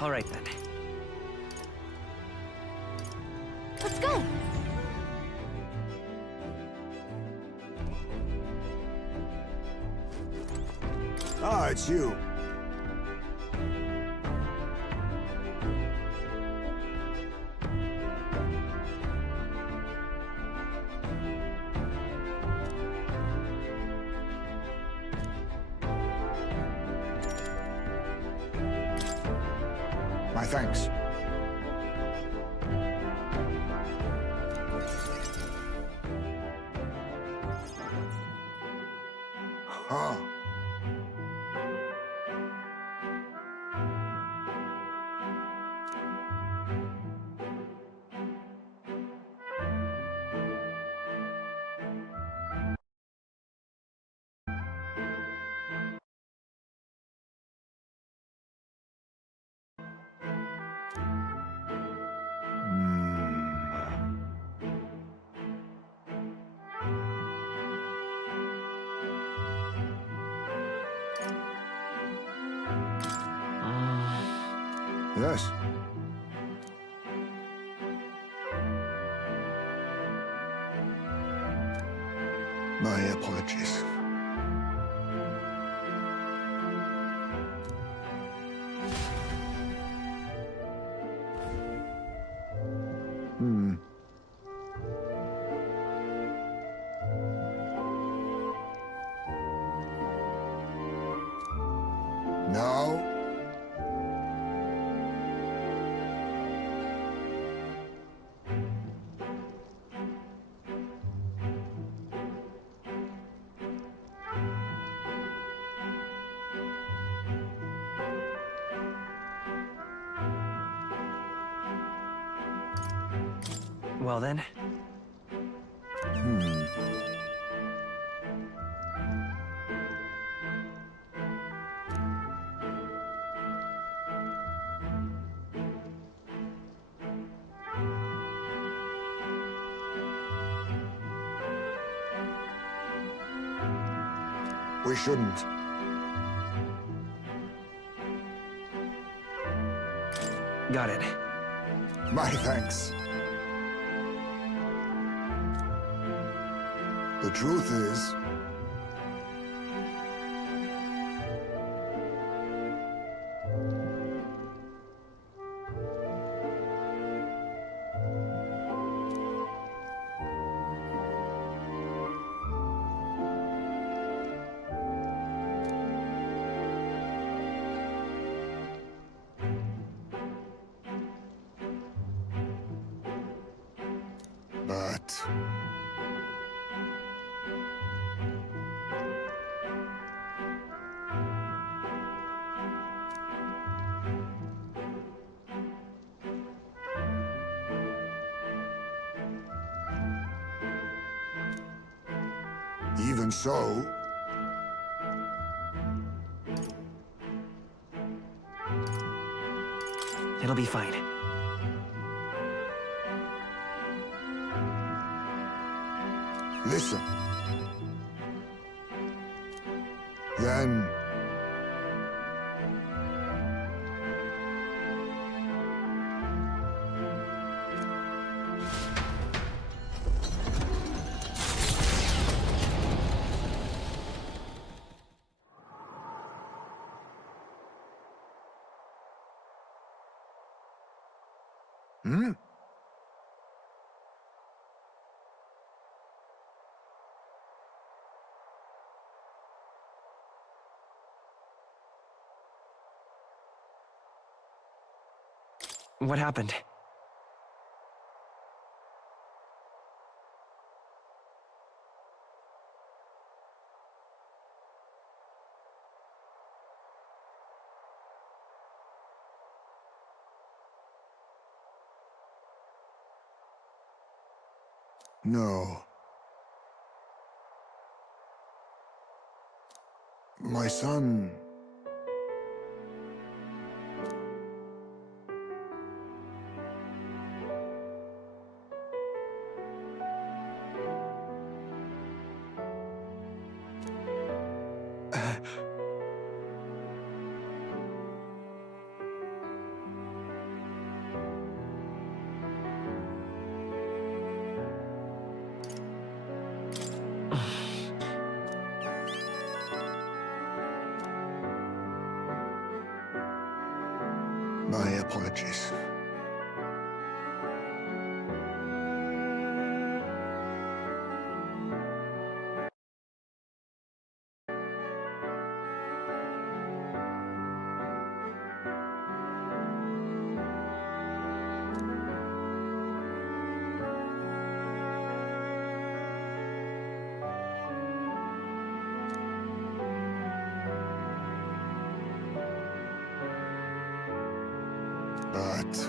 All right then. Let's go! Ah, it's you. My thanks. Huh. Yes. My apologies. No. Well then. We shouldn't. Got it. My thanks. The truth is, but even so, It'll be fine. listen. Then What happened? no. My son. My apologies. But...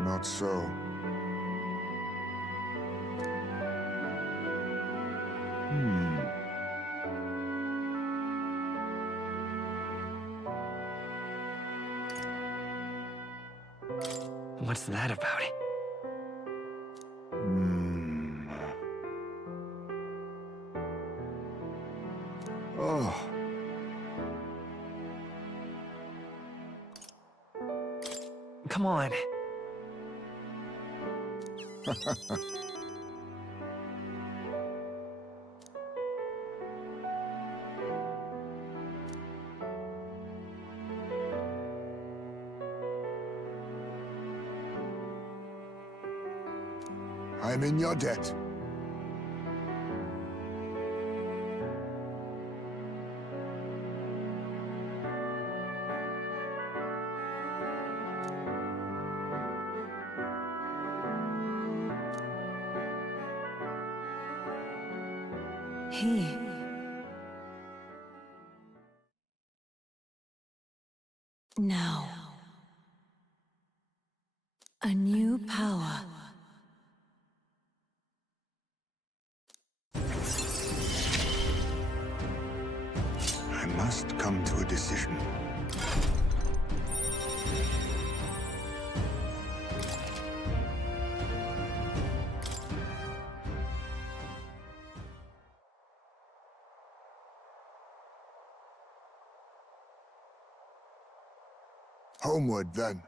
Not so. What's that about? Oh. Come on. I'm in your debt. Now, a new power. I must come to a decision. Homeward, then.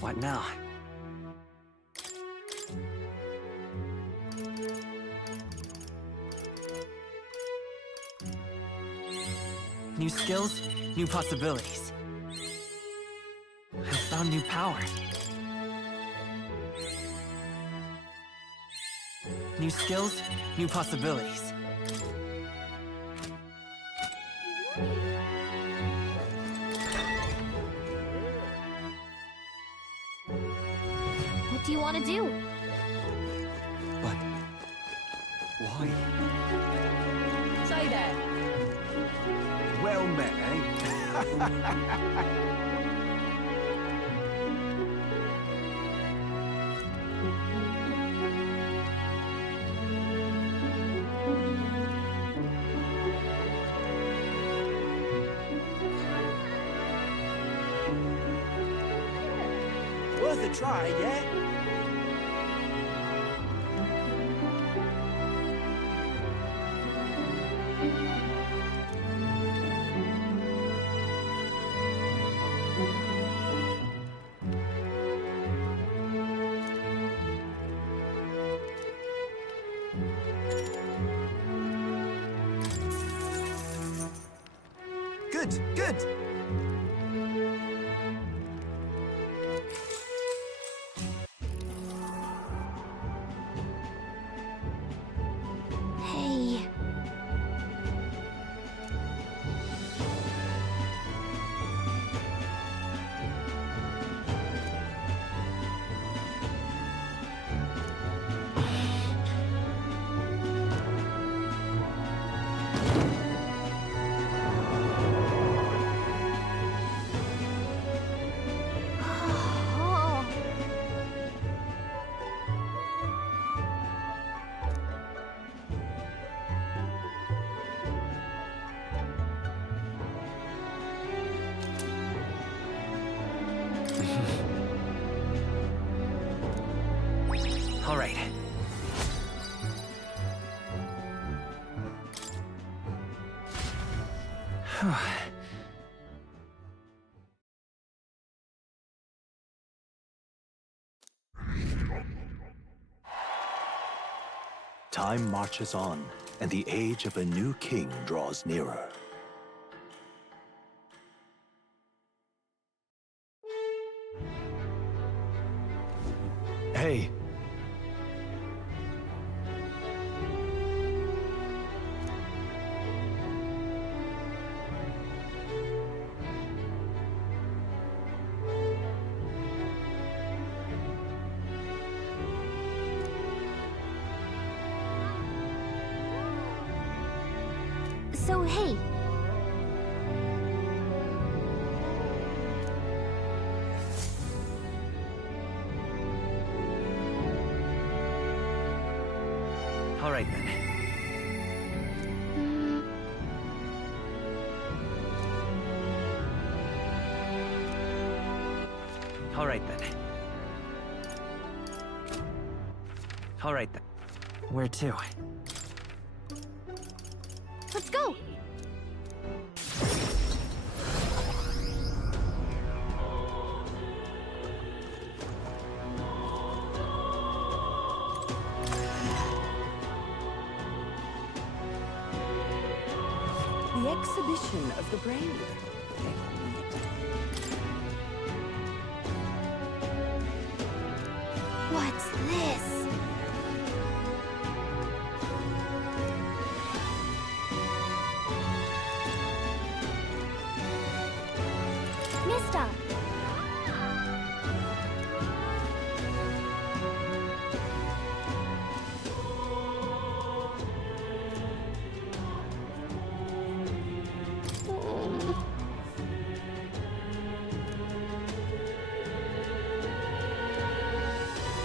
What now? New skills, new possibilities. I found new power. New skills, new possibilities. What do you want to do? But... why? Say there. Well met, eh? Worth a try, yeah? Good, good. Hey. Time marches on, and the age of a new king draws nearer. Hey! So, hey. All right then. All right then. All right then. Where to? Let's go! The exhibition of the brave. What's this? Mister!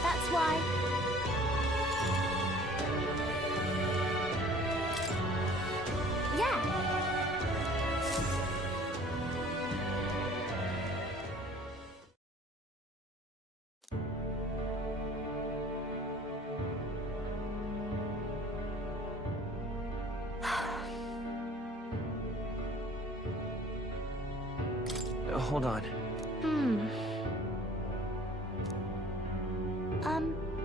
That's why. Yeah. Hold on.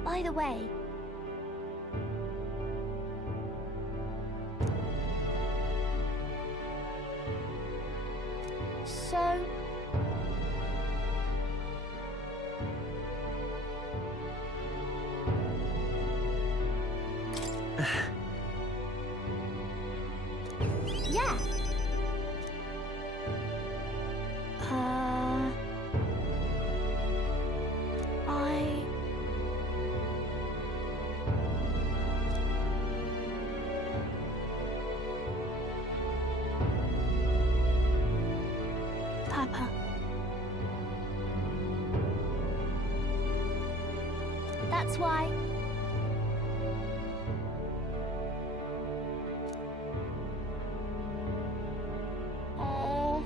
By the way. So... yeah. Papa. That's why. Oh.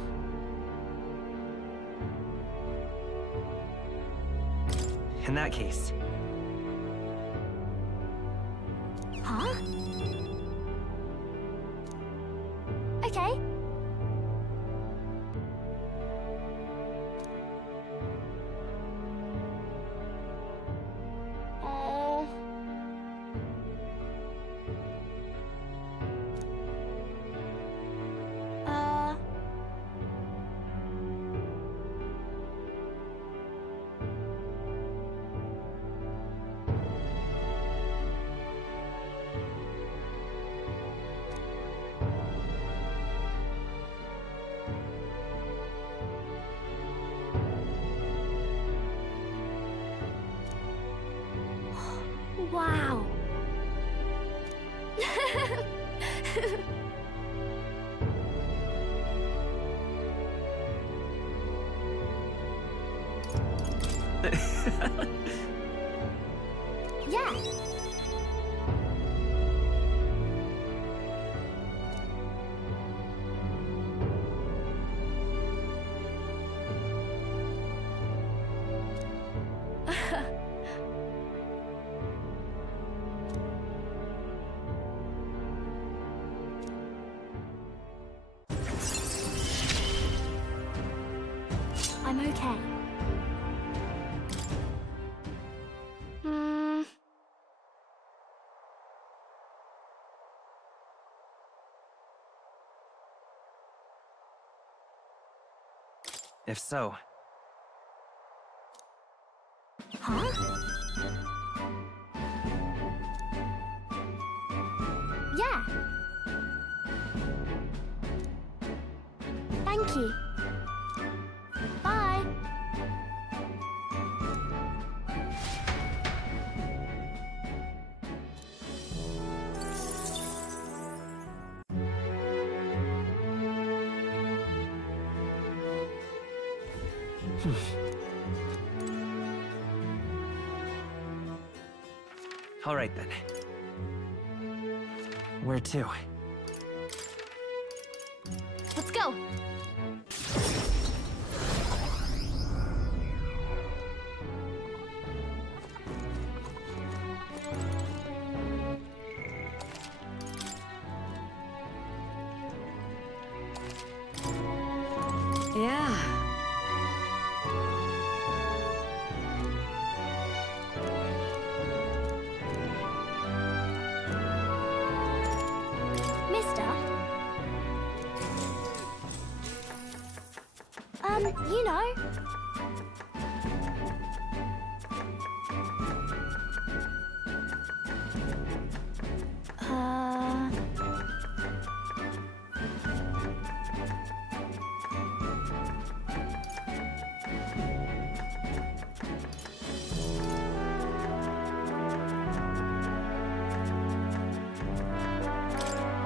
In that case. Huh? Okay. Oh. If so, Huh? Yeah. Thank you. Bye. all right then. Where to? Let's go. Yeah. Mister? You know.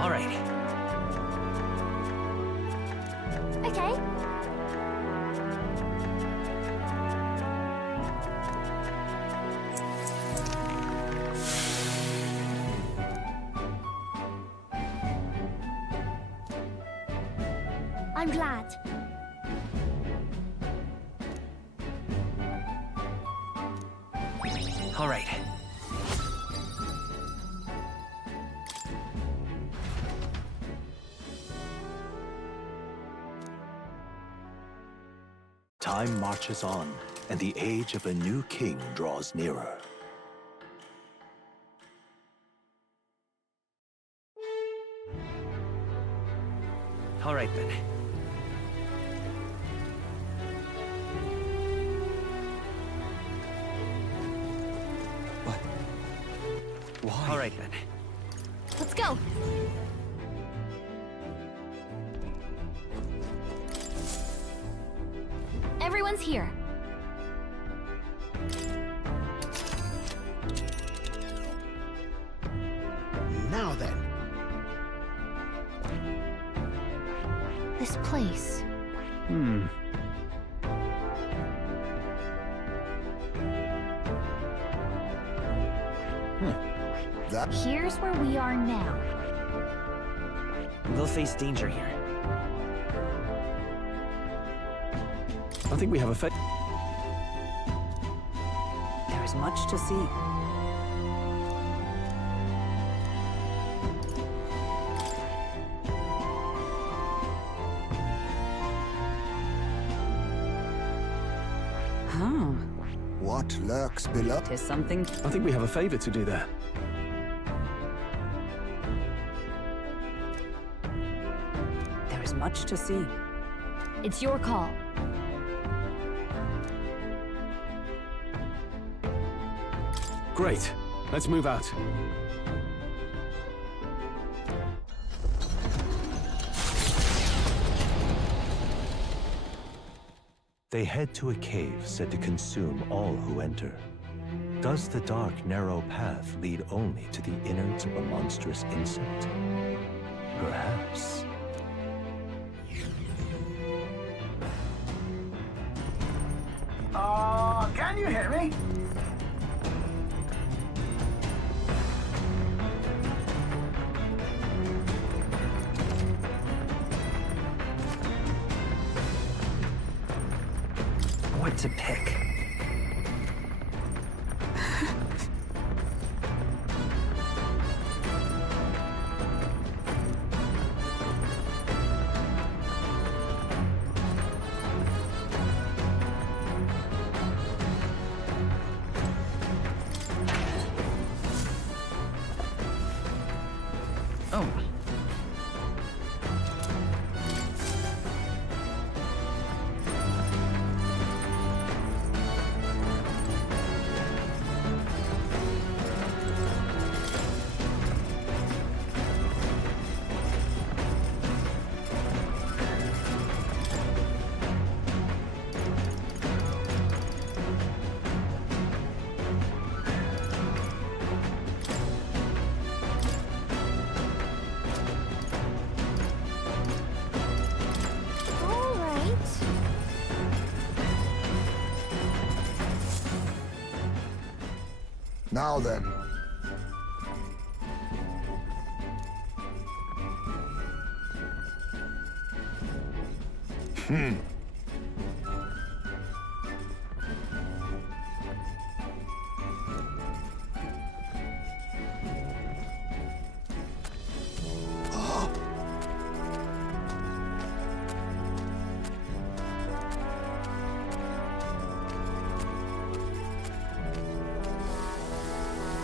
All right. Okay. I'm glad. All right. Time marches on, and the age of a new king draws nearer. All right then. What? Why? All right then. Let's go. Everyone's here. Now then. This place. That Here's where we are now. They'll face danger here. I think we have a There's much to see. Huh. what lurks below? Tis something. I think we have a favor to do there. There is much to see. It's your call. Great. Let's move out. They head to a cave said to consume all who enter. Does the dark, narrow path lead only to the innards of a monstrous insect? Perhaps. Can you hear me? What to pick? Oh. Now then.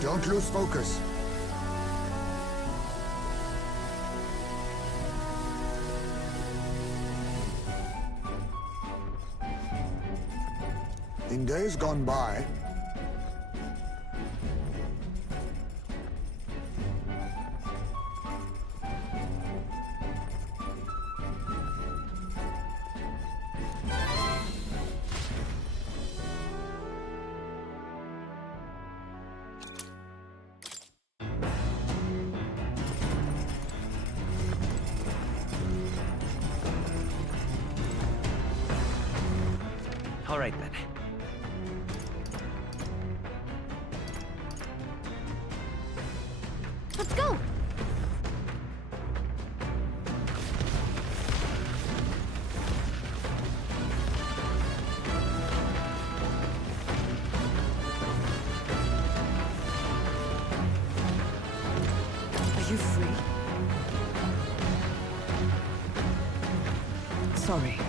Don't lose focus. In days gone by, All right then. Let's go! Are you free? Sorry.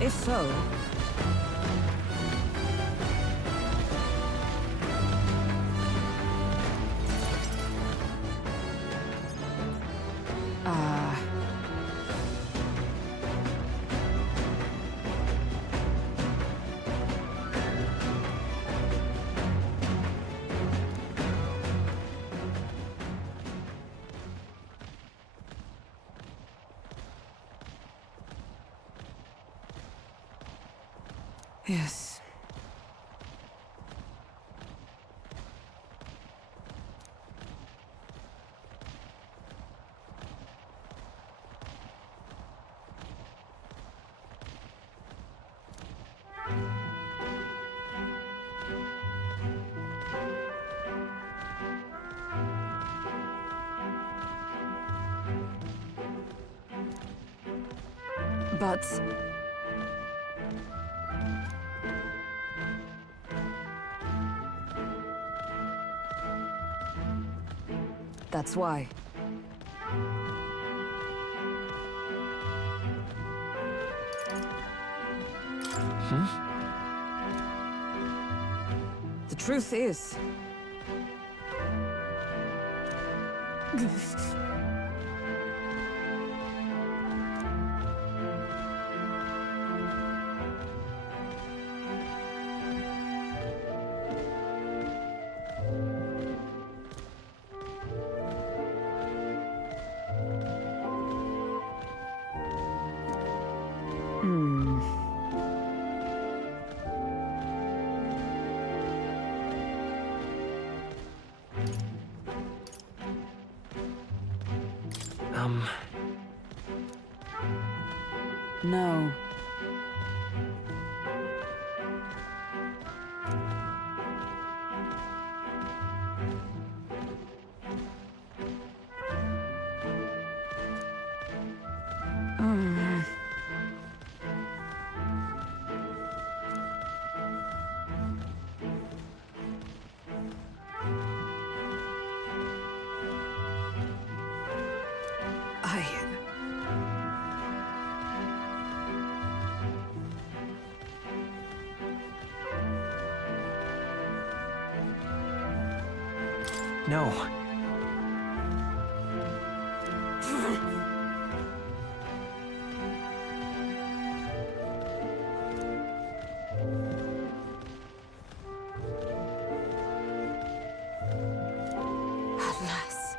If so... Yes. But... that's why. The truth is... No. No. Alas.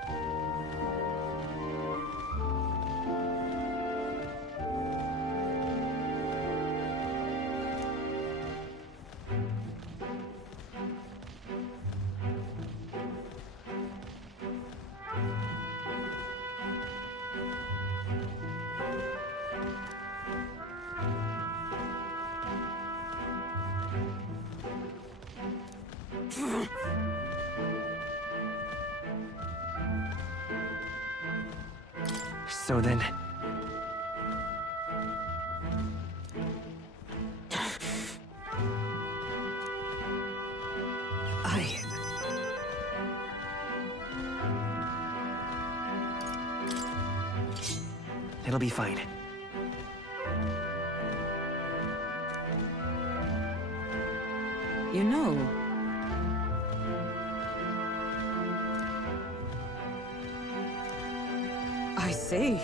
So then... It'll be fine. You know, I see.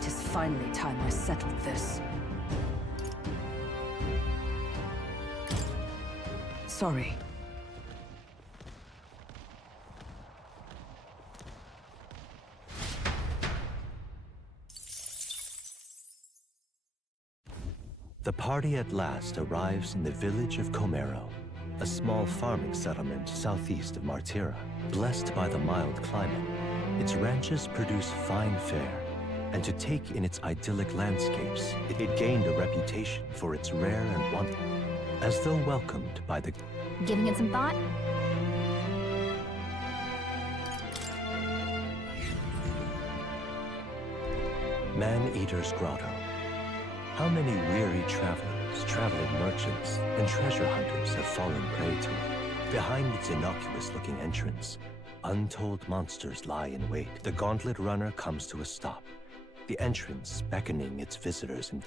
Tis finally time I settled this. Sorry. The party at last arrives in the village of Comero, a small farming settlement southeast of Martira. Blessed by the mild climate, its ranches produce fine fare, and to take in its idyllic landscapes, it gained a reputation for its rare and wanton. As though welcomed by the... Giving it some thought? Man-Eater's Grotto. How many weary travelers, traveling merchants, and treasure hunters have fallen prey to it? Behind its innocuous-looking entrance, untold monsters lie in wait. The gauntlet runner comes to a stop, the entrance beckoning its visitors and...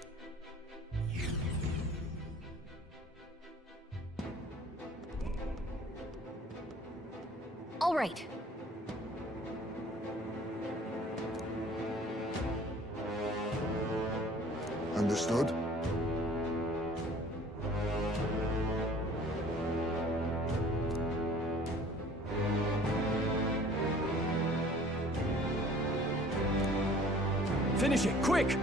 All right. Understood? Finish it, quick!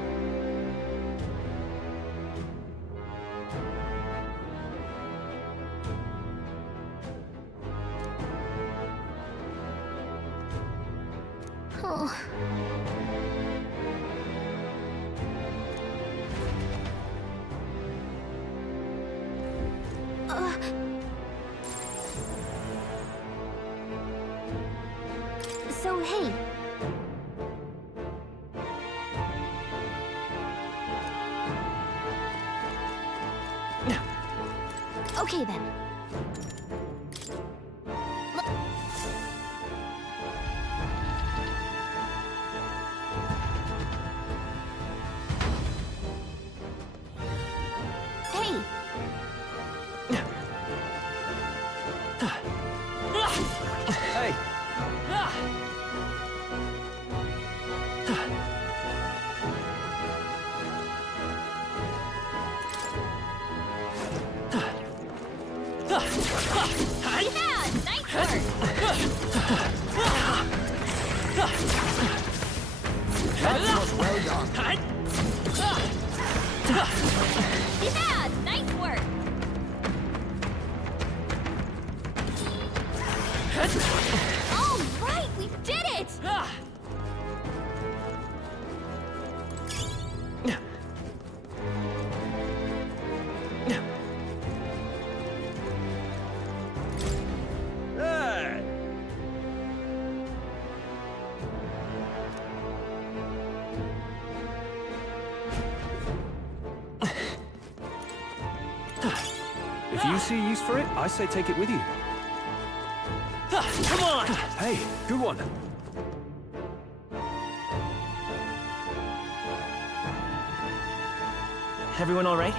Oh. So, hey. Okay then. Hey. Hey! Yeah, nice work. That was well done. Yeah, nice work. All right, we did it. If you see use for it, I say take it with you. Come on! Hey, good one. Everyone all right?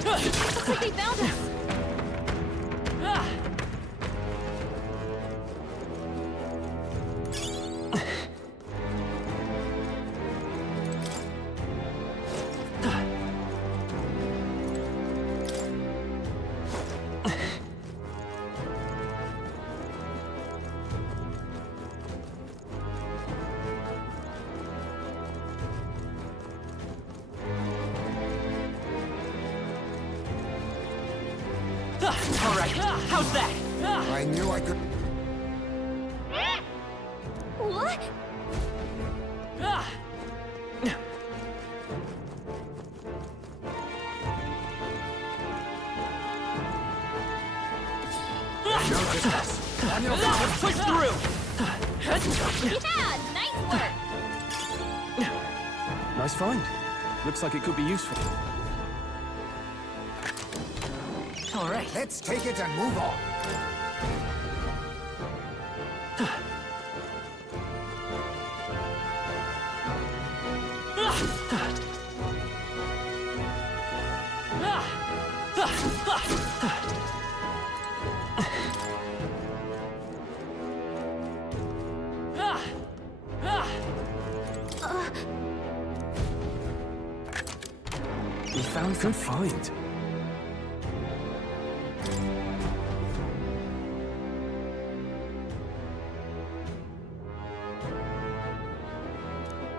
Looks like they found us. All right, how's that? I knew I could. What? Let's push through! Yeah, nice work. Nice find. Looks like it could be useful. All right. Let's take it and move on. We found some find.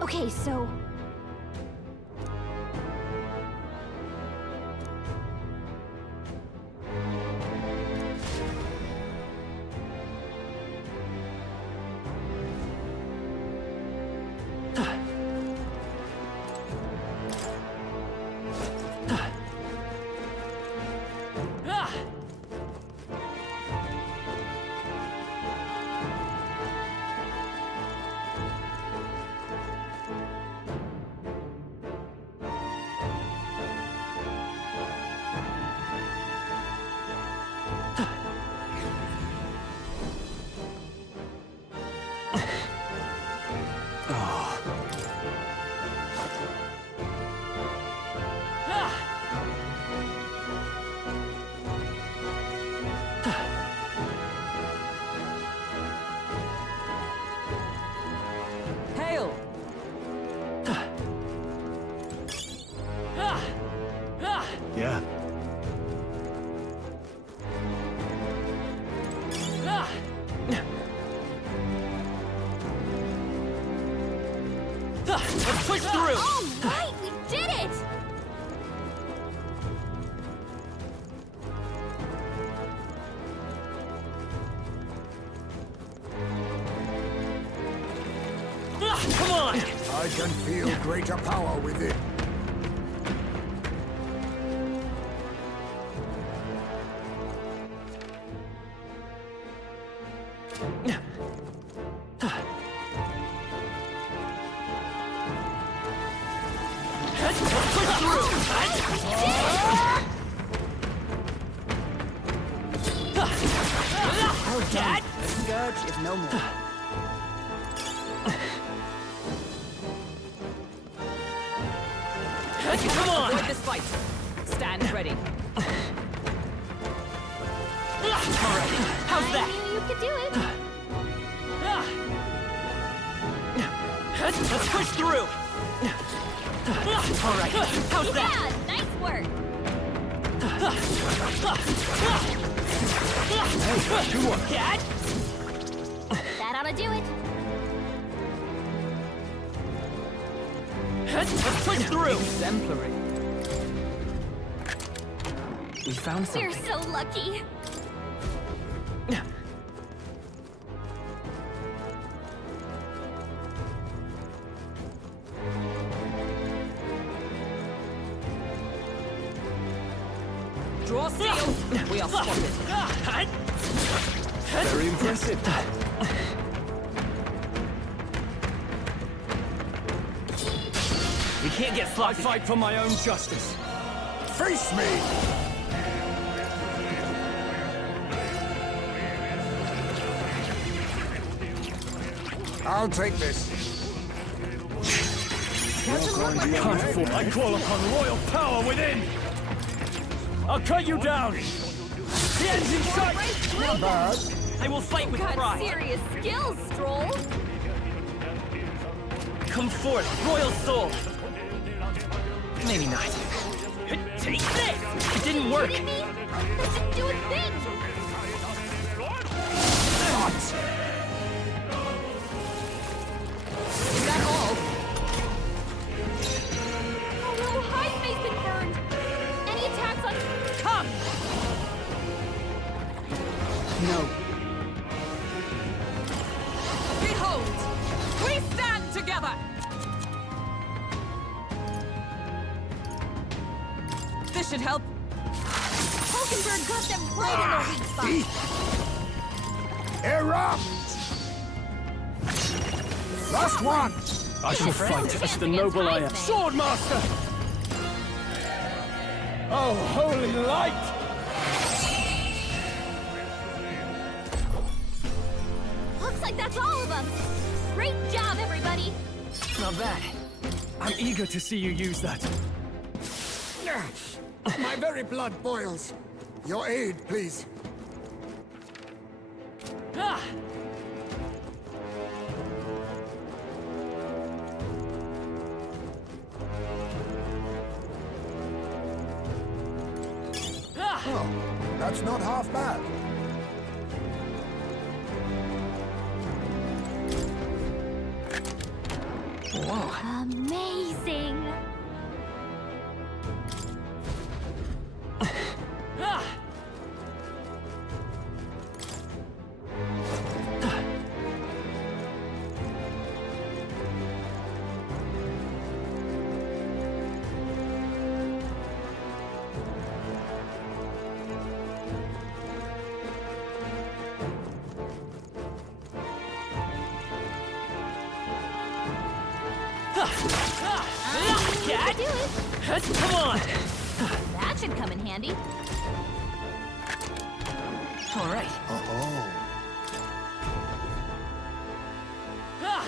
Okay, so... Hail! Yeah. Let's push through! All right, we did it! Come on! I can feel greater power within. Let's push through! Dad? The scourge is no more. Come on! Avoid this fight. Stand ready. All right, how's that? I knew you could do it. Let's push through! All right, how's that? Yeah, nice work. Hey, good one. Dad? That ought to do it. Let's push through! Exemplary. We found We're something. so lucky. Draw steel. We are spotted. Very impressive. We can't get I sloppy. fight for my own justice. Face me! I'll take this. Can't afford. I call upon royal power within. I'll cut you down. The end's in sight. Not bad. I will fight with Got pride. serious skills, Stroll. Come forth, royal soul. Maybe not. Take this! It didn't work. Kidding me? That didn't do a thing. Is that all? Oh no, High's been burned. Any attacks on... Come! This should help. Hulkenberg got them right in their weak spot. Erupt! Last one! I shall fight as the noble I am. Swordmaster! Oh, holy light! Looks like that's all of them. Great job, everybody. Not bad. I'm eager to see you use that. My very blood boils. Your aid, please. Ah! Oh, that's not half bad. Amazing. Ah! Cat? Do it. Come on! That should come in handy. All right. Oh. Ah!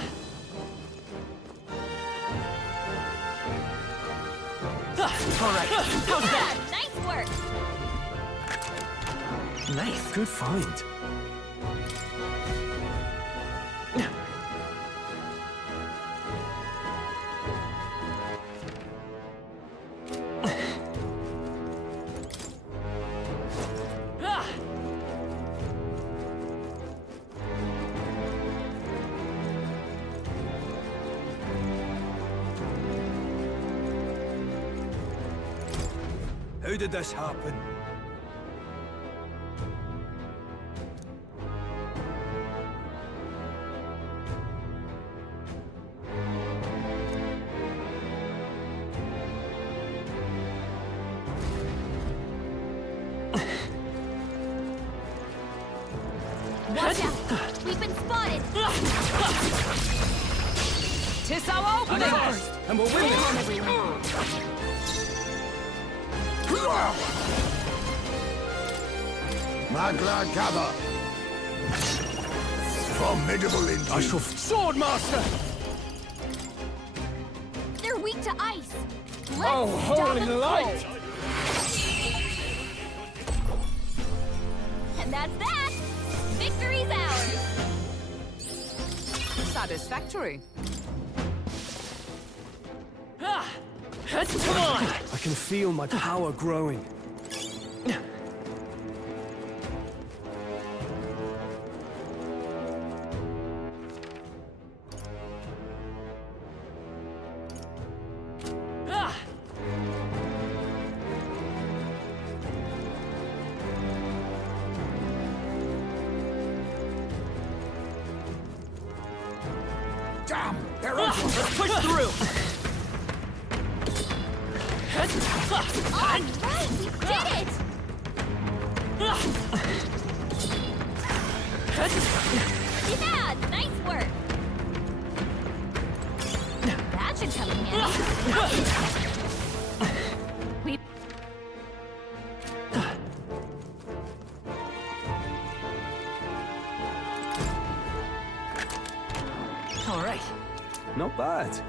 All right. How's that? Nice work. Nice. Good find. Ah! How did this happen? Watch out. We've been spotted. Tis our opening! First, and we'll win Come on, this. everyone. Magla gather. Formidable indeed. I shall... Swordmaster! They're weak to ice. Let's Oh, stop holy them light! cold. And that's that. Victory's ours. Satisfactory. Ah! Come on! I can feel my power growing. Ah! Damn! They're Ah! over. Let's push through! All right, we did it. Yeah, nice work. That should come in handy. We All right. Not bad.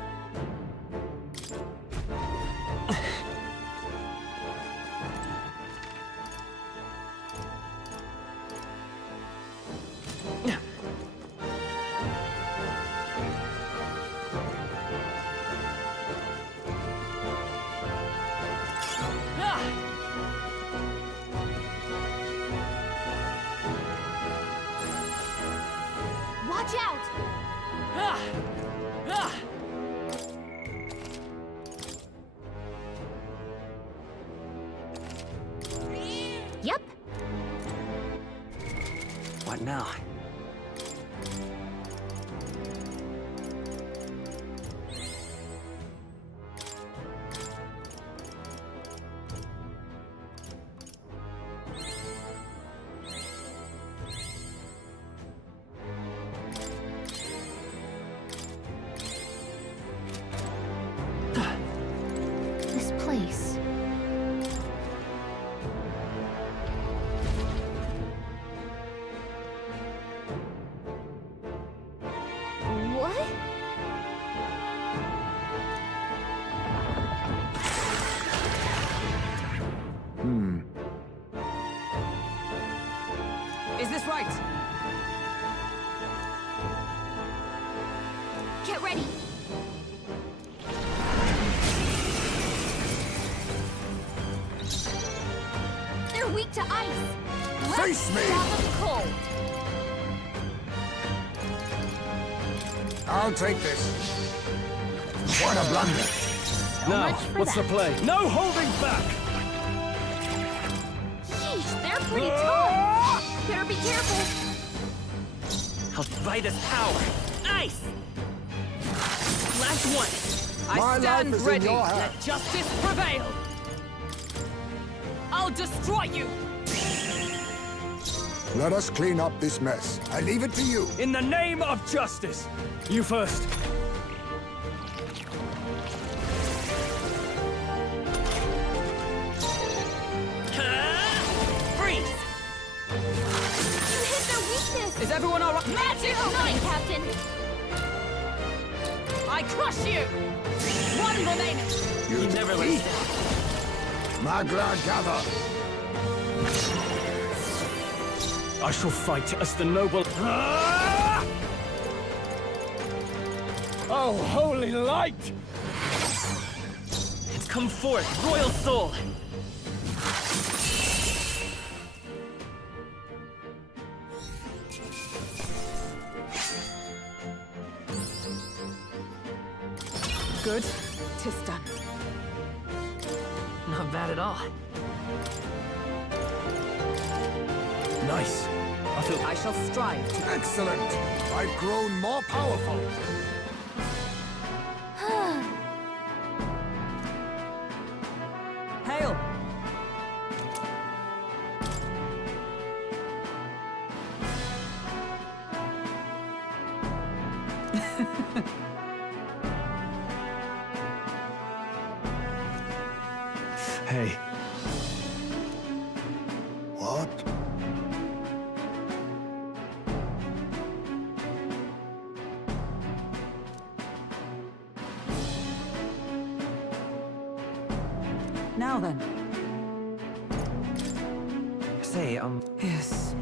watch out. Ah! Ah! Yep. What now? place. What? Is this right? Get ready. They're weak to ice. Let's Face me! stop them cold. I'll take this. What a blunder. Now, much for what's the that. play? No holding back! Sheesh, they're pretty tough. Better be careful. I'll defy this power. Ice! Last one. My I stand life is in ready. your hands. Let justice prevail. I'll destroy you. Let us clean up this mess. I leave it to you. In the name of justice! You first. Freeze! You hit their weakness. Is everyone all right? Magic opening, Captain. I crush you. One remaining. You never let us down. My glad gather. I shall fight as the noble... Ah! Oh, holy light! It's come forth, royal soul! Good. 'Tis done. Not bad at all. Nice. I feel... I shall strive to... Excellent. I've grown more powerful. Hail. Hey, What? Now then. Say, Yes.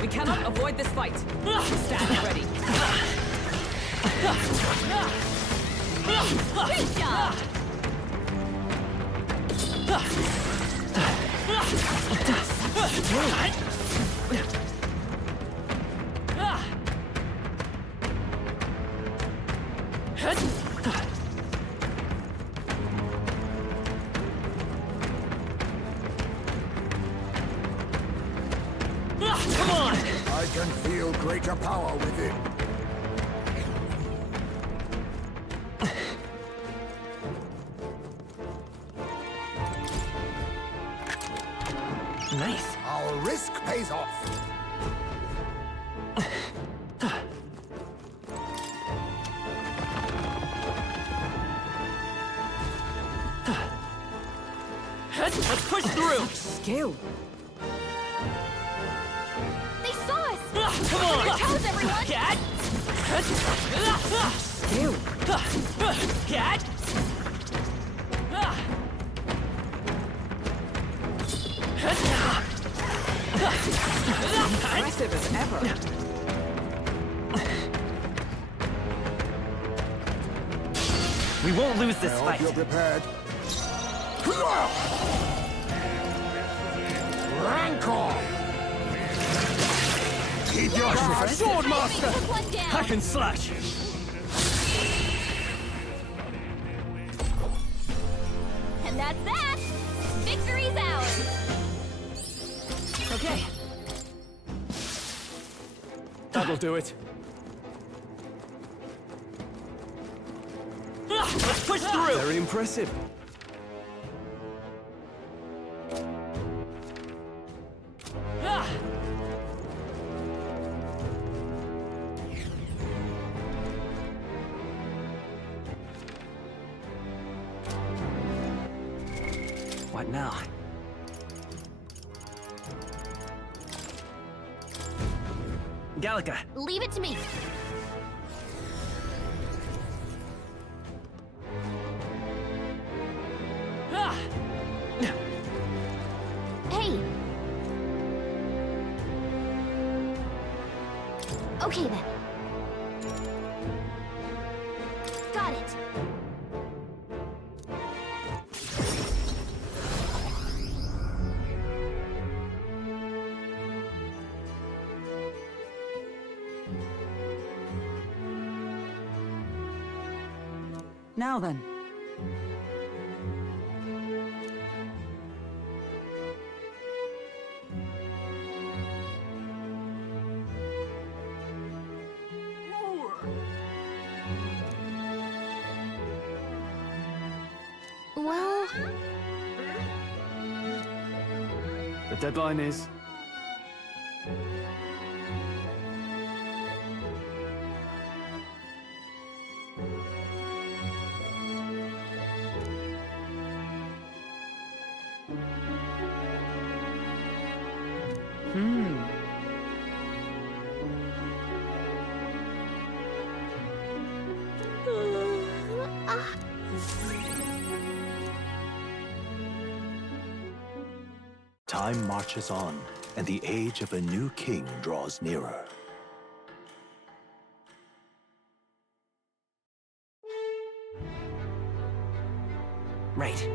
We cannot avoid this fight. Stand ready. Great job. come on! I can feel greater power within. Nice. Our risk pays off. Let's push through! Skill. They saw us. Come On on! your toes, everyone. Cat! Skill. Cat! Aggressive as ever. We won't lose this I hope fight. you're prepared. Rancor! Keep your guard. Sword Master! Took one down. Hack and slash! And that's that. Victory's ours. Okay. That'll do it. Let's push through! Very impressive. What now? Gallica, Leave it to me. Hey. Okay then. Got it. Now then. Well, The deadline is... Time marches on, and the age of a new king draws nearer. right.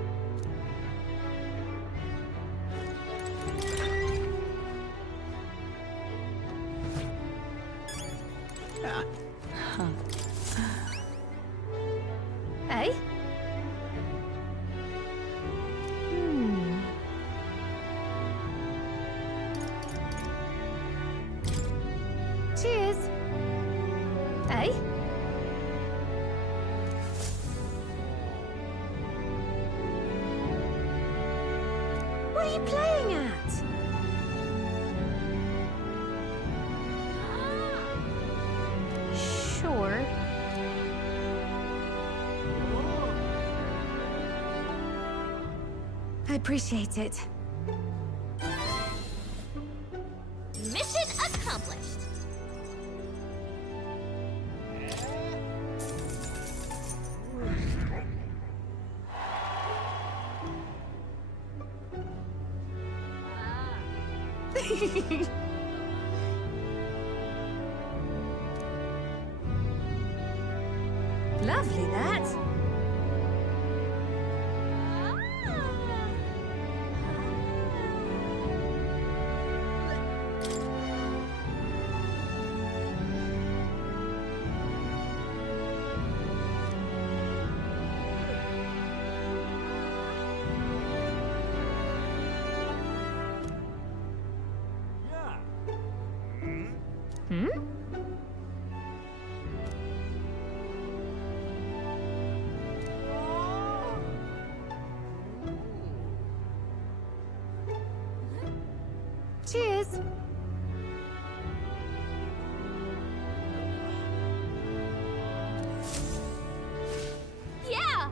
eh? Cheers. Eh? What are you playing at? Sure. I appreciate it. Mission accomplished. Lovely, that. Cheers. Yeah.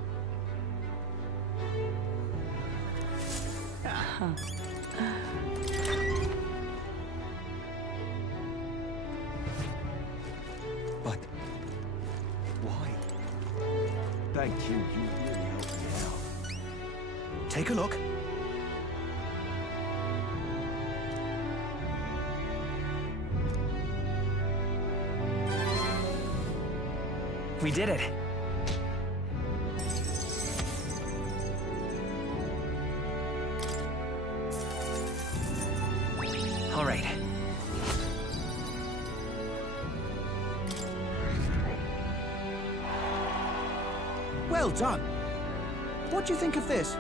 But... why? Thank you, you really helped me out. Take a look. We did it. All right. Well done. What do you think of this?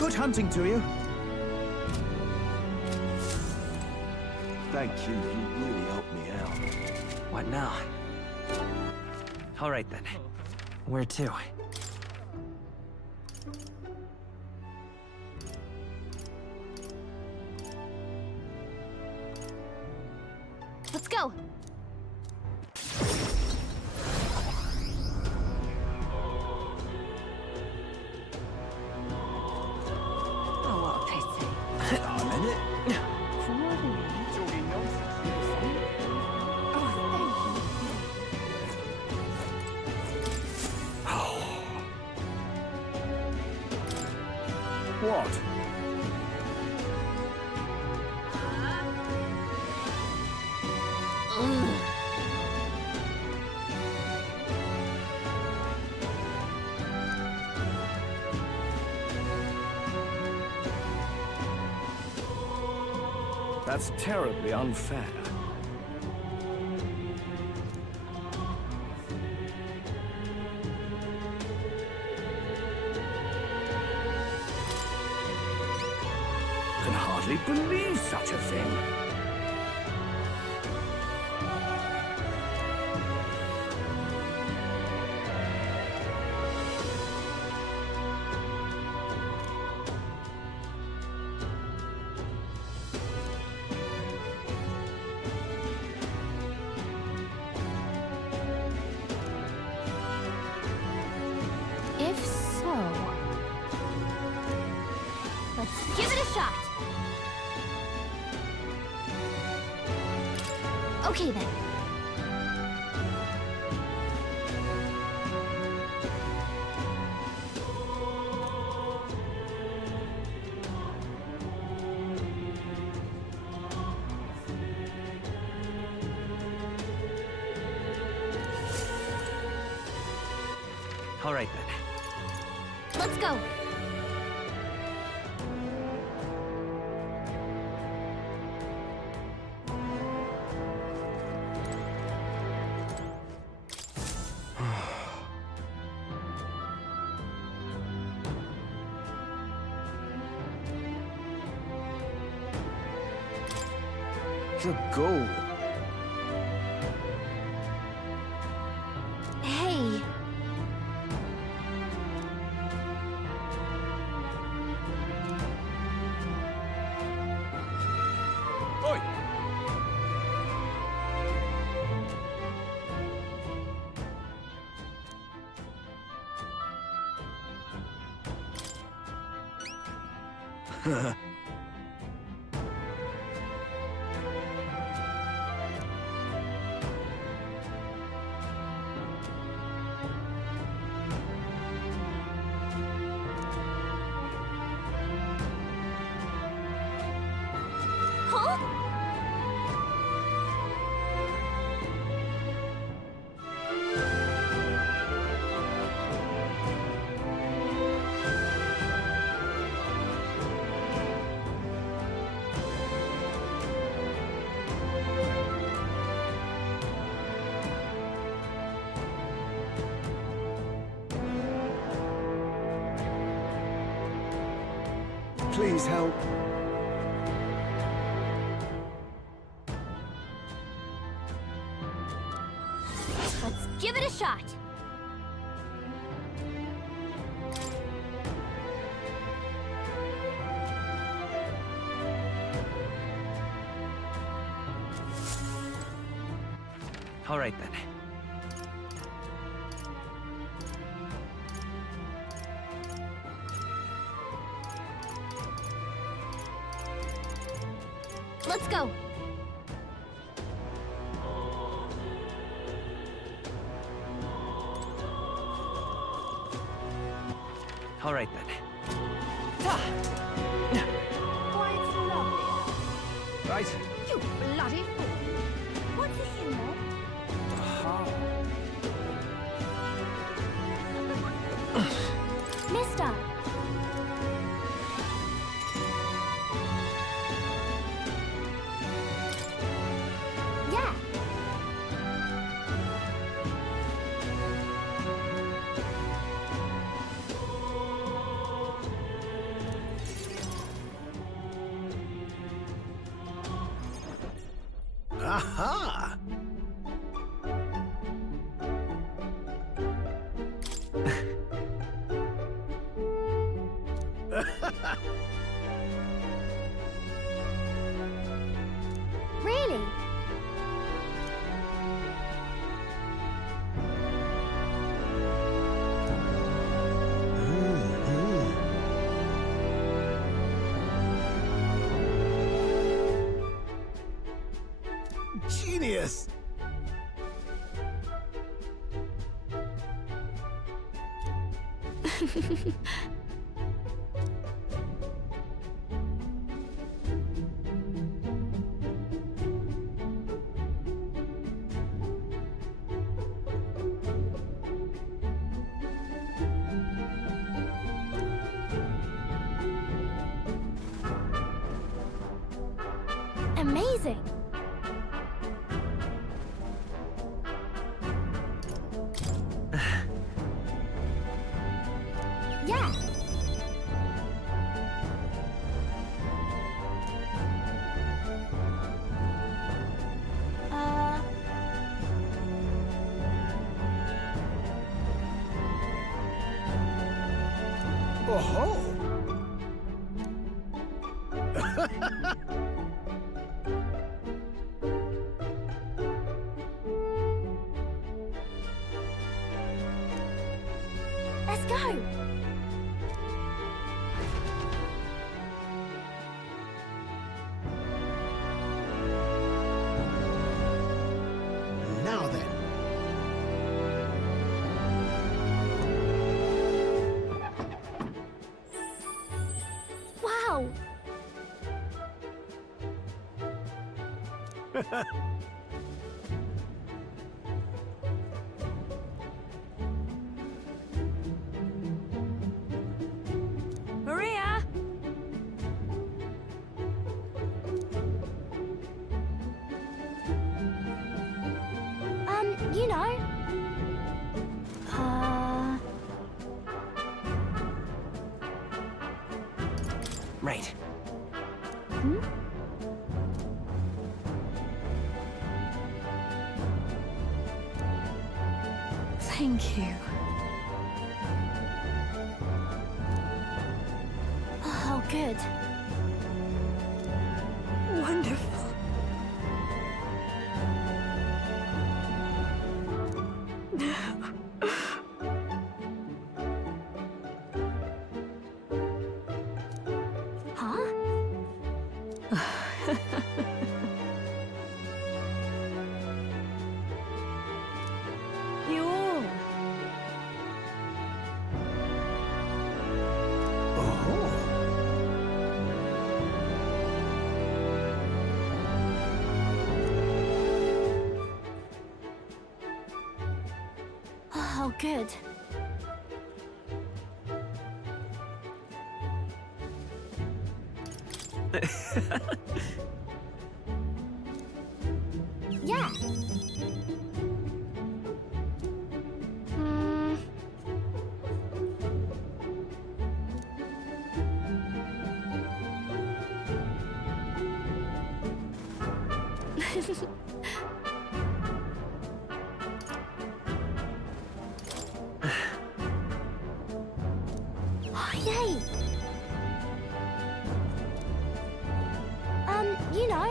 Good hunting to you. Thank you. You really helped me out. What now? All right then. Where to? Let's go. Oh, what a pity. Darling, it. Oh, thank you. What? That's terribly unfair. Can hardly believe such a thing. If so, let's give it a shot. Okay then. All right then. Let's go. The goal. Hey. Oi! Huh? Please help. Let's give it a shot. All right then. Let's go. All right then. Why, it's lovely. Right. You bloody fool. What's this, you know? Mister. Yeah. Aha! Really? Genius! Amazing! Yeah! Oh-ho! Let's go! Now then. Wow! Maria! You know. Right. Thank you. Oh, good. Wonderful. Huh? You all. Oh. Oh, good. Yeah. Oh, yay! You know.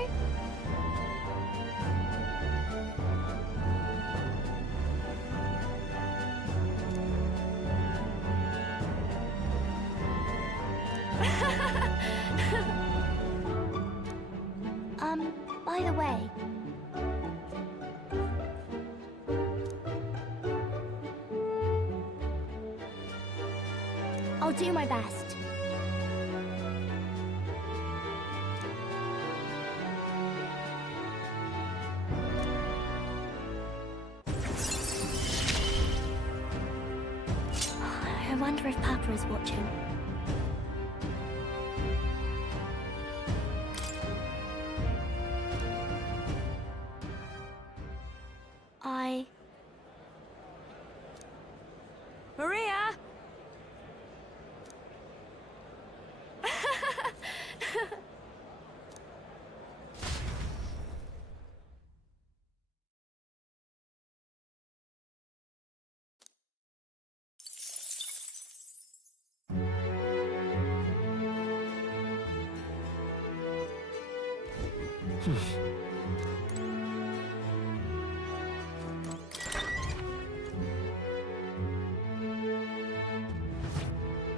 By the way. I'll do my best. I wonder if Papa is watching. Maria!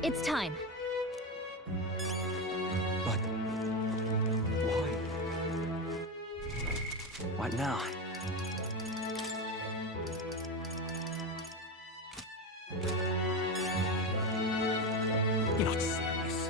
It's time. But why? What now? You're not serious.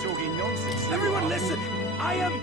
Talking nonsense. Everyone listen! I am...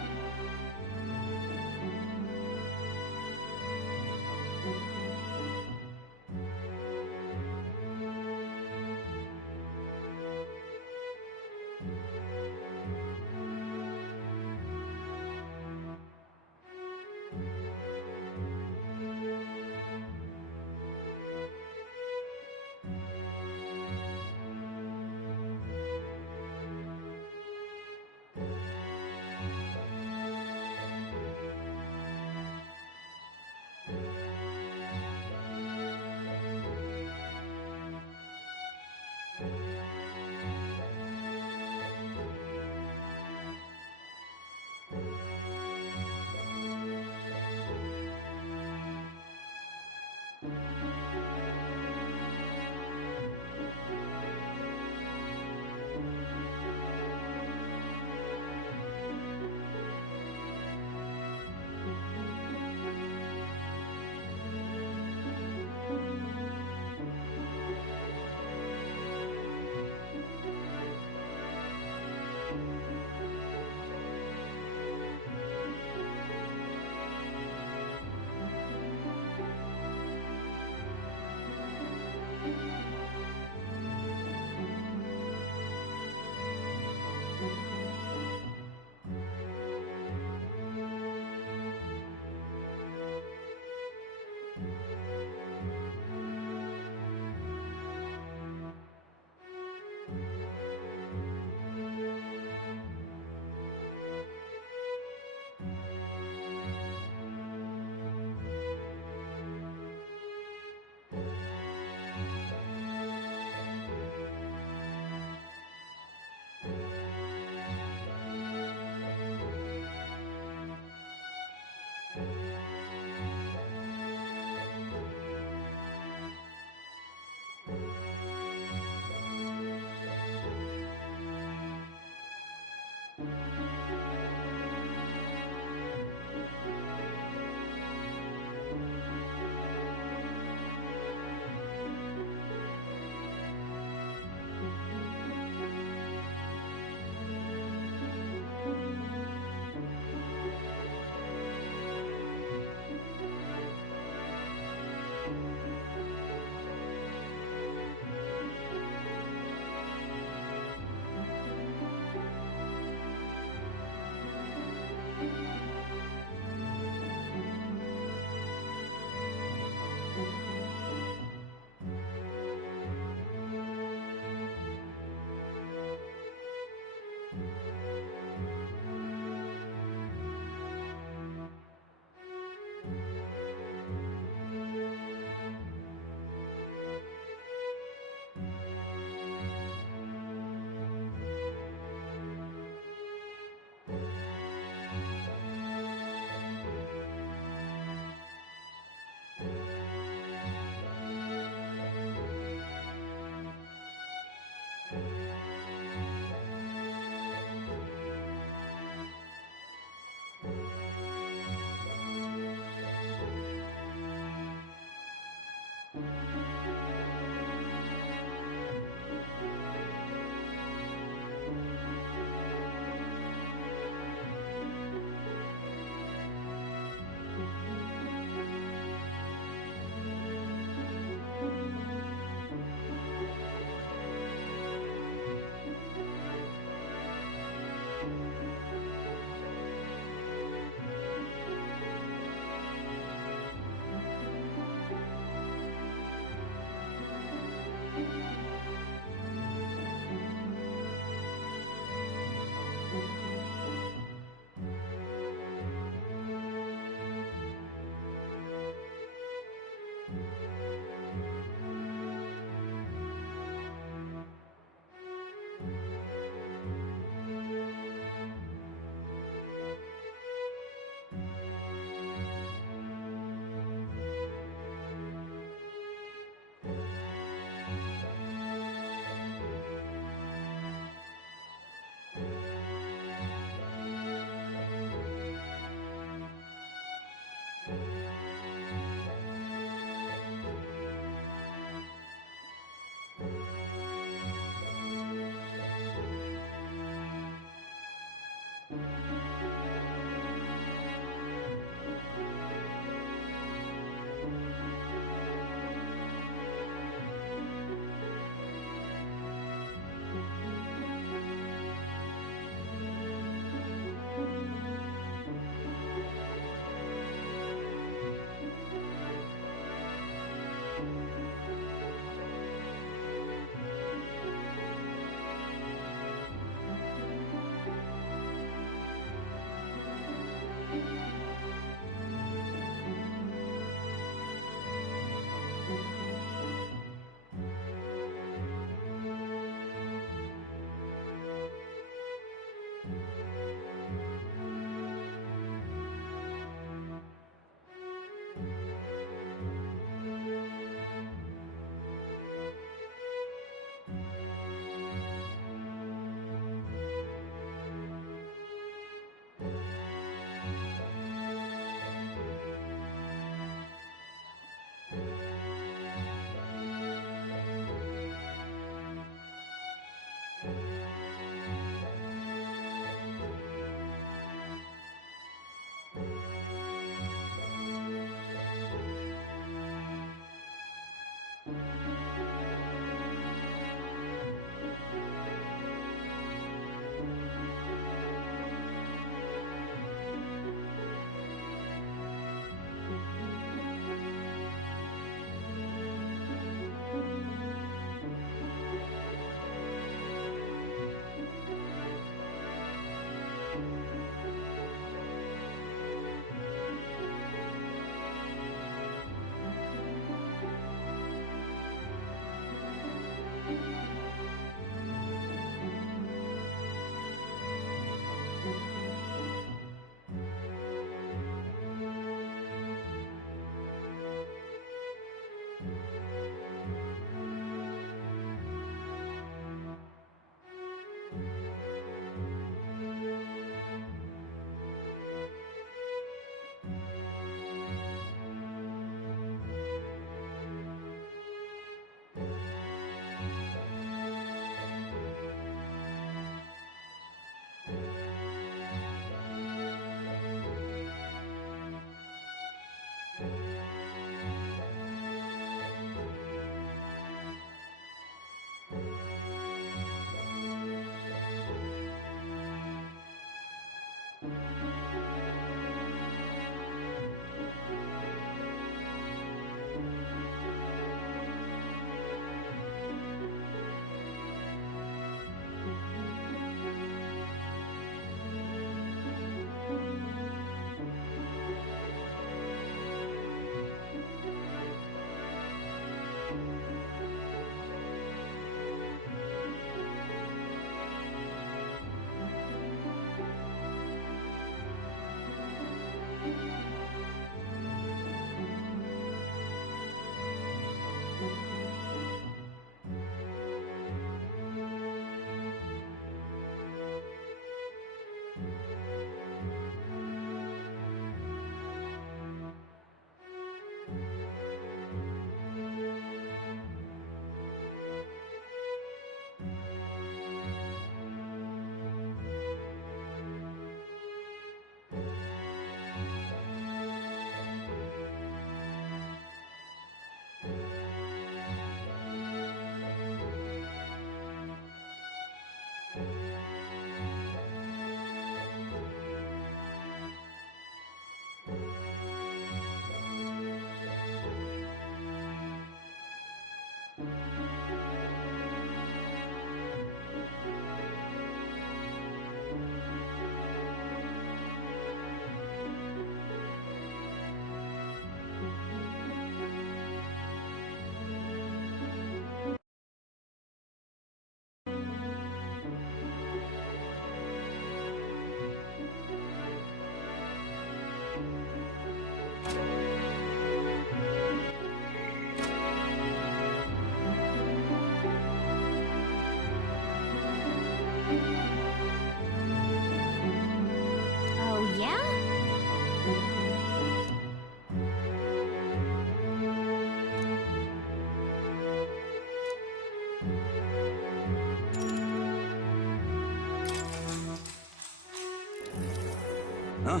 Huh?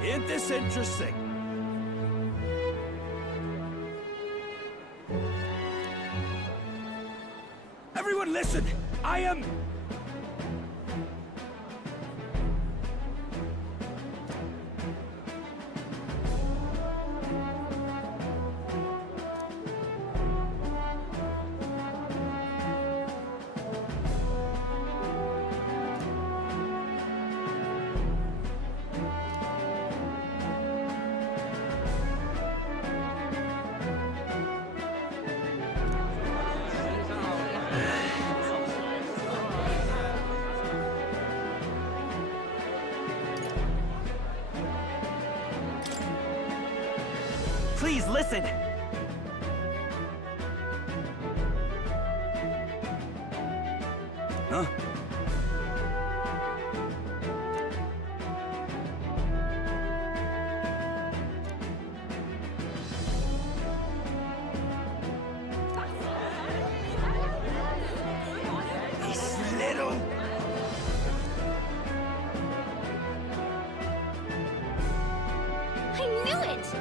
Ain't this interesting? Everyone listen! I am... Please listen! Huh? This little... I knew it!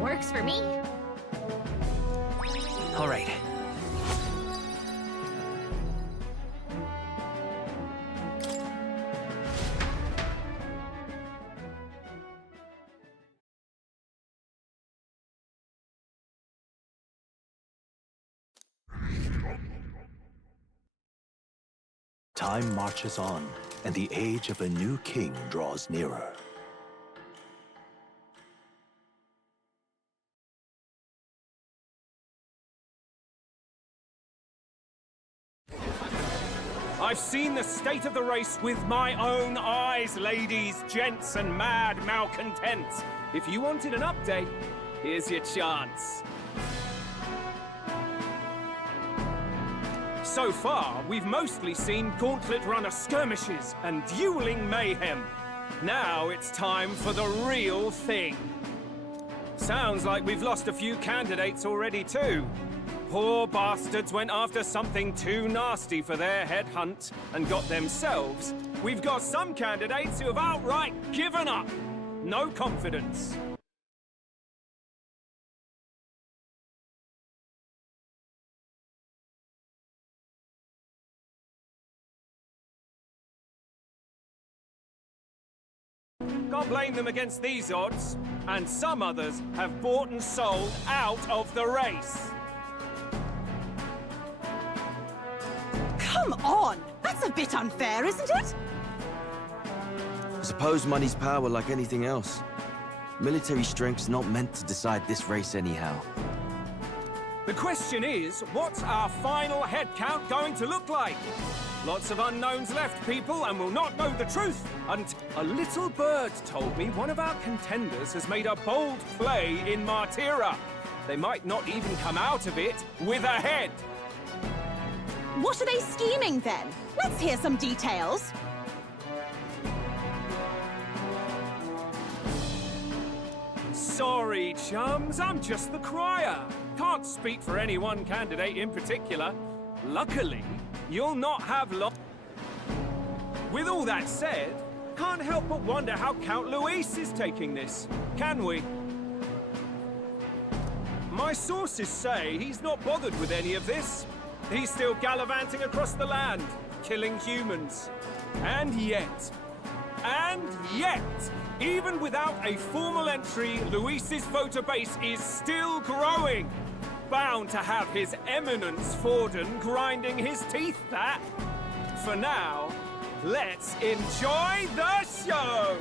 Works for me. All right. Time marches on, and the age of a new king draws nearer. I've seen the state of the race with my own eyes, ladies, gents, and mad malcontents. If you wanted an update, here's your chance. So far, we've mostly seen gauntlet runner skirmishes and dueling mayhem. Now it's time for the real thing. Sounds like we've lost a few candidates already too. Poor bastards went after something too nasty for their headhunt and got themselves. We've got some candidates who have outright given up. No confidence. Can't blame them against these odds. And some others have bought and sold out of the race. Come on! That's a bit unfair, isn't it? I suppose money's power like anything else. Military strength's not meant to decide this race anyhow. The question is, what's our final head count going to look like? Lots of unknowns left, people, and we'll not know the truth. And a little bird told me one of our contenders has made a bold play in Martira. They might not even come out of it with a head. What are they scheming then? Let's hear some details. Sorry, chums, I'm just the crier. Can't speak for any one candidate in particular. Luckily, you'll not have long. With all that said, can't help but wonder how Count Luis is taking this, can we? My sources say he's not bothered with any of this. He's still gallivanting across the land, killing humans. And yet, even without a formal entry, Luis's voter base is still growing. Bound to have his eminence Forden grinding his teeth, that. For now, let's enjoy the show!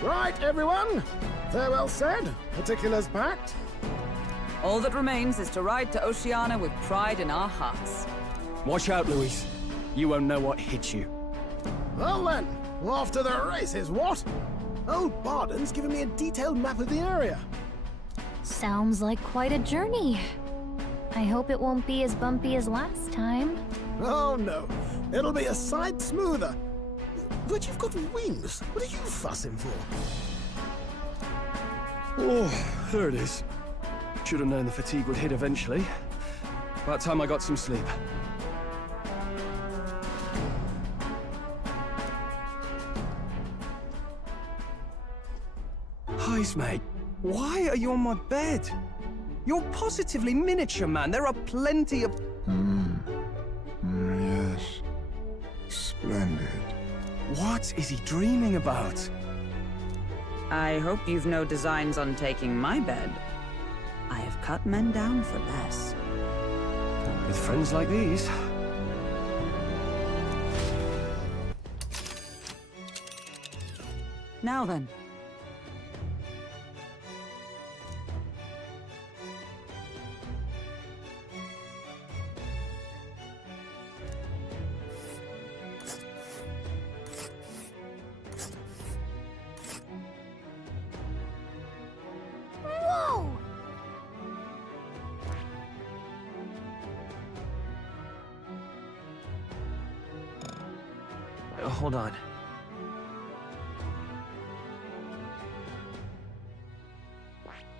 Right, everyone. Farewell said, particulars packed. All that remains is to ride to Oceania with pride in our hearts. Watch out, Luis. You won't know what hit you. Well then, off to the races, what? Old Barden's given me a detailed map of the area. Sounds like quite a journey. I hope it won't be as bumpy as last time. Oh no, it'll be a sight smoother. But you've got wings. What are you fussing for? Oh, there it is. Should have known the fatigue would hit eventually. About time I got some sleep. Heis, mate. Why are you on my bed? You're positively miniature, man. There are plenty of... Yes. Splendid. What is he dreaming about? I hope you've no designs on taking my bed. I have cut men down for less. With friends like these. Now then. Whoa! Hold on.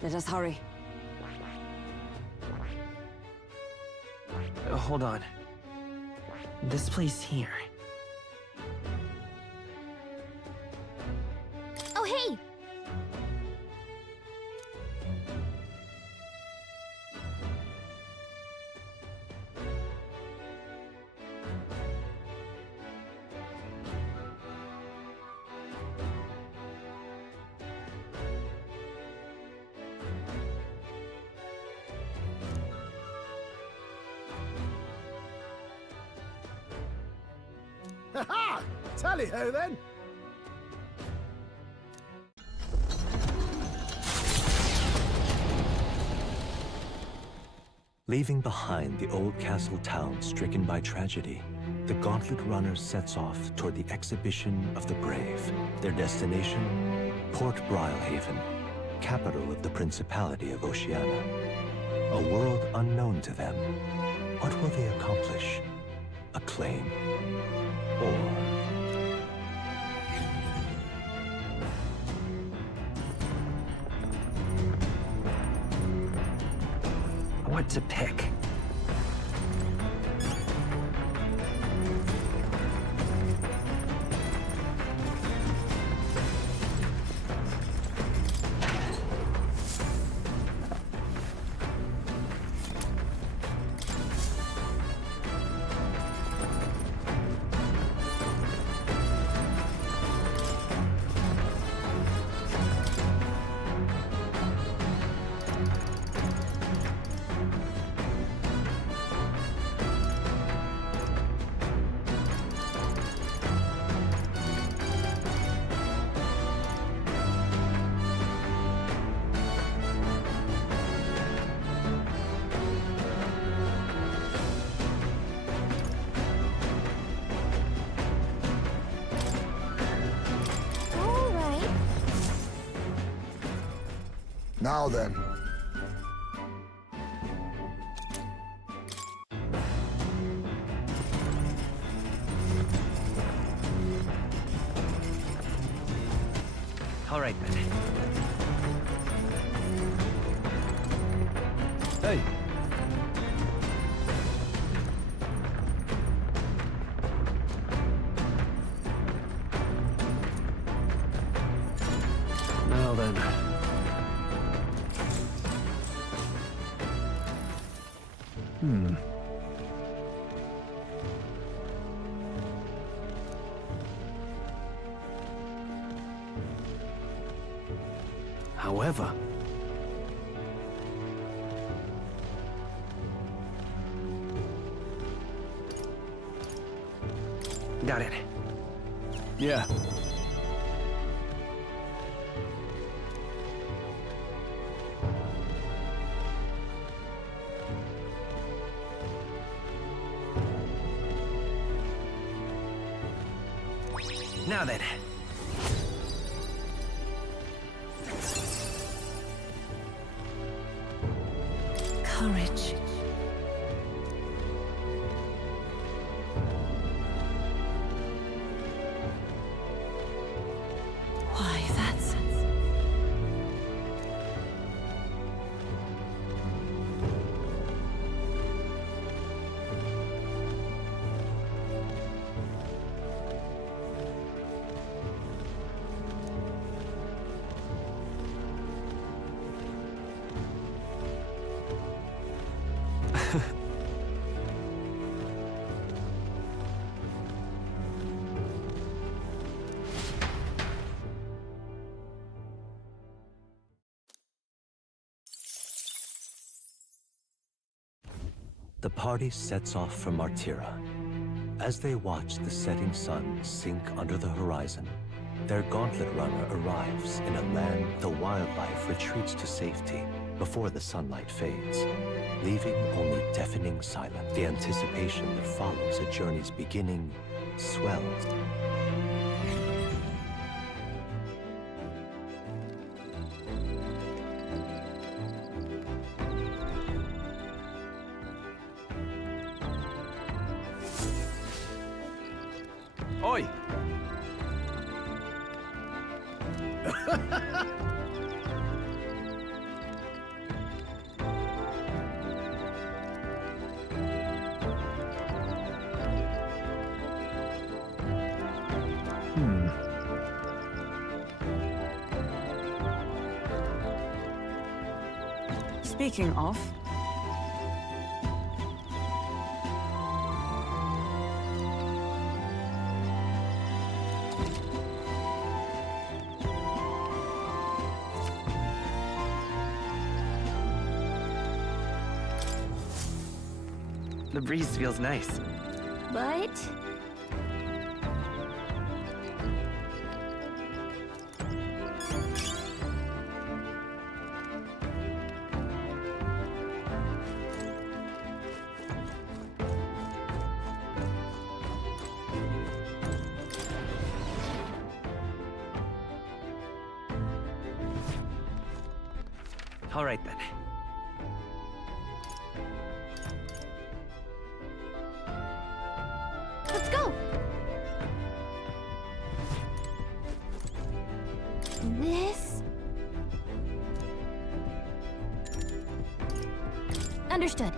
Let us hurry. Hold on. This place here. Oh, hey! Ha-ha! Tally-ho then! Leaving behind the old castle town stricken by tragedy, the Gauntlet Runner sets off toward the exhibition of the brave. Their destination, Port Brilehaven, capital of the Principality of Oceania. A world unknown to them. What will they accomplish? Acclaim? Or... What to pick? Now then. All right then. Hey. Now then. However... Got it. Yeah. Now then. The party sets off for Martira. As they watch the setting sun sink under the horizon, their gauntlet runner arrives in a land the wildlife retreats to safety before the sunlight fades, leaving only deafening silence. The anticipation that follows a journey's beginning swells. Oi! Speaking of, The breeze feels nice. But All right then. let's go. This. Understood.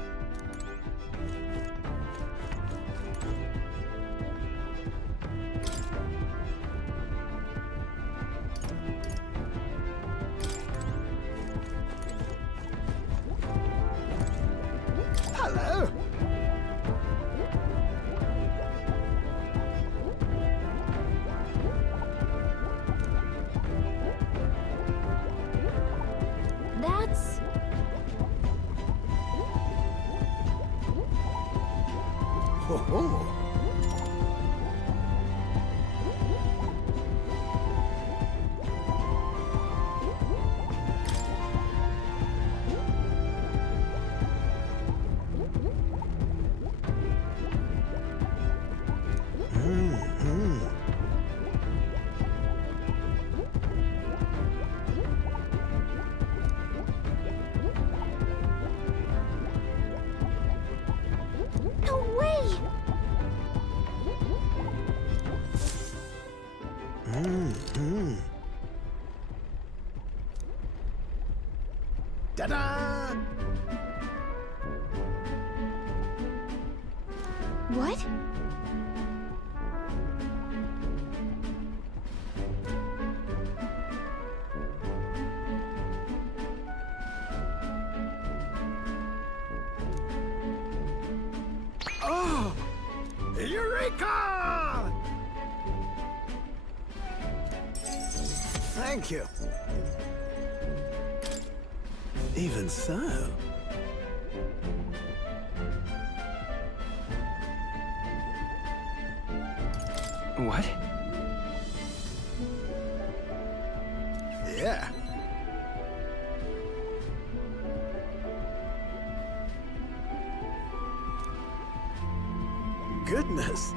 Hello. That's Ho ho. no way. Ta-da! What? Oh! Eureka! Thank you. Even so. What? Yeah. Goodness.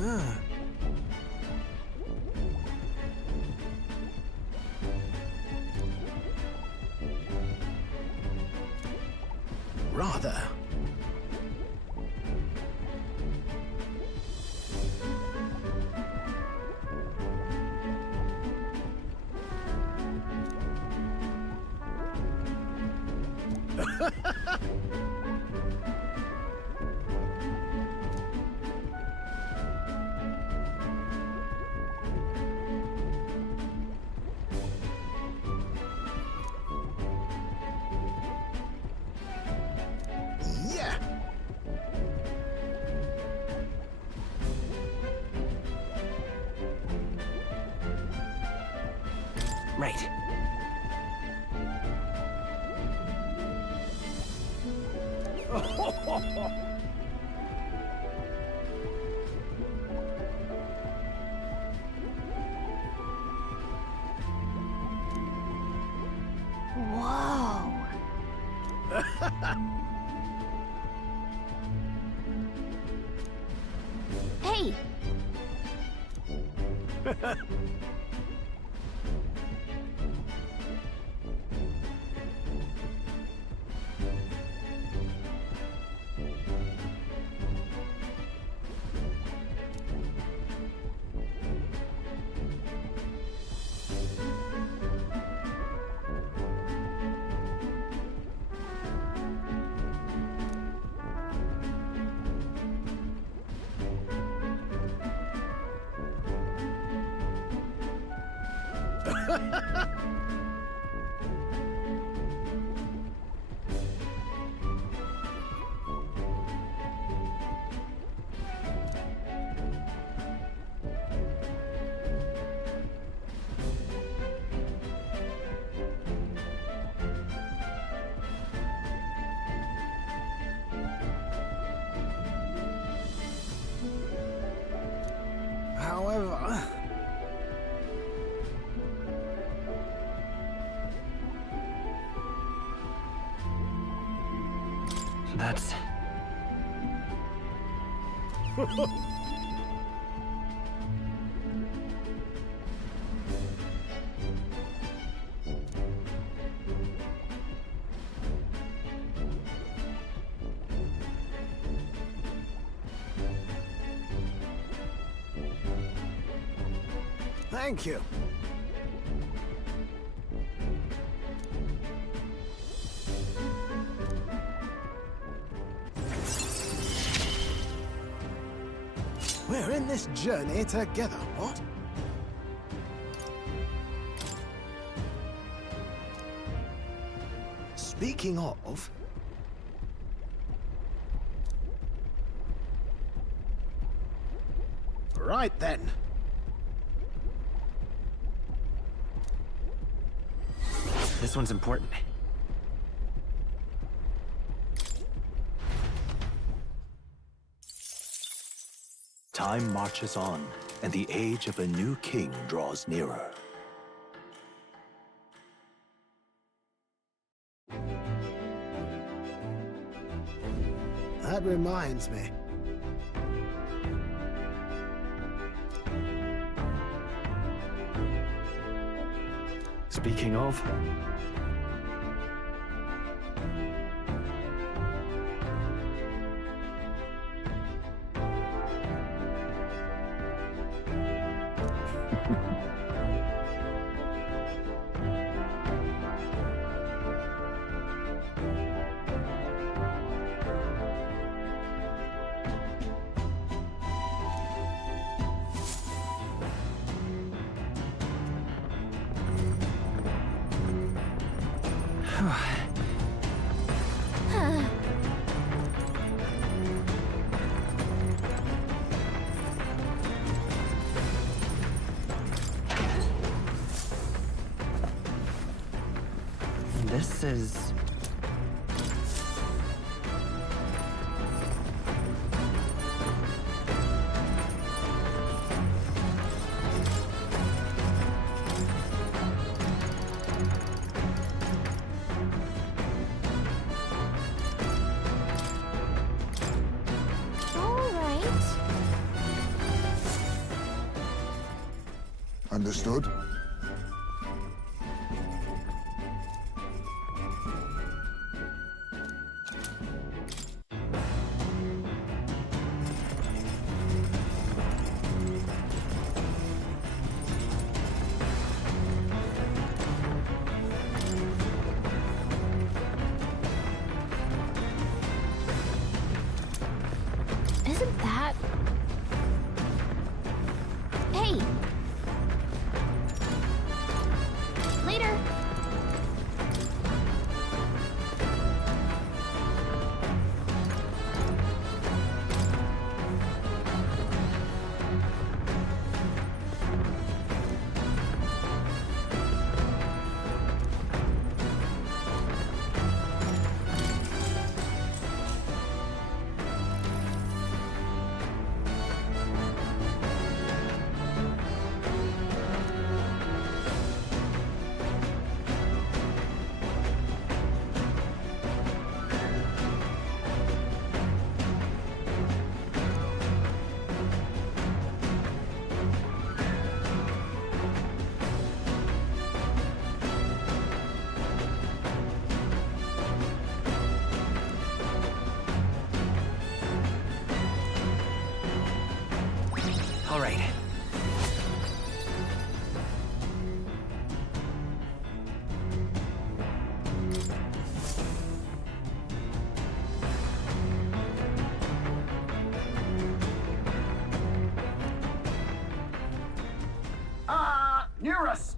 Ah. Rather. Yeah. Right. Whoa. Hey! However... That's... Thank you. We're in this journey together, what? Speaking of... Right then. This one's important. Time marches on, and the age of a new king draws nearer. That reminds me. Speaking of... This is... Understood? Isn't that... Hey!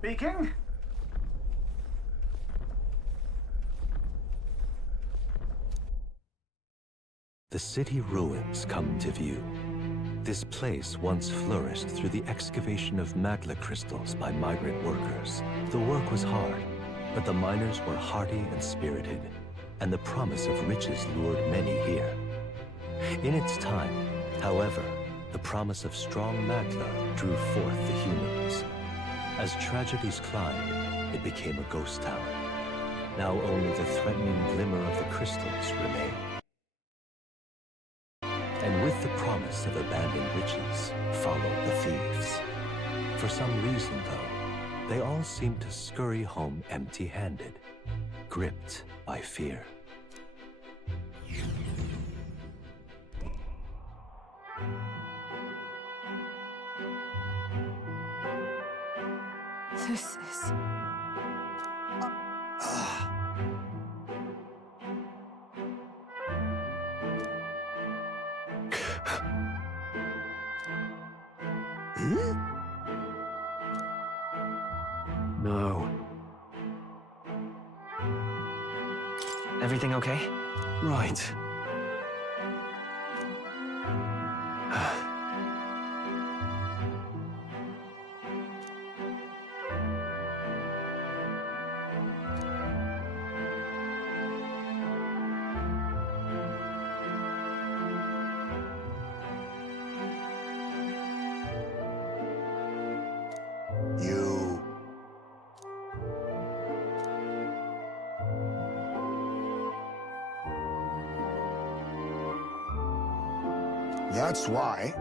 Speaking. The city ruins come to view. This place once flourished through the excavation of magma crystals by migrant workers. The work was hard, but the miners were hardy and spirited, and the promise of riches lured many here. In its time, however, the promise of strong magma drew forth the humans. As tragedies climbed, it became a ghost town. Now only the threatening glimmer of the crystals remain. And with the promise of abandoned riches followed the thieves. For some reason, though, they all seem to scurry home empty-handed, gripped by fear. This is... No. Everything okay? Right. That's why.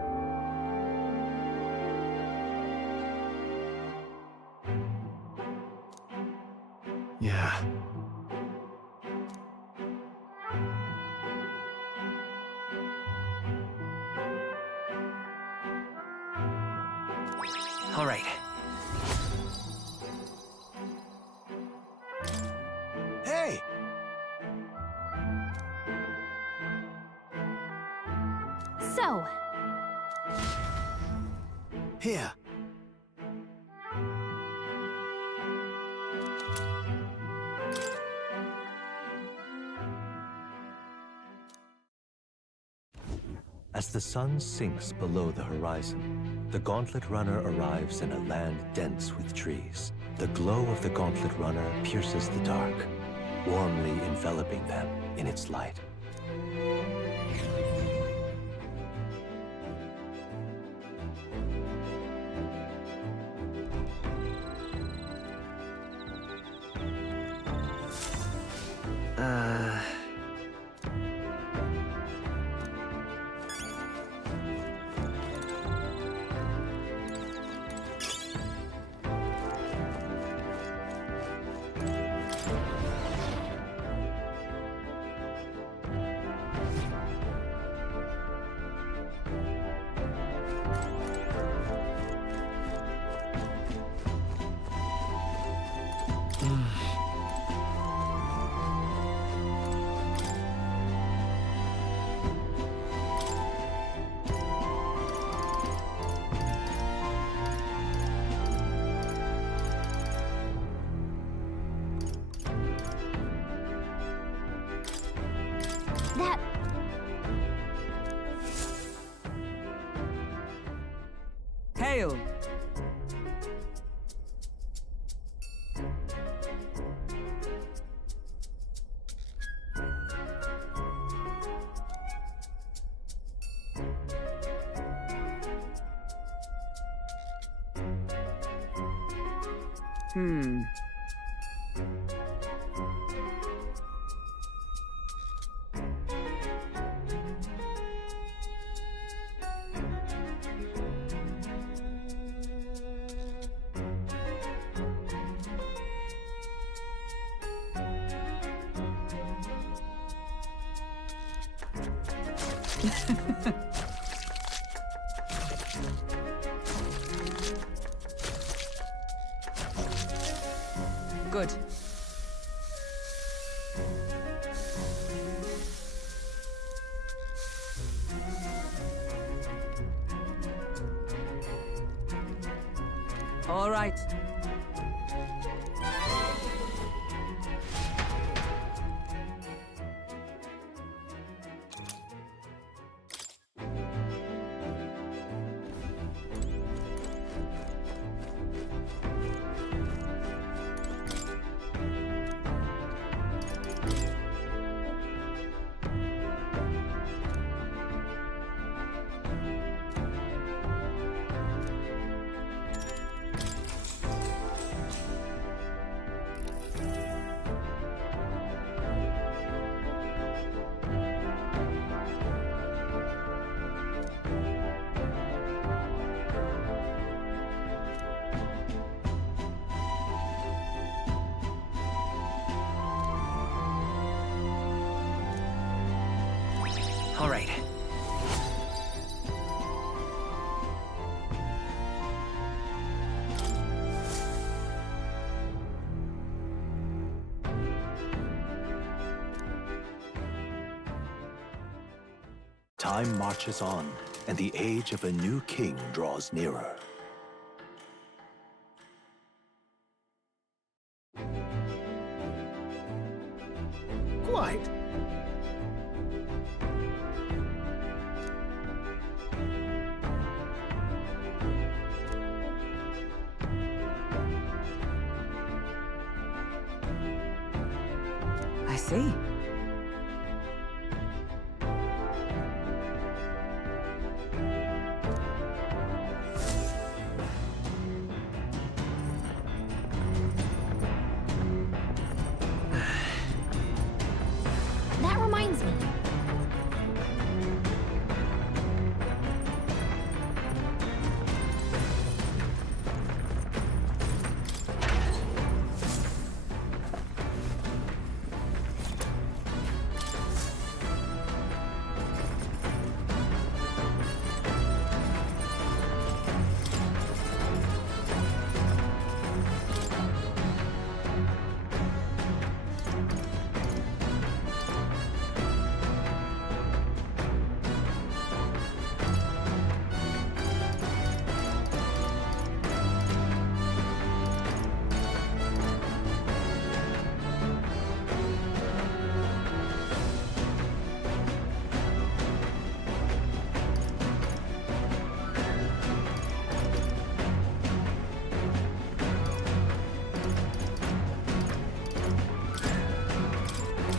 Yeah. All right. Hey! So, Here. As the sun sinks below the horizon, the Gauntlet Runner arrives in a land dense with trees. The glow of the Gauntlet Runner pierces the dark, warmly enveloping them in its light. that... Hail! Good. All right. All right. Time marches on, and the age of a new king draws nearer. Quite. I see. That reminds me.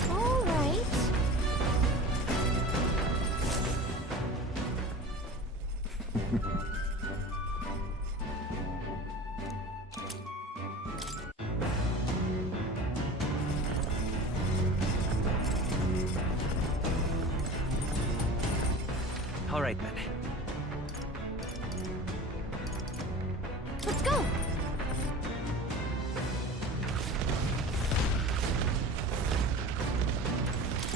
All right. All right, men. Let's go.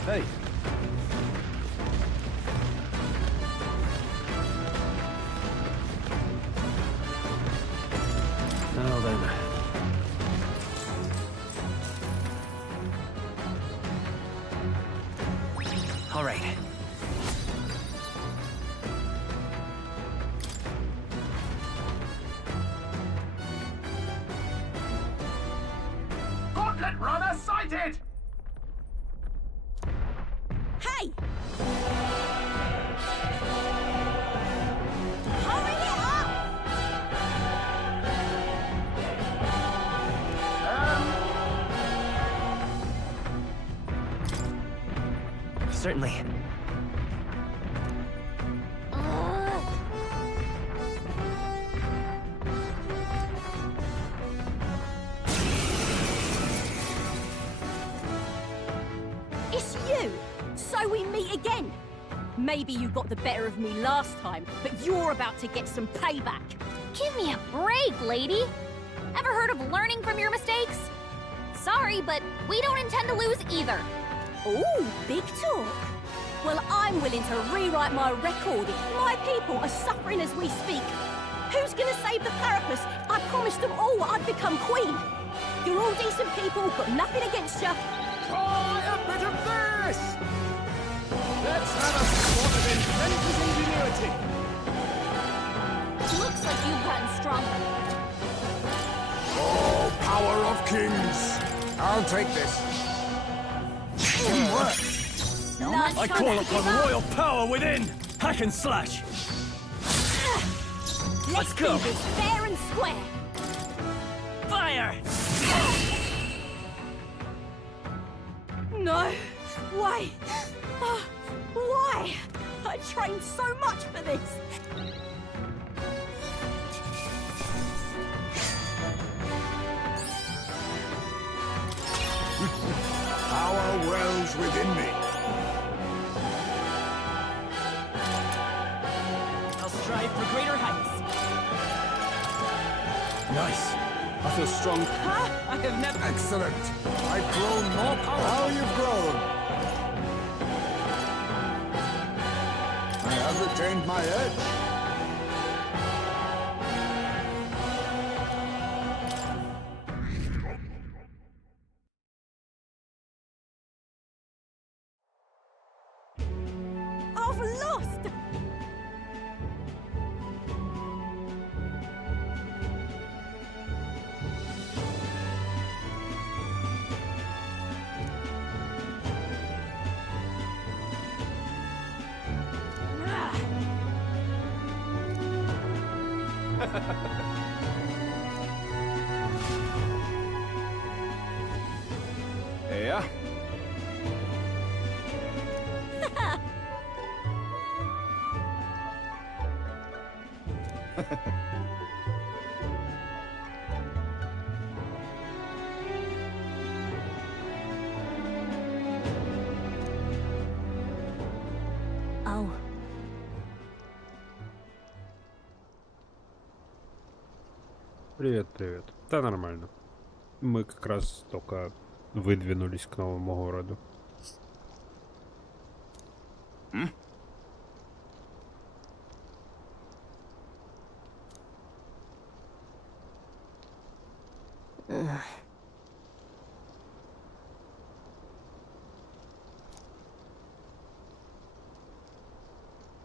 Hey, Now then, All right. Gauntlet runner sighted! Hey! Hurry it up! Certainly. It's you! So we meet again! Maybe you got the better of me last time, but you're about to get some payback. Give me a break, lady. Ever heard of learning from your mistakes? Sorry, but we don't intend to lose either. Ooh, big talk. Well, I'm willing to rewrite my record if my people are suffering as we speak. Who's gonna save the carapace? I promised them all I'd become queen. You're all decent people, got nothing against you. Try a bit of this! Let's have a spot of inventor's ingenuity! Looks like you've gotten stronger. Oh, power of kings! I'll take this. Teamwork! Last I time call I upon give up. royal power within! Hack and slash! Let's go. do this fair and square. Fire! No way. Why? I trained so much for this. Power wells within me. I'll strive for greater heights. nice. I feel strong. Huh? I have never... Excellent. I've grown more powerful. How you've grown. I've retained my edge. I've lost! Yeah. Oh. Привет, привет. Да нормально. Мы как раз только выдвинулись к новому городу.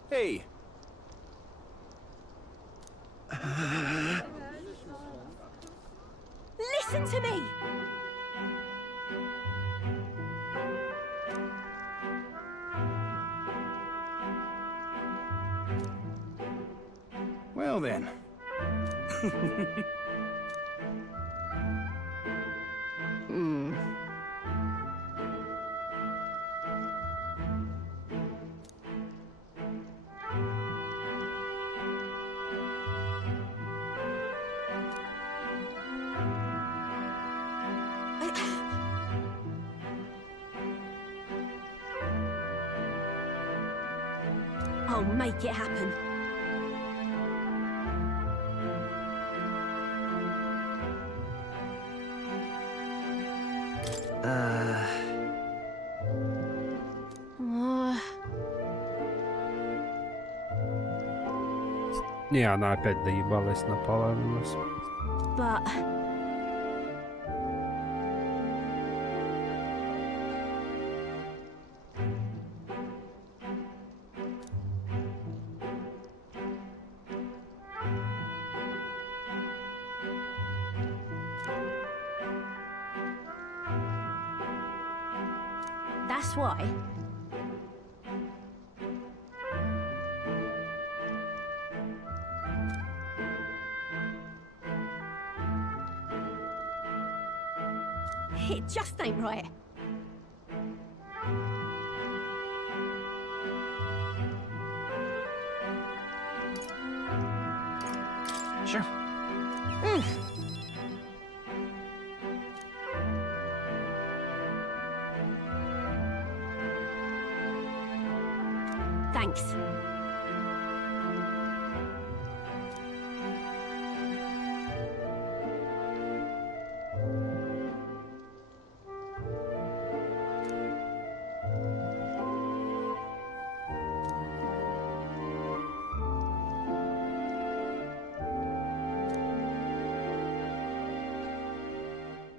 Hey. Listen to me! Well then. I'll make it happen. Не, она опять доебалась, напала на нас. But... That's why. It just ain't right. Sure. Thanks.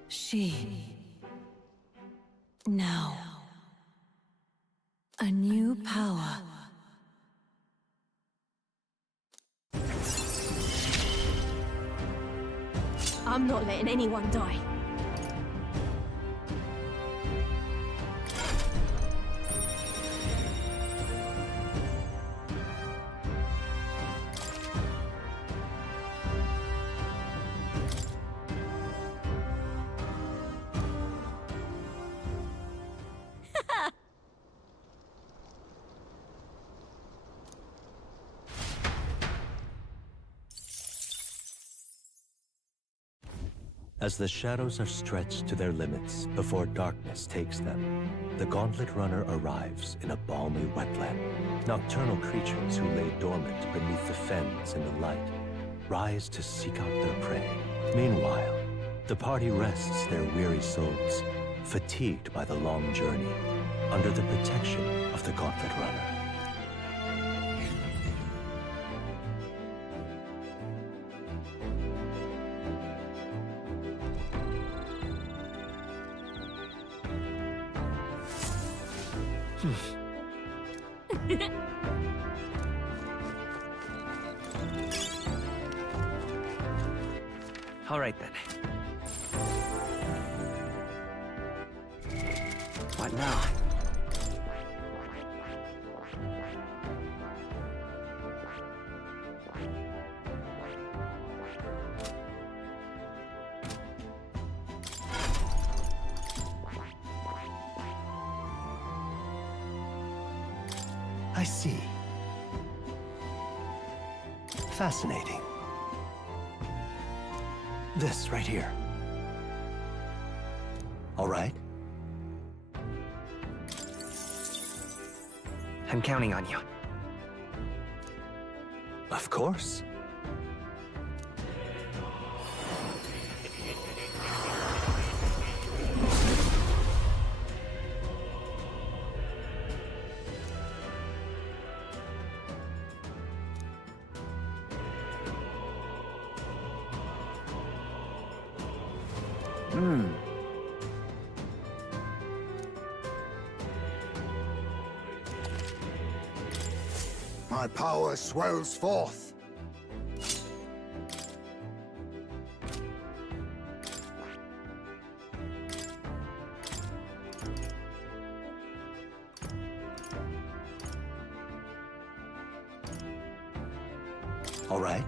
She. Now. A new power. I'm not letting anyone die. As the shadows are stretched to their limits before darkness takes them, the Gauntlet Runner arrives in a balmy wetland. Nocturnal creatures who lay dormant beneath the fens in the light rise to seek out their prey. Meanwhile, the party rests their weary souls, fatigued by the long journey, under the protection of the Gauntlet Runner. All right then. What now? I see. Fascinating. This right here. All right. I'm counting on you. Of course. My power swells forth. All right.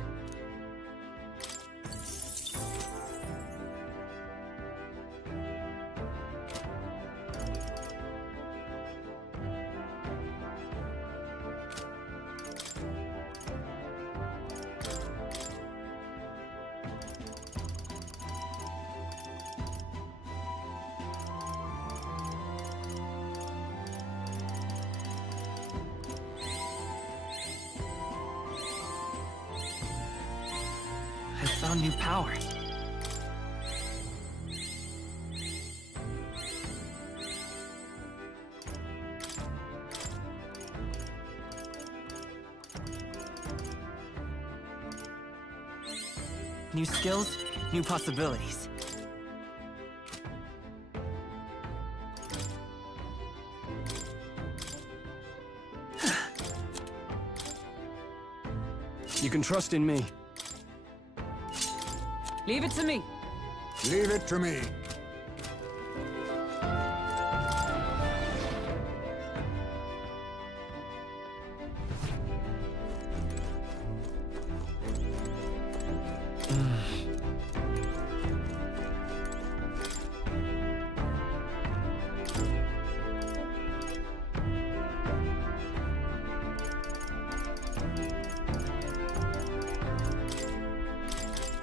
I found new powers. New skills, new possibilities. You can trust in me. Leave it to me. Leave it to me.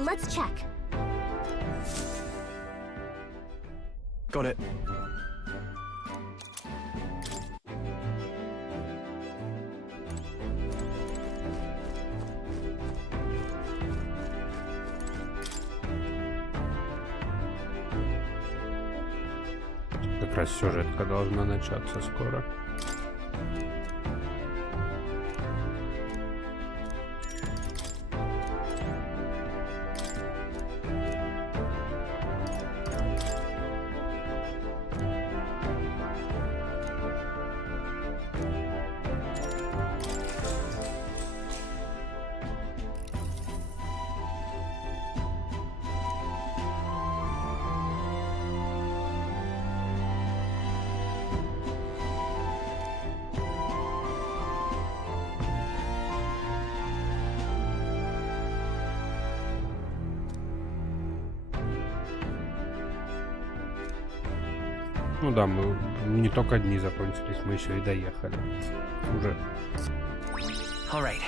Let's check. Got it. Как раз сюжетка должна начаться скоро. Ну да, мы не только дни закончились, мы еще и доехали. Уже. All right.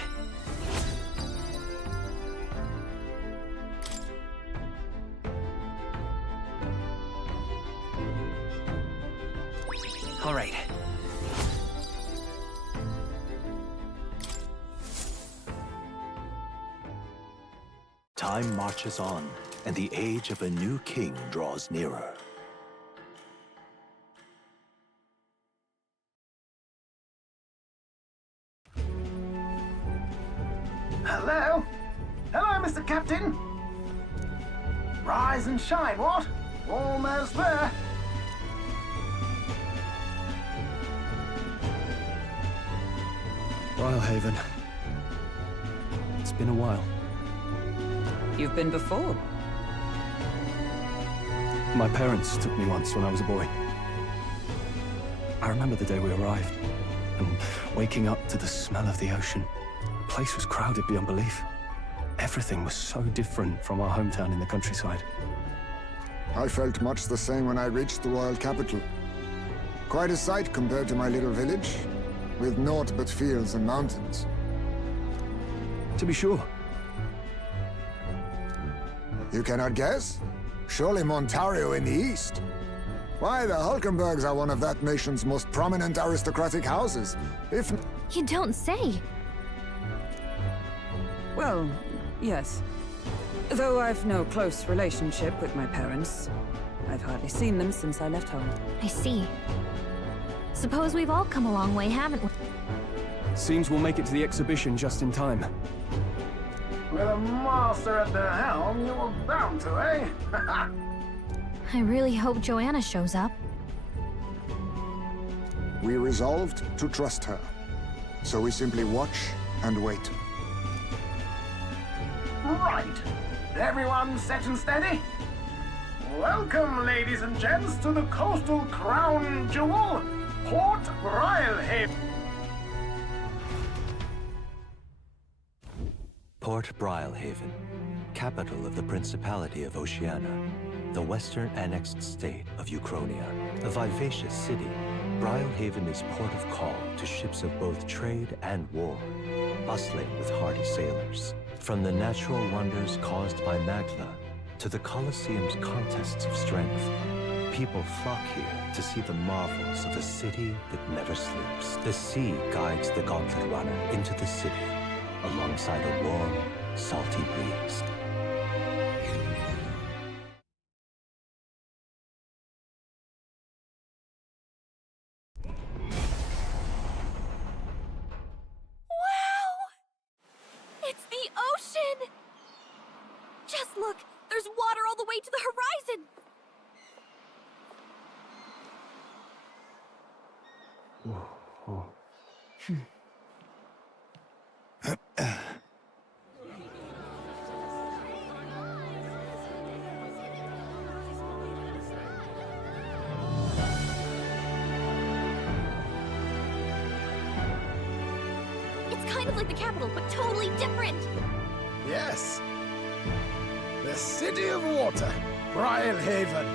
All right. Time marches on, and the age of a new king draws nearer. Hello? Hello, Mr. Captain. Rise and shine, what? Almost there. Brilehaven. It's been a while. You've been before. My parents took me once when I was a boy. I remember the day we arrived, and waking up to the smell of the ocean. The place was crowded beyond belief. Everything was so different from our hometown in the countryside. I felt much the same when I reached the royal capital. Quite a sight compared to my little village, with naught but fields and mountains. To be sure. You cannot guess? Surely Montario in the east. Why, the Hulkenbergs are one of that nation's most prominent aristocratic houses. If... You don't say. Well, yes. Though I've no close relationship with my parents, I've hardly seen them since I left home. I see. Suppose we've all come a long way, haven't we? Seems we'll make it to the exhibition just in time. With a master at the helm, you were bound to, eh? I really hope Joanna shows up. We resolved to trust her. So we simply watch and wait. Right. Everyone set and steady? Welcome, ladies and gents, to the coastal crown jewel, Port Brilehaven. Port Brilehaven, capital of the Principality of Oceania, the western annexed state of Uchronia. A vivacious city, Brilehaven is port of call to ships of both trade and war, bustling with hardy sailors. From the natural wonders caused by Magla to the Colosseum's contests of strength, people flock here to see the marvels of a city that never sleeps. The sea guides the gauntlet runner into the city, alongside a warm, salty breeze. It's the ocean! Just look! There's water all the way to the horizon! It's kind of like the capital, but totally different! Yes. The City of Water, Brilehaven.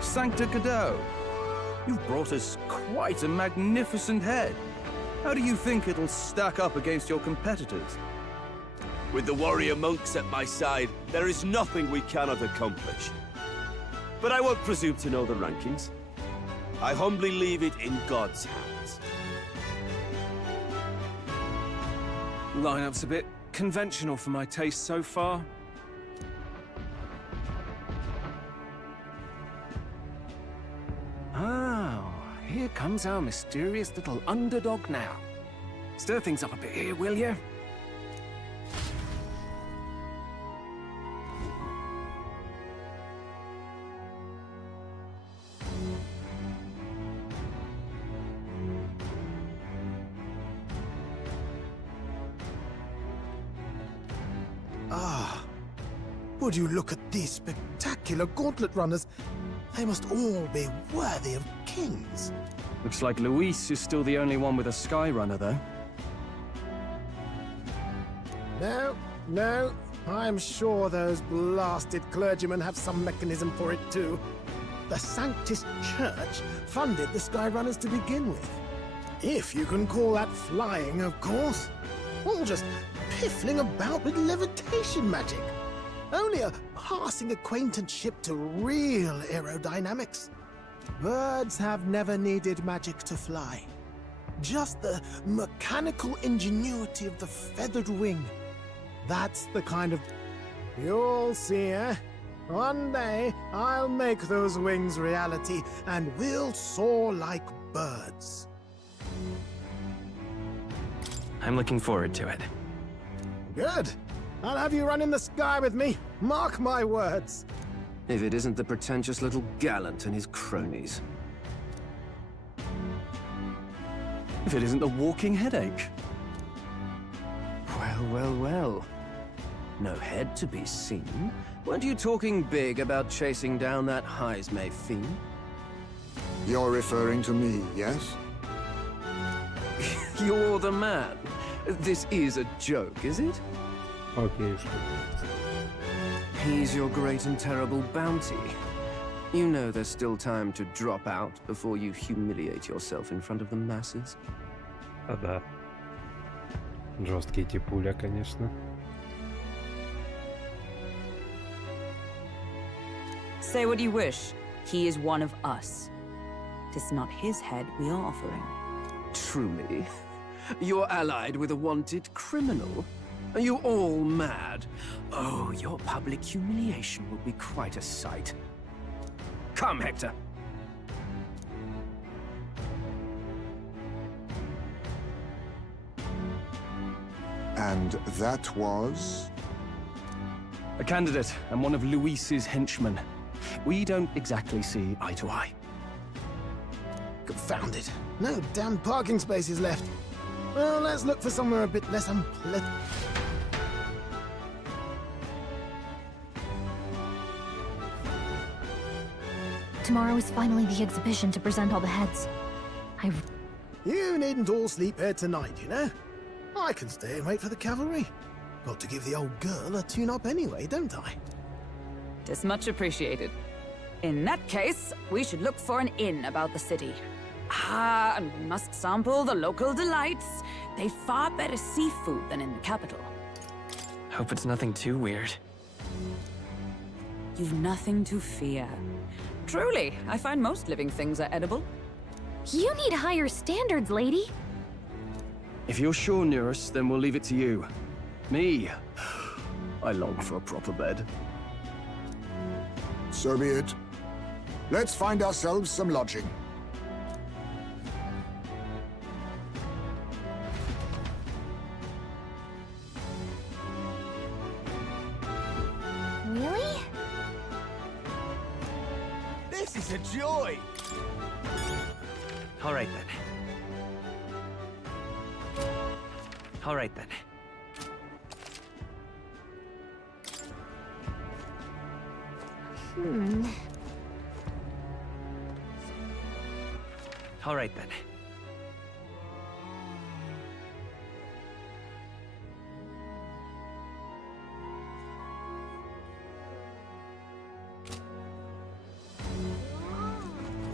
Sancta Cadeau, you've brought us quite a magnificent head. How do you think it'll stack up against your competitors? With the warrior monks at my side, there is nothing we cannot accomplish. But I won't presume to know the rankings. I humbly leave it in God's hands. Lineup's a bit conventional for my taste so far. Oh, here comes our mysterious little underdog now. Stir things up a bit here, will you? Ah, would you look at these spectacular gauntlet runners? They must all be worthy of kings. Looks like Luis is still the only one with a Skyrunner, though. No, I'm sure those blasted clergymen have some mechanism for it too. The Sanctus Church funded the Skyrunners to begin with. If you can call that flying, of course. All just piffling about with levitation magic. Only a passing acquaintanceship to real aerodynamics. Birds have never needed magic to fly. Just the mechanical ingenuity of the feathered wing. That's the kind of... You'll see, eh? One day, I'll make those wings reality, and we'll soar like birds. I'm looking forward to it. Good. I'll have you run in the sky with me. Mark my words. If it isn't the pretentious little gallant and his cronies. If it isn't the walking headache. Well, well, well. No head to be seen. Weren't you talking big about chasing down that Heismay fiend? You're referring to me, yes? You're the man. This is a joke, is it? Окей, что? He's your great and terrible bounty. You know there's still time to drop out before you humiliate yourself in front of the masses. А да. Жесткий типуля, конечно. Say what you wish. He is one of us. 'Tis not his head we are offering. Truly? You're allied with a wanted criminal? Are you all mad? Oh, your public humiliation will be quite a sight. Come, Hector. And that was? A candidate and one of Luis's henchmen. We don't exactly see eye to eye. Confound it. No damn parking spaces left. Well, let's look for somewhere a bit less unpleasant. Tomorrow is finally the exhibition to present all the heads. You needn't all sleep here tonight, you know? I can stay and wait for the cavalry. Got to give the old girl a tune-up anyway, don't I? 'Tis much appreciated. In that case, we should look for an inn about the city. Ah, and we must sample the local delights. They've far better seafood than in the capital. Hope it's nothing too weird. You've nothing to fear. Truly, I find most living things are edible. You need higher standards, lady. If you're sure, Nearest, then we'll leave it to you. Me? I long for a proper bed. So be it. Let's find ourselves some lodging. Really? This is a joy! All right then. All right then. All right then.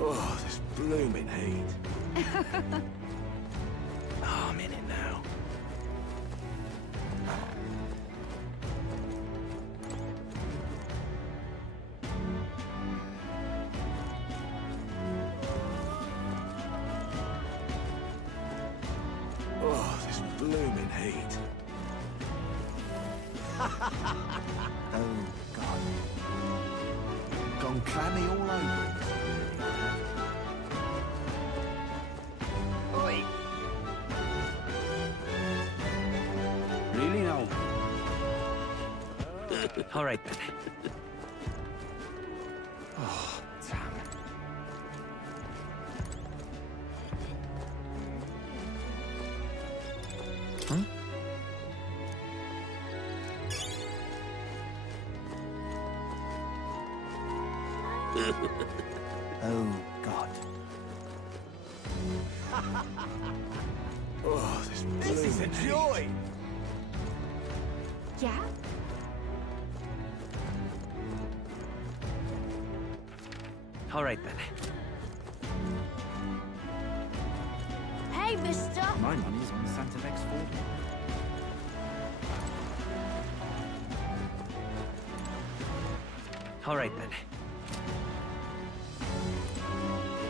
Oh, this blooming heat. Oh, I'm in it now. Oh, this blooming heat. Oh, God. Gone clammy all over it. Oi! Really now? All right then. Oh, damn. Oh, God. Oh, this is a joy! Yeah? All right then. Hey, mister! My money's on Santa Vex Ford. All right then.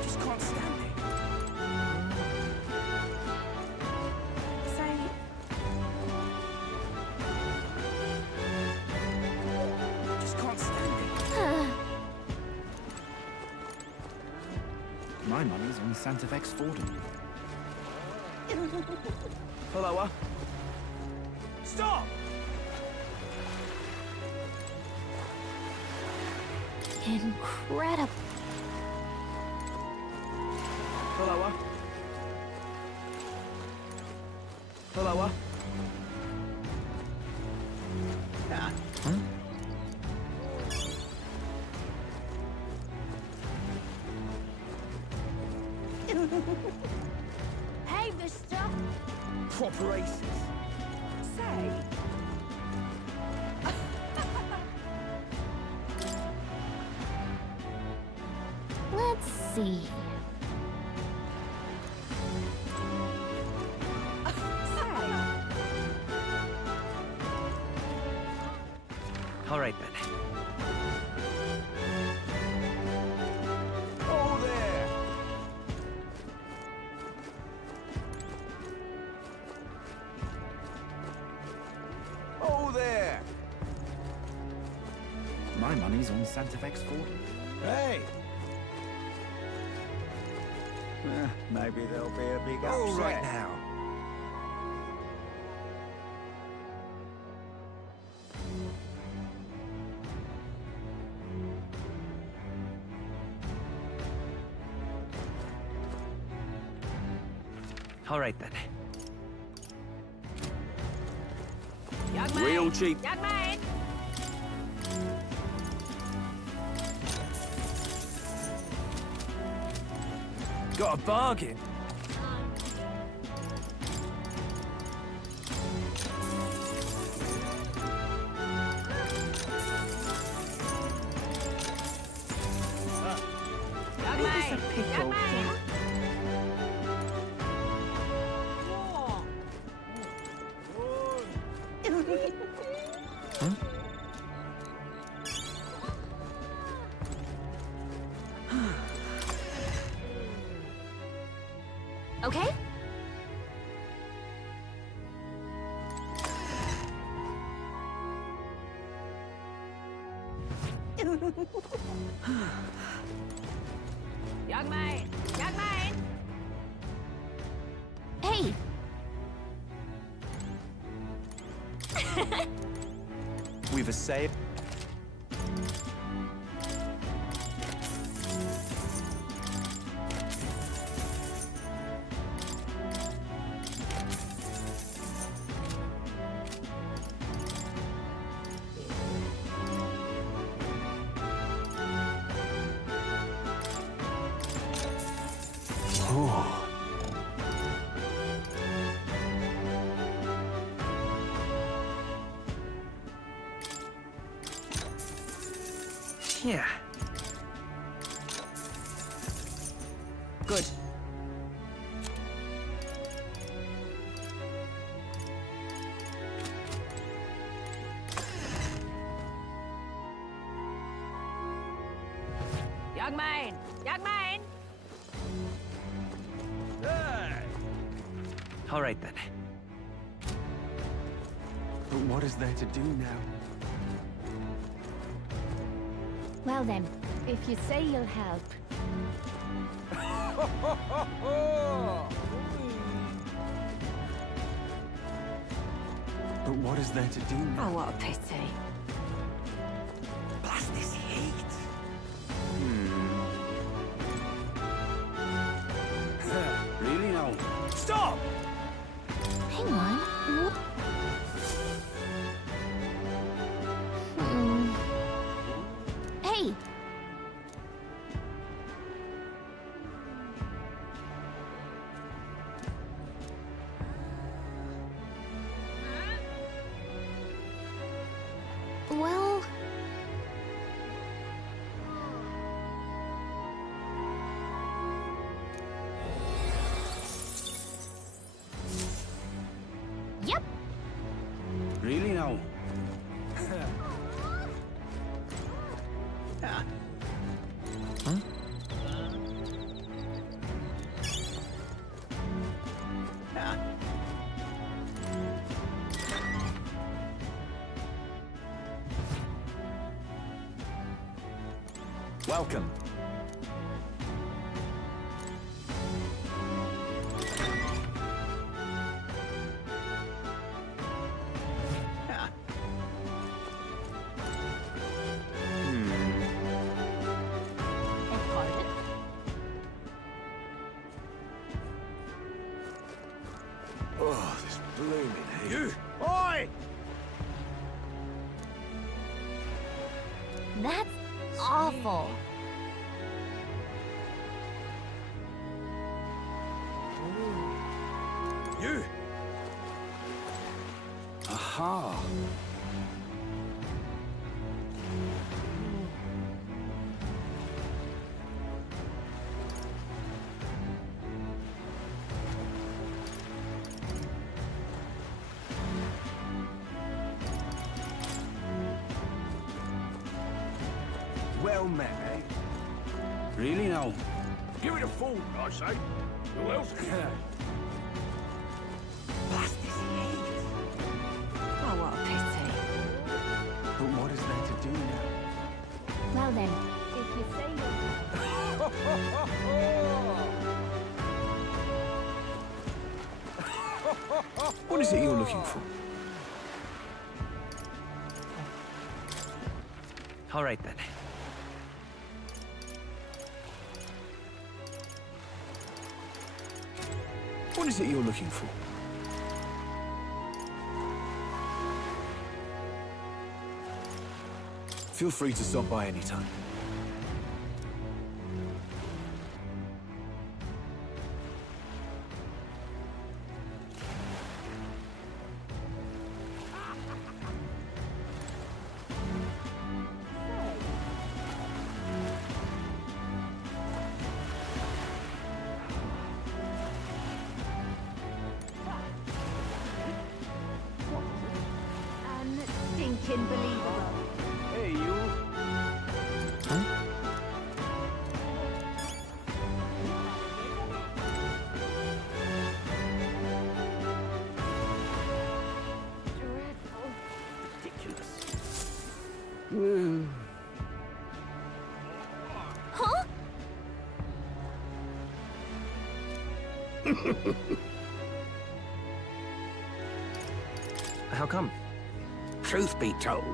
Just can't stand it. Say... Just can't stand it. My money's on Santa Vex Ford. Follower. Stop! Incredible. Follower. Follower. Hey, mister. Proper aces. Say. Let's see. All right then. Oh, there. Oh, there. My money's on Santa Fe's 40. Hey. Maybe there'll be a big All upset. right now. All right then. Young man. Real cheap. Young man. Got a bargain. Young man. Young man. Okay? Young man! Young man! Hey! We've essayed. Yeah. Good. Young man! Young man! All right then. But what is there to do now? Well then, if you say you'll help. But what is there to do now? Oh, what a pity. Blast this heat. Really now? Stop! Hang on. Hey! Well... Yep. Really now? Welcome. Oh, this blooming heat. You! Oi! That's awful. You! Aha! Well met, eh? Really now? Give it a fool, I say. Who else can? Oh, what a pity. But what is there to do now? Well then, if you say What is it you're looking for? All right then. What is it you're looking for? Feel free to stop by anytime. Stinking believable. Hey, you. Huh? How come? Truth be told,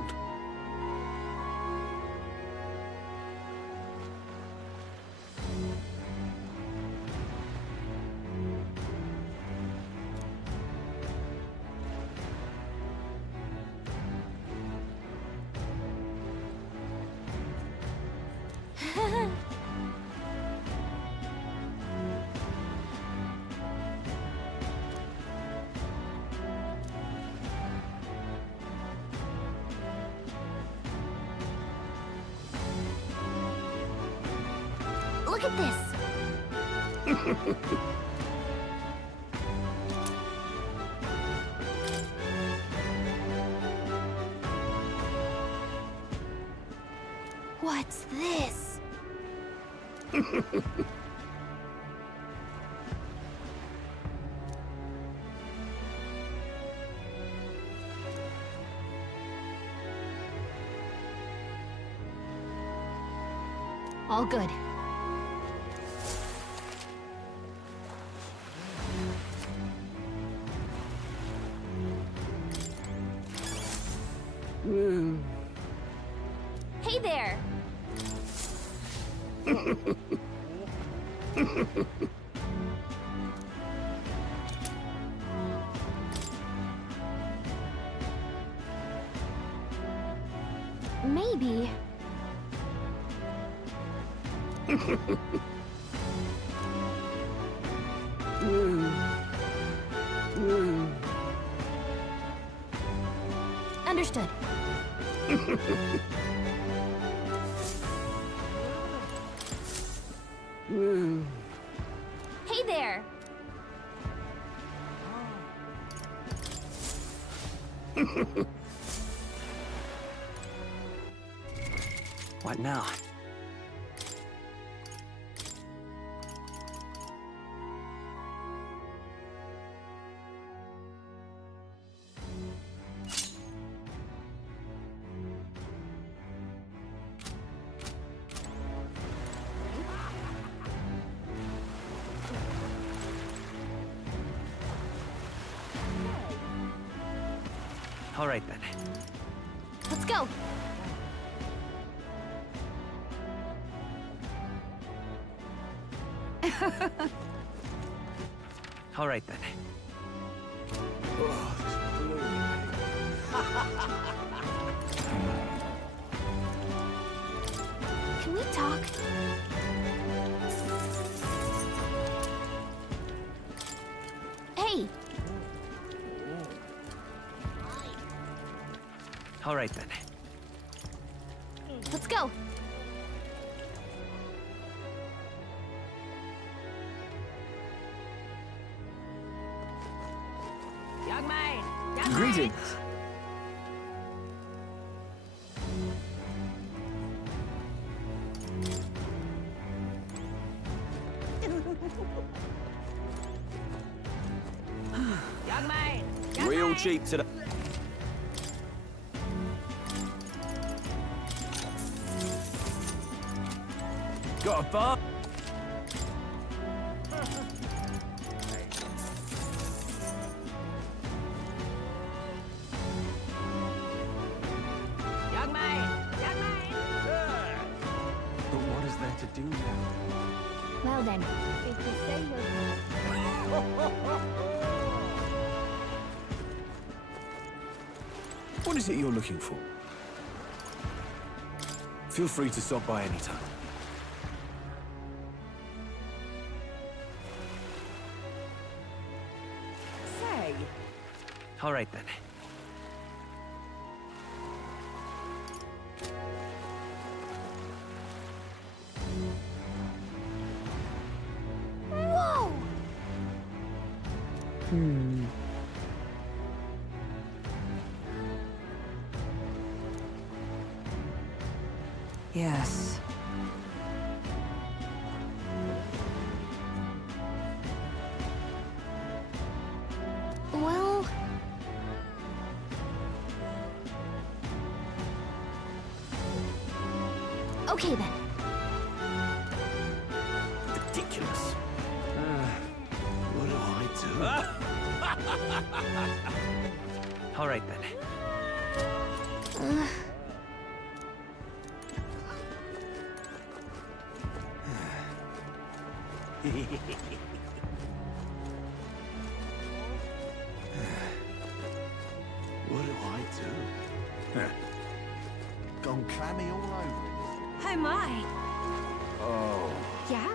Look at this. What's this? All good. Hey there! Maybe. Understood. Hey there! What now? All right then. Let's go! All right then. Oh, this blooming Can we talk? Hey! All right then. Let's go! Young man! Greetings. Young man! real cheap today. Got a bar? Young man! Young man! But what is there to do now? Well then, if you say you're... What is it you're looking for? Feel free to stop by any time. Say, All right then. Whoa! Yes. Well... Okay then. Ridiculous. What do I do? All right then. What do I do? Gone clammy all over it. Oh my! Oh. Yeah?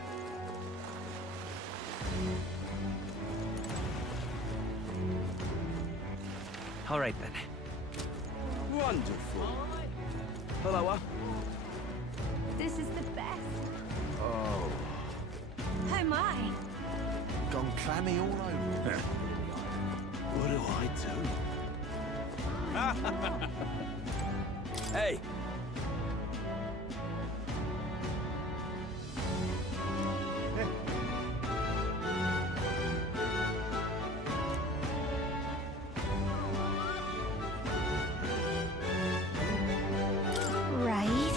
All right then. Wonderful. Hello. This is the best. Oh. Oh my! Gone clammy all over it. What do I do? Hey. Right.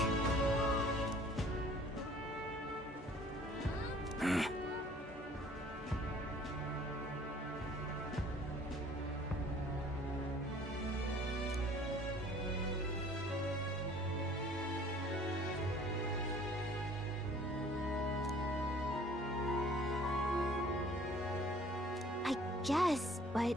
I guess, but...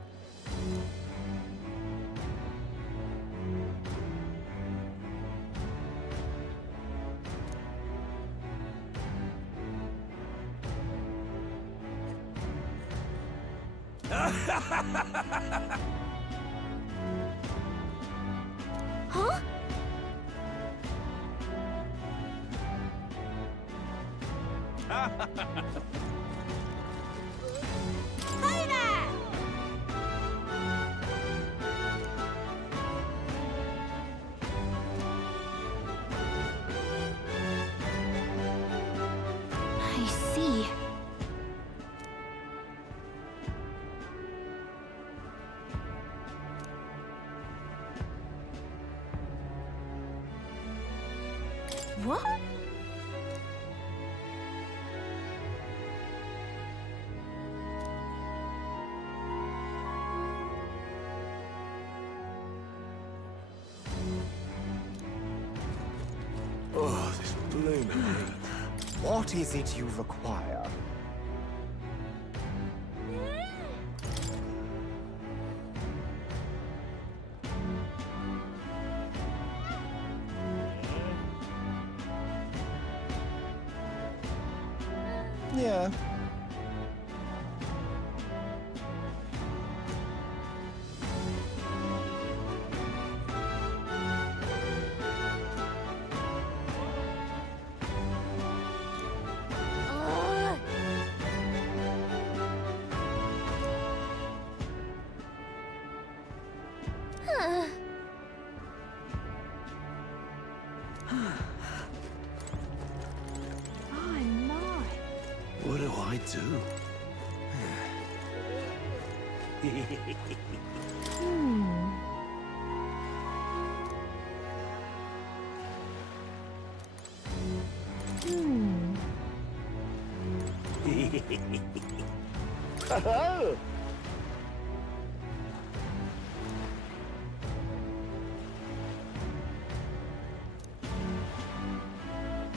Huh? Hey there! I see. What? Oh, this blooming heat. What is it you require? Yeah. What do I do?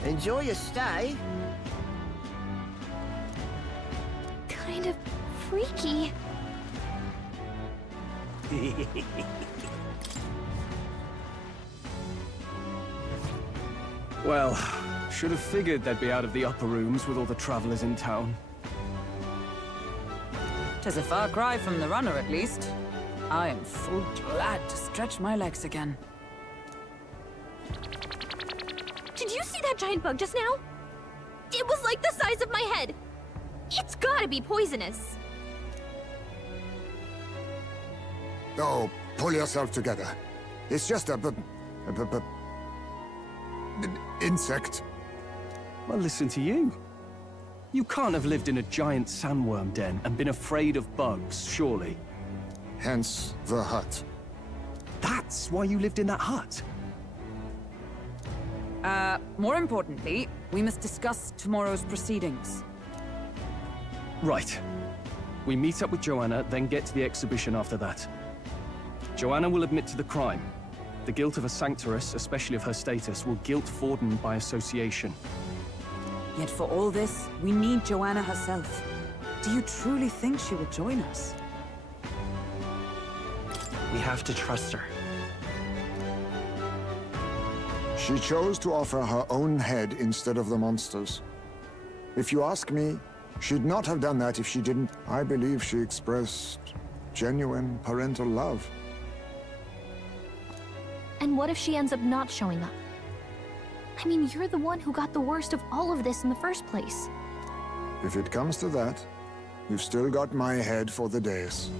Enjoy your stay. Kind of freaky. Well, should have figured they'd be out of the upper rooms with all the travelers in town. 'Tis a far cry from the runner, at least. I am full glad to stretch my legs again. Did you see that giant bug just now? It was like the size of my head. It's gotta be poisonous. Oh, pull yourself together. It's just a insect. Well, listen to you. You can't have lived in a giant sandworm den and been afraid of bugs, surely. Hence the hut. That's why you lived in that hut? More importantly, we must discuss tomorrow's proceedings. Right. We meet up with Joanna, then get to the exhibition after that. Joanna will admit to the crime. The guilt of a sanctoress, especially of her status, will guilt Forden by association. Yet for all this, we need Joanna herself. Do you truly think she will join us? We have to trust her. She chose to offer her own head instead of the monster's. If you ask me, she'd not have done that if she didn't. I believe she expressed genuine parental love. And what if she ends up not showing up? I mean, you're the one who got the worst of all of this in the first place. If it comes to that, you've still got my head for the dais.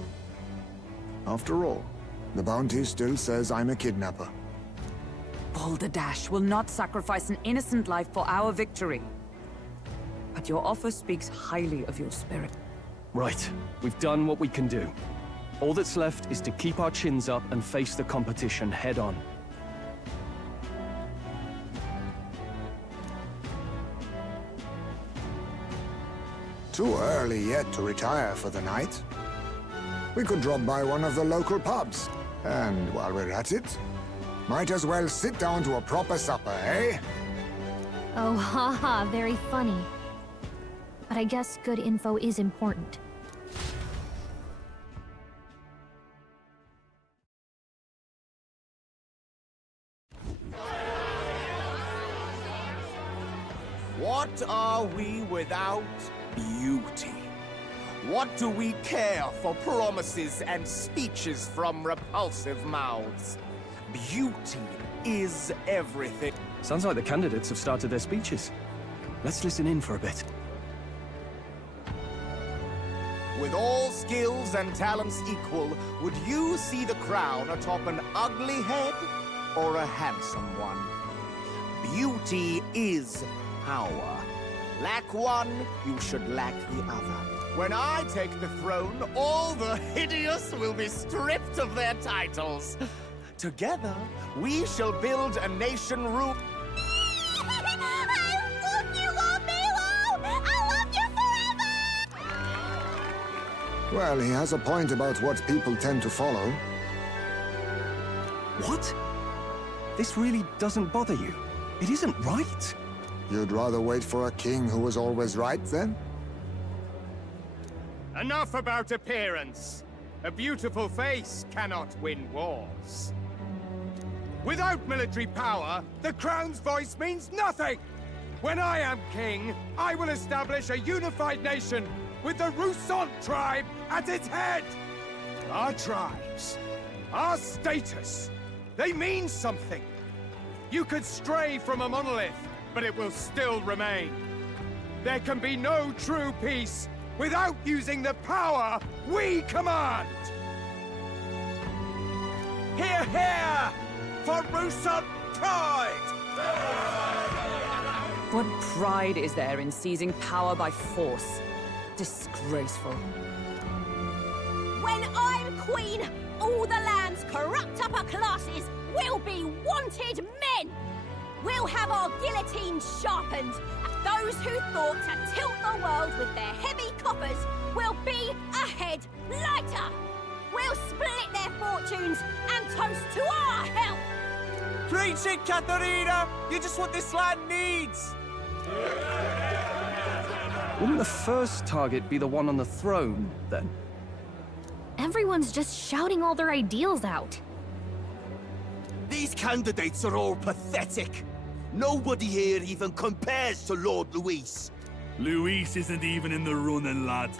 After all, the bounty still says I'm a kidnapper. Balderdash will not sacrifice an innocent life for our victory. But your offer speaks highly of your spirit. Right. We've done what we can do. All that's left is to keep our chins up and face the competition head on. Too early yet to retire for the night. We could drop by one of the local pubs. And while we're at it, might as well sit down to a proper supper, eh? Oh, haha, very funny. But I guess good info is important. What are we without beauty? What do we care for promises and speeches from repulsive mouths? Beauty is everything. Sounds like the candidates have started their speeches. Let's listen in for a bit. With all skills and talents equal, would you see the crown atop an ugly head or a handsome one? Beauty is power. Lack one, you should lack the other. When I take the throne, all the hideous will be stripped of their titles. Together, we shall build a nation ruled. I love you, Milo! I love you forever! Well, he has a point about what people tend to follow. What? This really doesn't bother you? It isn't right. You'd rather wait for a king who was always right, then? Enough about appearance. A beautiful face cannot win wars. Without military power, the crown's voice means nothing! When I am king, I will establish a unified nation with the Rousant tribe at its head! Our tribes, our status, they mean something. You could stray from a monolith, but it will still remain. There can be no true peace without using the power we command! Hear, hear! For Rousant pride! What pride is there in seizing power by force? Disgraceful. When I'm queen, all the land's corrupt upper classes will be wanted men! We'll have our guillotines sharpened, and those who thought to tilt the world with their heavy coppers will be a head lighter! We'll split their fortunes and toast to our help! Preach it, Katharina! You're just what this land needs! Wouldn't the first target be the one on the throne, then? Everyone's just shouting all their ideals out. These candidates are all pathetic. Nobody here even compares to Lord Luis. Luis isn't even in the running, lad.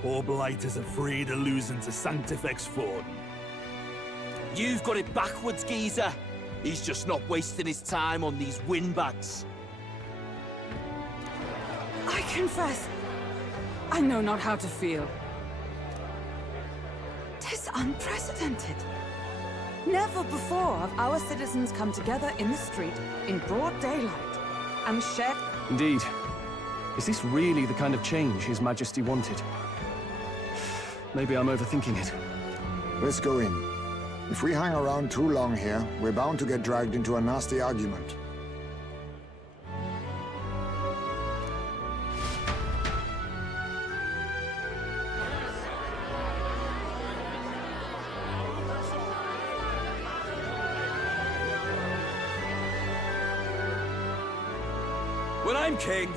Poor Blight is afraid of losing to Sanctifex Ford. You've got it backwards, geezer. He's just not wasting his time on these windbags. I confess, I know not how to feel. 'Tis unprecedented. Never before have our citizens come together in the street in broad daylight and shared... Indeed. Is this really the kind of change His Majesty wanted? Maybe I'm overthinking it. Let's go in. If we hang around too long here, we're bound to get dragged into a nasty argument. When I'm king,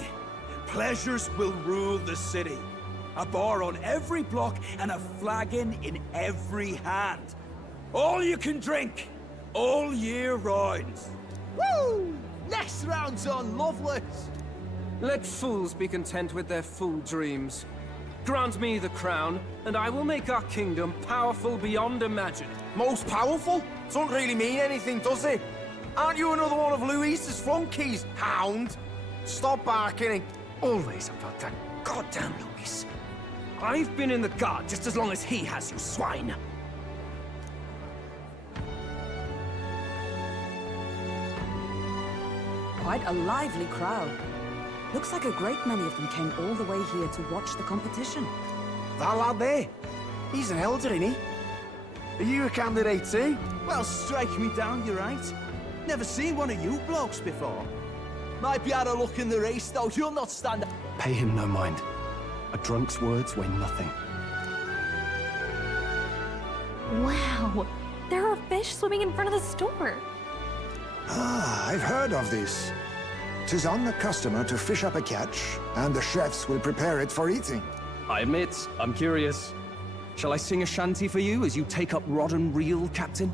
pleasures will rule the city. A bar on every block and a flagon in every hand. All you can drink, all year round. Woo! Next round's on, Loveless! Let fools be content with their fool dreams. Grant me the crown, and I will make our kingdom powerful beyond imagine. Most powerful? Doesn't really mean anything, does it? Aren't you another one of Luis's flunkies, hound? Stop barking. Always about that goddamn Luis. I've been in the guard just as long as he has, you swine. Quite a lively crowd. Looks like a great many of them came all the way here to watch the competition. That lad there? He's an elder, isn't he? Are you a candidate too? Well, strike me down, you're right. Never seen one of you blokes before. Might be out of luck in the race, though. You'll not stand up. Pay him no mind. A drunk's words weigh nothing. Wow, there are fish swimming in front of the store. Ah, I've heard of this. 'Tis on the customer to fish up a catch, and the chefs will prepare it for eating. I admit, I'm curious. Shall I sing a shanty for you as you take up rod and reel, Captain?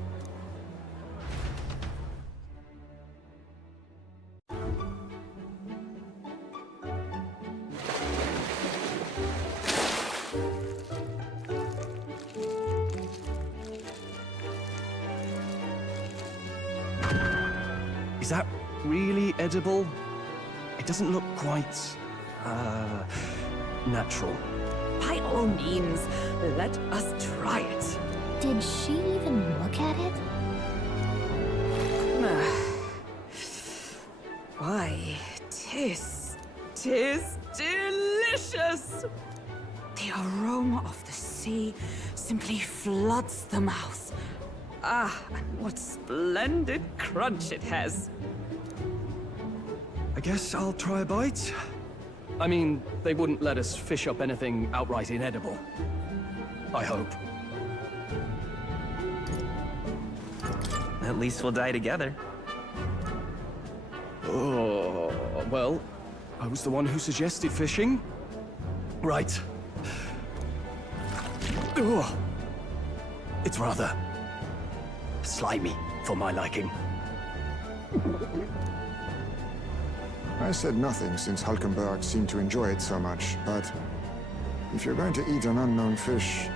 Is that really edible? It doesn't look quite, natural. By all means, let us try it. Did she even look at it? Why, tis delicious! The aroma of the sea simply floods the mouth. Ah, and what splendid crunch it has. I guess I'll try a bite. I mean, they wouldn't let us fish up anything outright inedible. I hope. At least we'll die together. Oh, well, I was the one who suggested fishing. Right. Oh, it's rather slimy for my liking. I said nothing since Hulkenberg seemed to enjoy it so much, but if you're going to eat an unknown fish,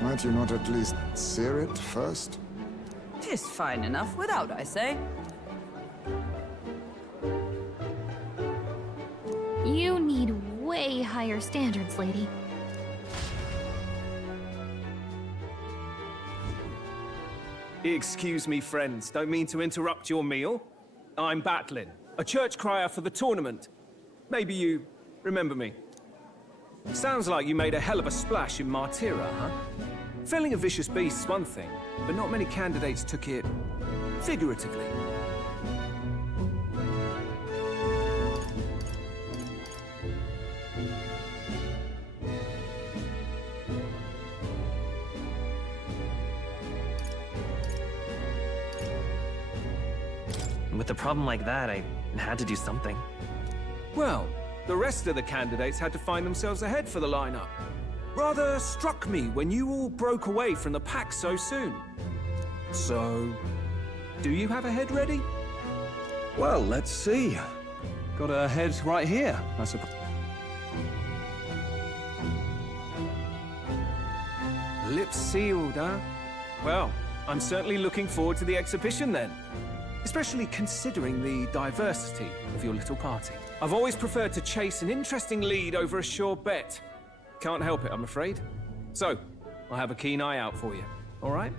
might you not at least sear it first? 'Tis fine enough without, I say. You need way higher standards, lady. Excuse me, friends. Don't mean to interrupt your meal. I'm Batlin, a church crier for the tournament. Maybe you remember me. Sounds like you made a hell of a splash in Martyra, huh? Felling a vicious beast's one thing, but not many candidates took it figuratively. With a problem like that, I had to do something. Well, the rest of the candidates had to find themselves ahead for the lineup. Rather struck me when you all broke away from the pack so soon. So, do you have a head ready? Well, let's see. Got a head right here, I suppose. Lips sealed, huh? Well, I'm certainly looking forward to the exhibition then. Especially considering the diversity of your little party. I've always preferred to chase an interesting lead over a sure bet. Can't help it, I'm afraid. So, I'll have a keen eye out for you, all right?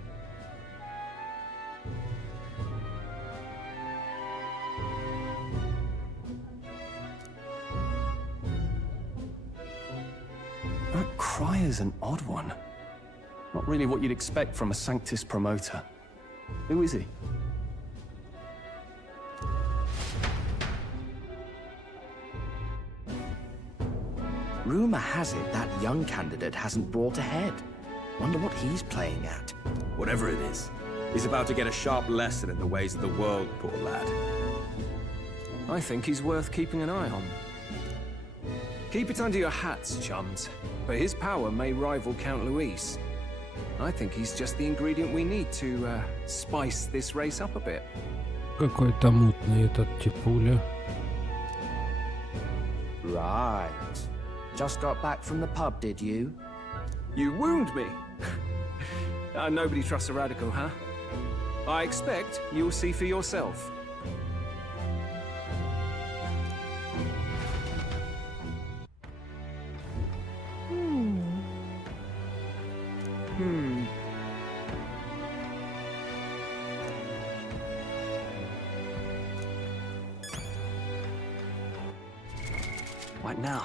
That Crier's an odd one. Not really what you'd expect from a Sanctus promoter. Who is he? Rumor has it that young candidate hasn't brought ahead. Wonder what he's playing at. Whatever it is, he's about to get a sharp lesson in the ways of the world, poor lad. I think he's worth keeping an eye on. Keep it under your hats, chums, but his power may rival Count Luis. I think he's just the ingredient we need to spice this race up a bit. Какой-то мутный этот типуля. Right. Just got back from the pub, did you? You wound me? Nobody trusts a radical, huh? I expect you'll see for yourself. What now?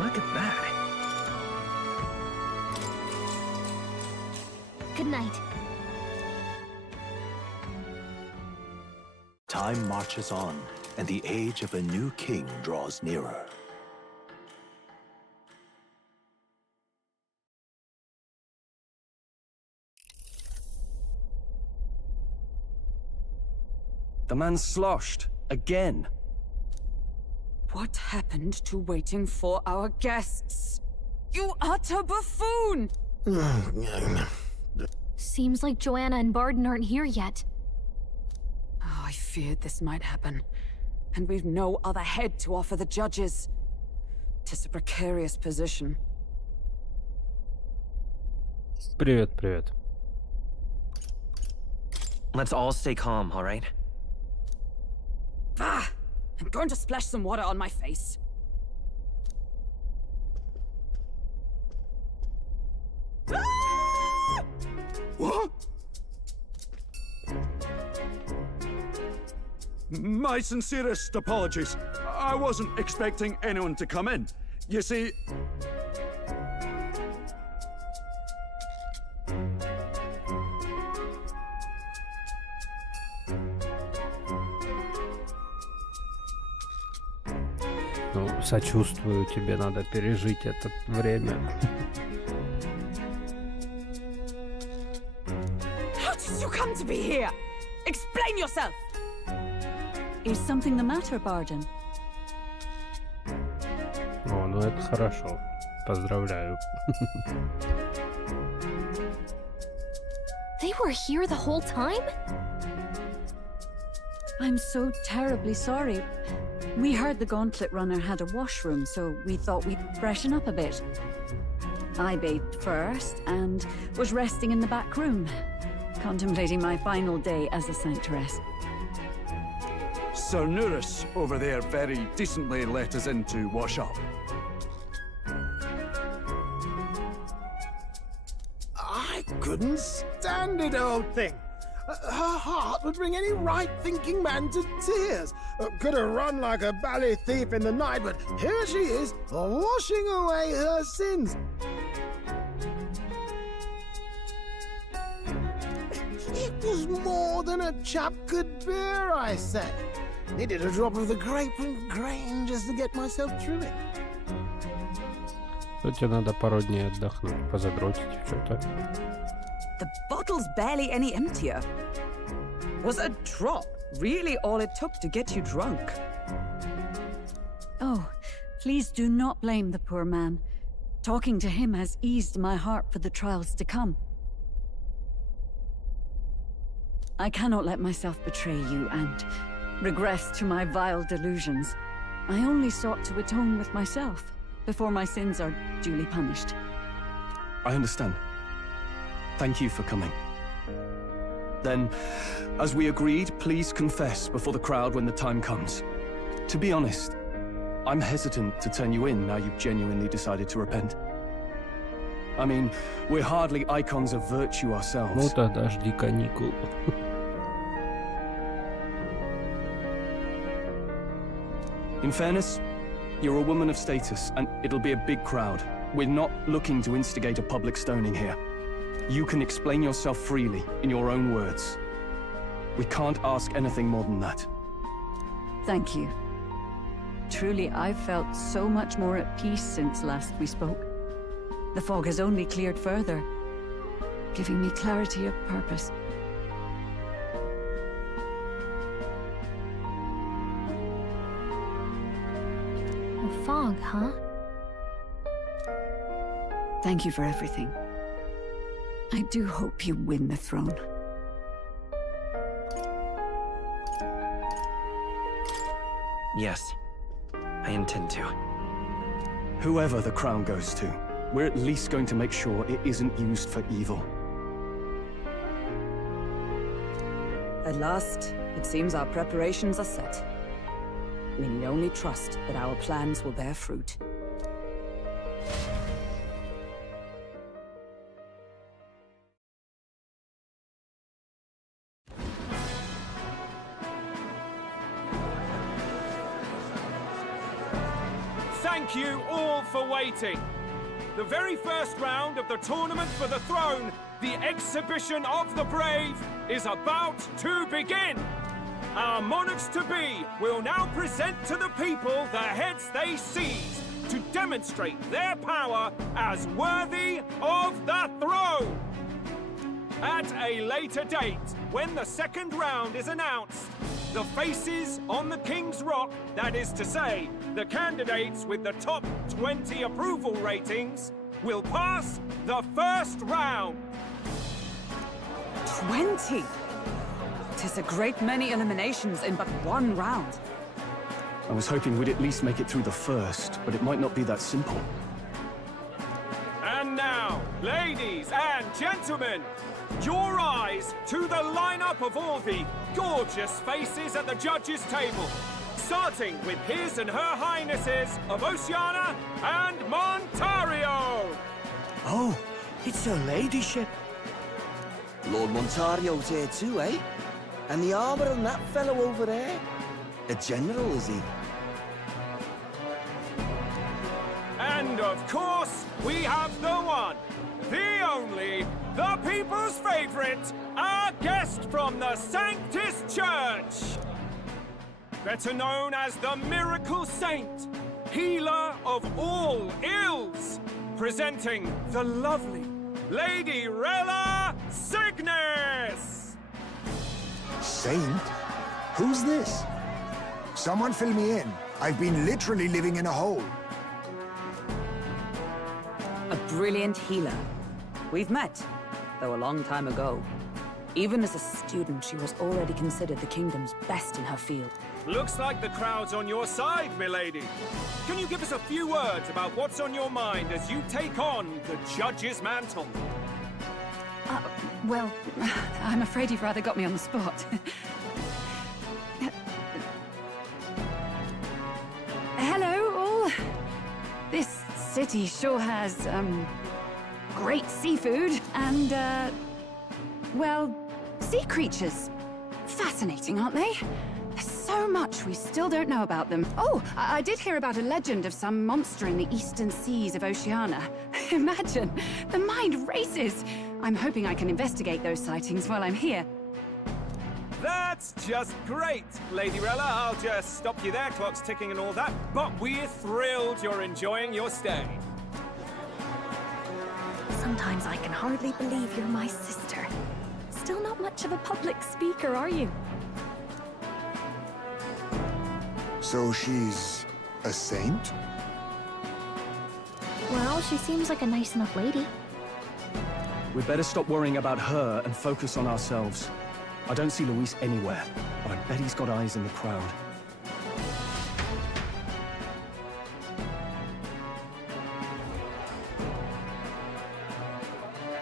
Look at that. Good night. Time marches on, and the age of a new king draws nearer. The man's sloshed. Again. What happened to waiting for our guests? You utter buffoon! Seems like Joanna and Barden aren't here yet. Oh, I feared this might happen. And we've no other head to offer the judges. 'Tis a precarious position. Привет, привет. Let's all stay calm, all right? Ah! I'm going to splash some water on my face. What? My sincerest apologies. I wasn't expecting anyone to come in. You see... Ну, сочувствую, тебе надо пережить это время. How did you come to be here? Explain yourself! Is something the matter, Barden? О, ну это хорошо. Поздравляю. They were here the whole time? I'm so terribly sorry. We heard the Gauntlet Runner had a washroom, so we thought we'd freshen up a bit. I bathed first and was resting in the back room, contemplating my final day as a sanctuaress. Sir Nuris over there very decently let us in to wash up. I couldn't stand it, old thing. Her heart would bring any right-thinking man to tears. Could have run like a bally thief in the night, but here she is, washing away her sins. It was more than a chap could bear, I said. Needed a drop of the grape and grain just to get myself through it. Тут тебе надо пару дней отдохнуть, позадротить что-то. The bottle's barely any emptier. Was a drop really all it took to get you drunk? Oh, please do not blame the poor man. Talking to him has eased my heart for the trials to come. I cannot let myself betray you and regress to my vile delusions. I only sought to atone with myself before my sins are duly punished. I understand. Thank you for coming. Then, as we agreed, please confess before the crowd when the time comes. To be honest, I'm hesitant to turn you in now you've genuinely decided to repent. I mean, we're hardly icons of virtue ourselves. Ну тогда жди каникул. In fairness, you're a woman of status, and it'll be a big crowd. We're not looking to instigate a public stoning here. You can explain yourself freely, in your own words. We can't ask anything more than that. Thank you. Truly, I've felt so much more at peace since last we spoke. The fog has only cleared further, giving me clarity of purpose. The fog, huh? Thank you for everything. I do hope you win the throne. Yes, I intend to. Whoever the crown goes to, we're at least going to make sure it isn't used for evil. At last, it seems our preparations are set. We need only trust that our plans will bear fruit. thank you all for waiting. The very first round of the tournament for the throne, the exhibition of the brave, is about to begin. Our monarchs-to-be will now present to the people the heads they seized to demonstrate their power as worthy of the throne. At a later date, when the second round is announced, the faces on the King's Rock, that is to say, the candidates with the top 20 approval ratings, will pass the first round. 20? 'Tis a great many eliminations in but one round. I was hoping we'd at least make it through the first, but it might not be that simple. And now, ladies and gentlemen, your eyes to the lineup of all the gorgeous faces at the judges' table, starting with His and Her Highnesses of Oceania and Montario. Oh, it's her ladyship. Lord Montario's here too, eh? And the armor on that fellow over there? A general, is he? And of course, we have the one, the only, the people's favorite, our guest from the Sanctus Church. Better known as the Miracle Saint, healer of all ills, presenting the lovely Lady Rella Cygnus. Saint? Who's this? Someone fill me in. I've been literally living in a hole. A brilliant healer. We've met, though a long time ago. Even as a student, she was already considered the kingdom's best in her field. Looks like the crowd's on your side, milady. Can you give us a few words about what's on your mind as you take on the judge's mantle? Well, I'm afraid you've rather got me on the spot. Hello, all. This city sure has, great seafood and, well, sea creatures. Fascinating, aren't they? There's so much we still don't know about them. Oh, I did hear about a legend of some monster in the eastern seas of Oceania. Imagine, the mind races. I'm hoping I can investigate those sightings while I'm here. That's just great, Lady Rella. I'll just stop you there, clock's ticking and all that. But we're thrilled you're enjoying your stay. Sometimes I can hardly believe you're my sister. Still not much of a public speaker, are you? So she's a saint? Well, she seems like a nice enough lady. We'd better stop worrying about her and focus on ourselves. I don't see Luis anywhere, but I bet he's got eyes in the crowd.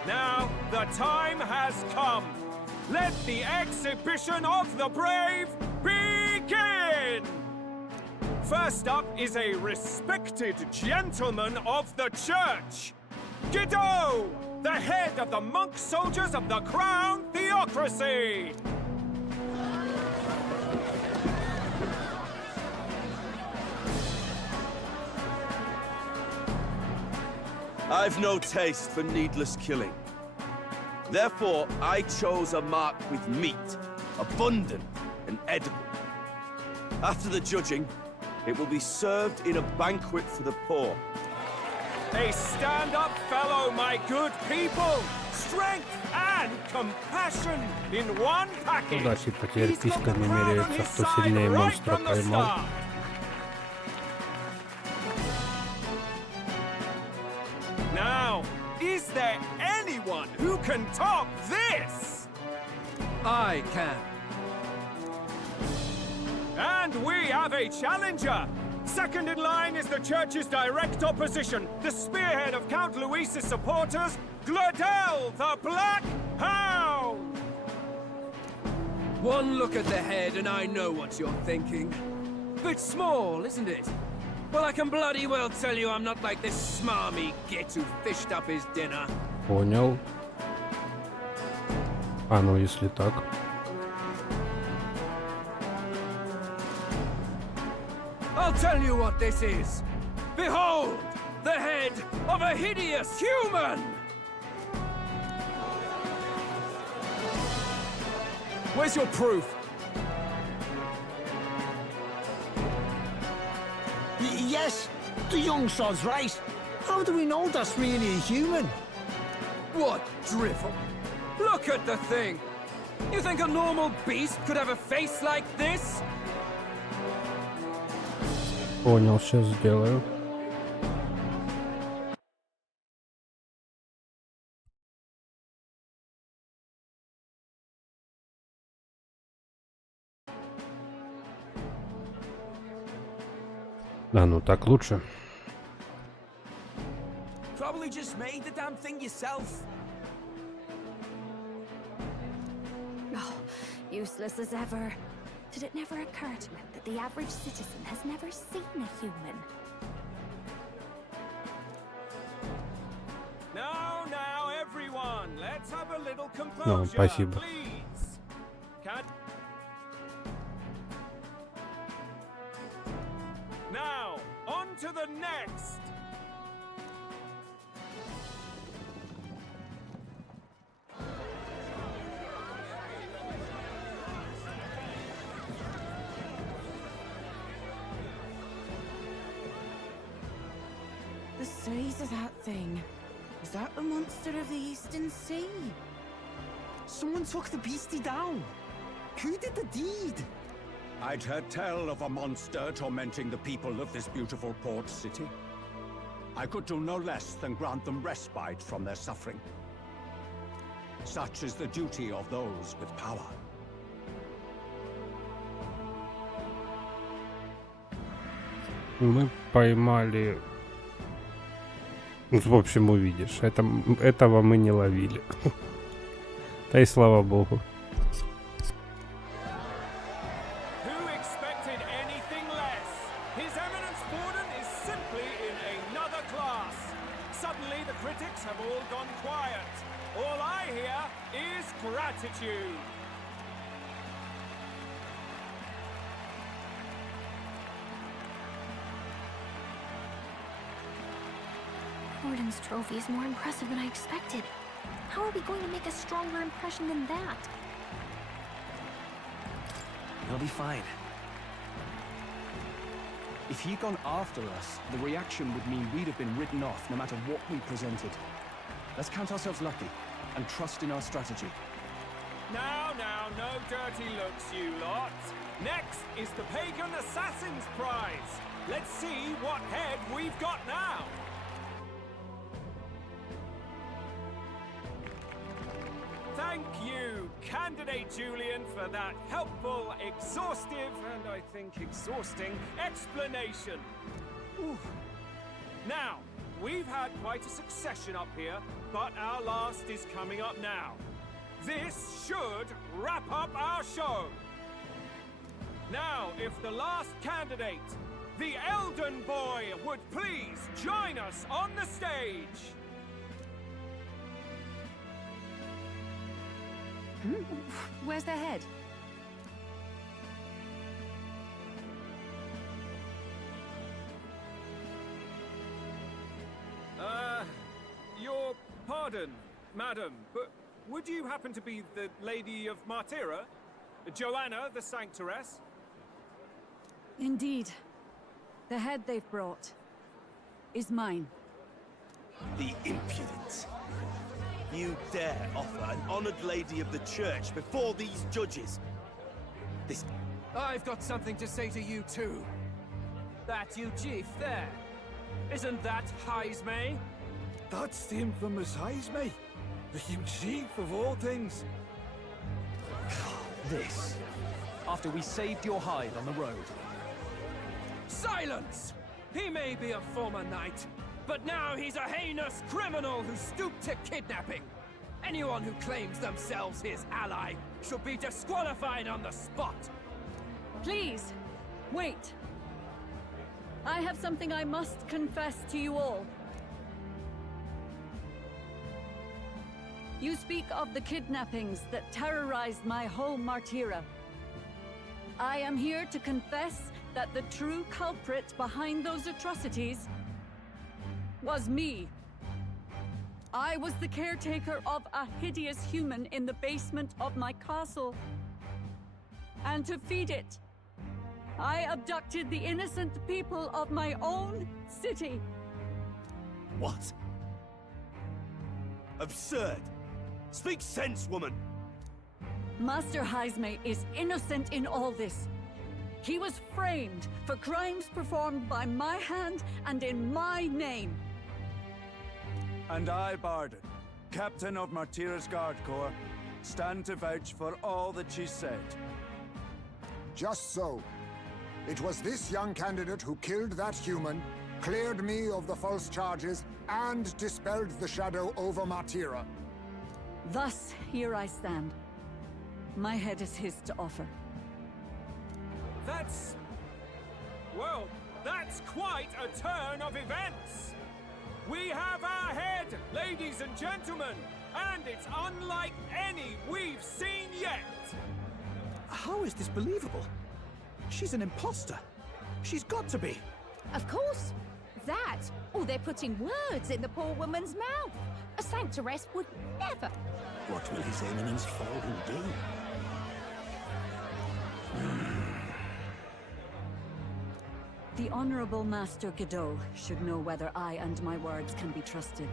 Now, the time has come. Let the exhibition of the brave begin! First up is a respected gentleman of the church, Guido, the head of the monk soldiers of the Crown Theocracy. I've no taste for needless killing. Therefore, I chose a mark with meat, abundant and edible. After the judging, it will be served in a banquet for the poor. A stand-up fellow, my good people! Strength and compassion in one package! Да, типа теперь письками меряется, кто сильнее монстра поймал. Now, is there anyone who can top this? I can. And we have a challenger! Second in line is the church's direct opposition, the spearhead of Count Luis's supporters, Gladel the Black Hound! One look at the head and I know what you're thinking. Bit small, isn't it? Well, I can bloody well tell you I'm not like this smarmy git who fished up his dinner. Понял. А ну если так. I'll tell you what this is. Behold! The head of a hideous human! Where's your proof? Yes, the young sod's right. How do we know that's really a human? What drivel? Look at the thing! You think a normal beast could have a face like this? Понял, сейчас сделаю. Да, ну так лучше. Probably just made the damn thing yourself. Oh, useless as ever. Did it never occur to him that the average citizen has never seen a human? Now, everyone, let's have a little composure, спасибо. please. Now, on to the next. The size of that thing. Is that a monster of the Eastern Sea? Someone took the beastie down. Who did the deed? I'd heard tell of a monster tormenting the people of this beautiful port city. I could do no less than grant them respite from their suffering. Such is the duty of those with power. Мы поймали... В общем, увидишь. Этого мы не ловили. Да и слава богу. Gratitude. Gordon's trophy is more impressive than I expected. How are we going to make a stronger impression than that? You'll be fine. If he'd gone after us, the reaction would mean we'd have been written off no matter what we presented. Let's count ourselves lucky and trust in our strategy. Now, no dirty looks, you lot. Next is the Pagan Assassin's Prize. Let's see what head we've got now. Thank you, Candidate Julian, for that helpful, exhaustive, and I think exhausting explanation. Ooh. Now, we've had quite a succession up here, but our last is coming up now. This should wrap up our show. Now, if the last candidate, the Elden Boy, would please join us on the stage. Where's their head? Your pardon, madam, but would you happen to be the Lady of Martyra? Joanna, the Sanctoress? Indeed. The head they've brought is mine. The impudence. You dare offer an honored lady of the church before these judges? This... I've got something to say to you too. That you chief there. Isn't that Heismay? That's the infamous Heismay. The huge chief of all things. This. After we saved your hide on the road. Silence! He may be a former knight, but now he's a heinous criminal who stooped to kidnapping. Anyone who claims themselves his ally should be disqualified on the spot. Please, wait. I have something I must confess to you all. You speak of the kidnappings that terrorized my home Martyra. I am here to confess that the true culprit behind those atrocities was me. I was the caretaker of a hideous human in the basement of my castle. And to feed it, I abducted the innocent people of my own city. What? Absurd! Speak sense, woman! Master Heisme is innocent in all this. He was framed for crimes performed by my hand and in my name. And I, Barden, captain of Martira's Guard Corps, stand to vouch for all that she said. Just so. It was this young candidate who killed that human, cleared me of the false charges, and dispelled the shadow over Martira. Thus, here I stand. My head is his to offer. Well, that's quite a turn of events! We have our head, ladies and gentlemen, and it's unlike any we've seen yet! How is this believable? She's an imposter. She's got to be. Of course. That, or they're putting words in the poor woman's mouth. A sanctoress would never. What will His Eminence Falcon do? The Honorable Master Godot should know whether I and my words can be trusted.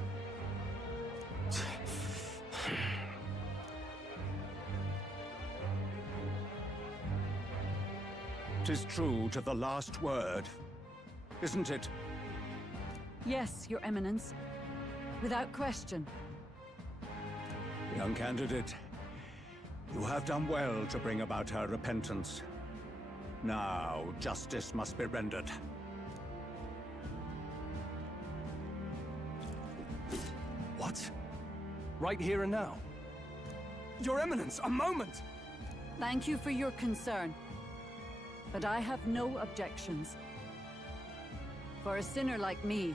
'Tis true to the last word, isn't it? Yes, Your Eminence. Without question. Young candidate, you have done well to bring about her repentance. Now, justice must be rendered. What? Right here and now? Your Eminence, a moment! Thank you for your concern. But I have no objections. For a sinner like me,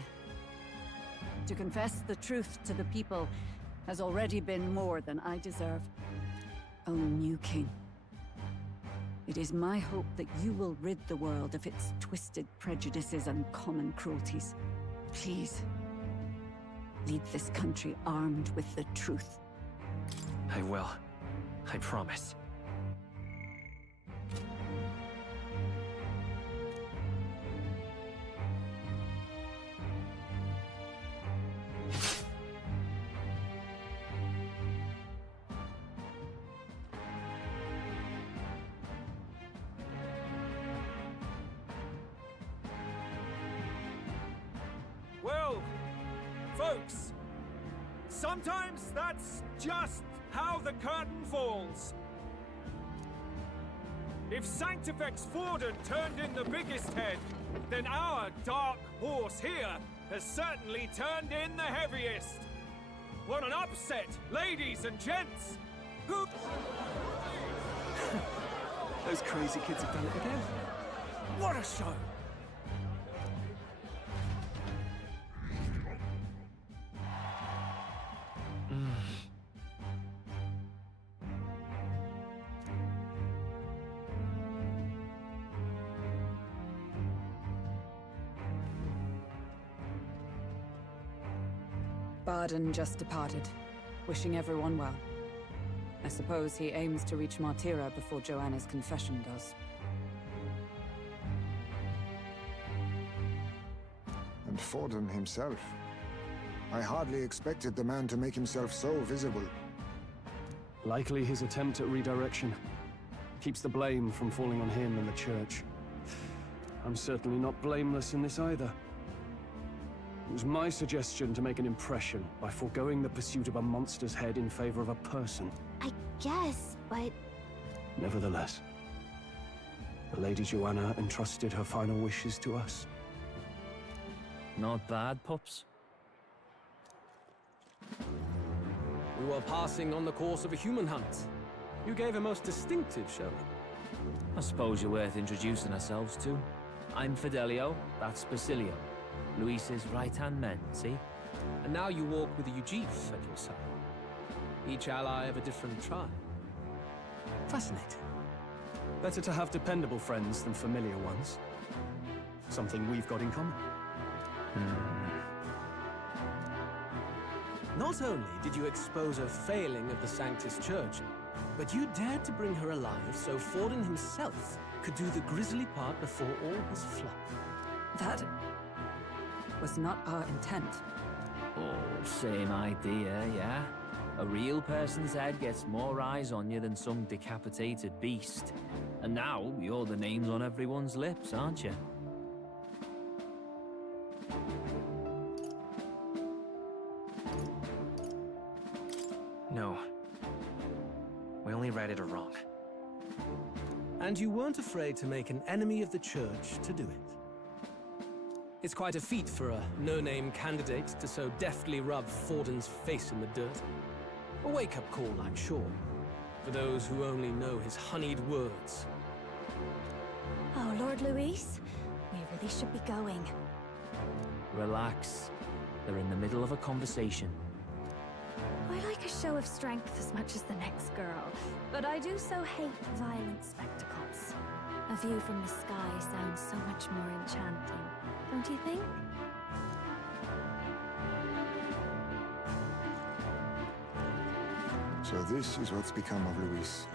to confess the truth to the people has already been more than I deserve. O new king, it is my hope that you will rid the world of its twisted prejudices and common cruelties. Please, lead this country armed with the truth. I will. I promise. Well, folks, sometimes that's just how the curtain falls. If Sanctifex Forden turned in the biggest head, then our dark horse here has certainly turned in the heaviest. What an upset, ladies and gents! Who... Those crazy kids have done it again. What a show! Barden just departed, wishing everyone well. I suppose he aims to reach Martira before Joanna's confession does. And Forden himself. I hardly expected the man to make himself so visible. Likely his attempt at redirection. Keeps the blame from falling on him and the church. I'm certainly not blameless in this either. It was my suggestion to make an impression by foregoing the pursuit of a monster's head in favor of a person. I guess, but... Nevertheless, the Lady Joanna entrusted her final wishes to us. Not bad, pups. We were passing on the course of a human hunt. You gave a most distinctive showing. I suppose you're worth introducing ourselves to. I'm Fidelio, that's Basilio. Luis's right-hand men, see? And now you walk with a Ujif at your side. Each ally of a different tribe. Fascinating. Better to have dependable friends than familiar ones. Something we've got in common. Not only did you expose a failing of the Sanctus Church, but you dared to bring her alive so Forden himself could do the grisly part before all his flock. That was not our intent. Oh, same idea, yeah? A real person's head gets more eyes on you than some decapitated beast. And now you're the names on everyone's lips, aren't you? No. We only righted a wrong. And you weren't afraid to make an enemy of the Church to do it. It's quite a feat for a no-name candidate to so deftly rub Forden's face in the dirt. A wake-up call, I'm sure, for those who only know his honeyed words. Oh, Lord Luis, we really should be going. Relax. They're in the middle of a conversation. I like a show of strength as much as the next girl, but I do so hate violent spectacles. A view from the sky sounds so much more enchanting, don't you think? So this is what's become of Luis.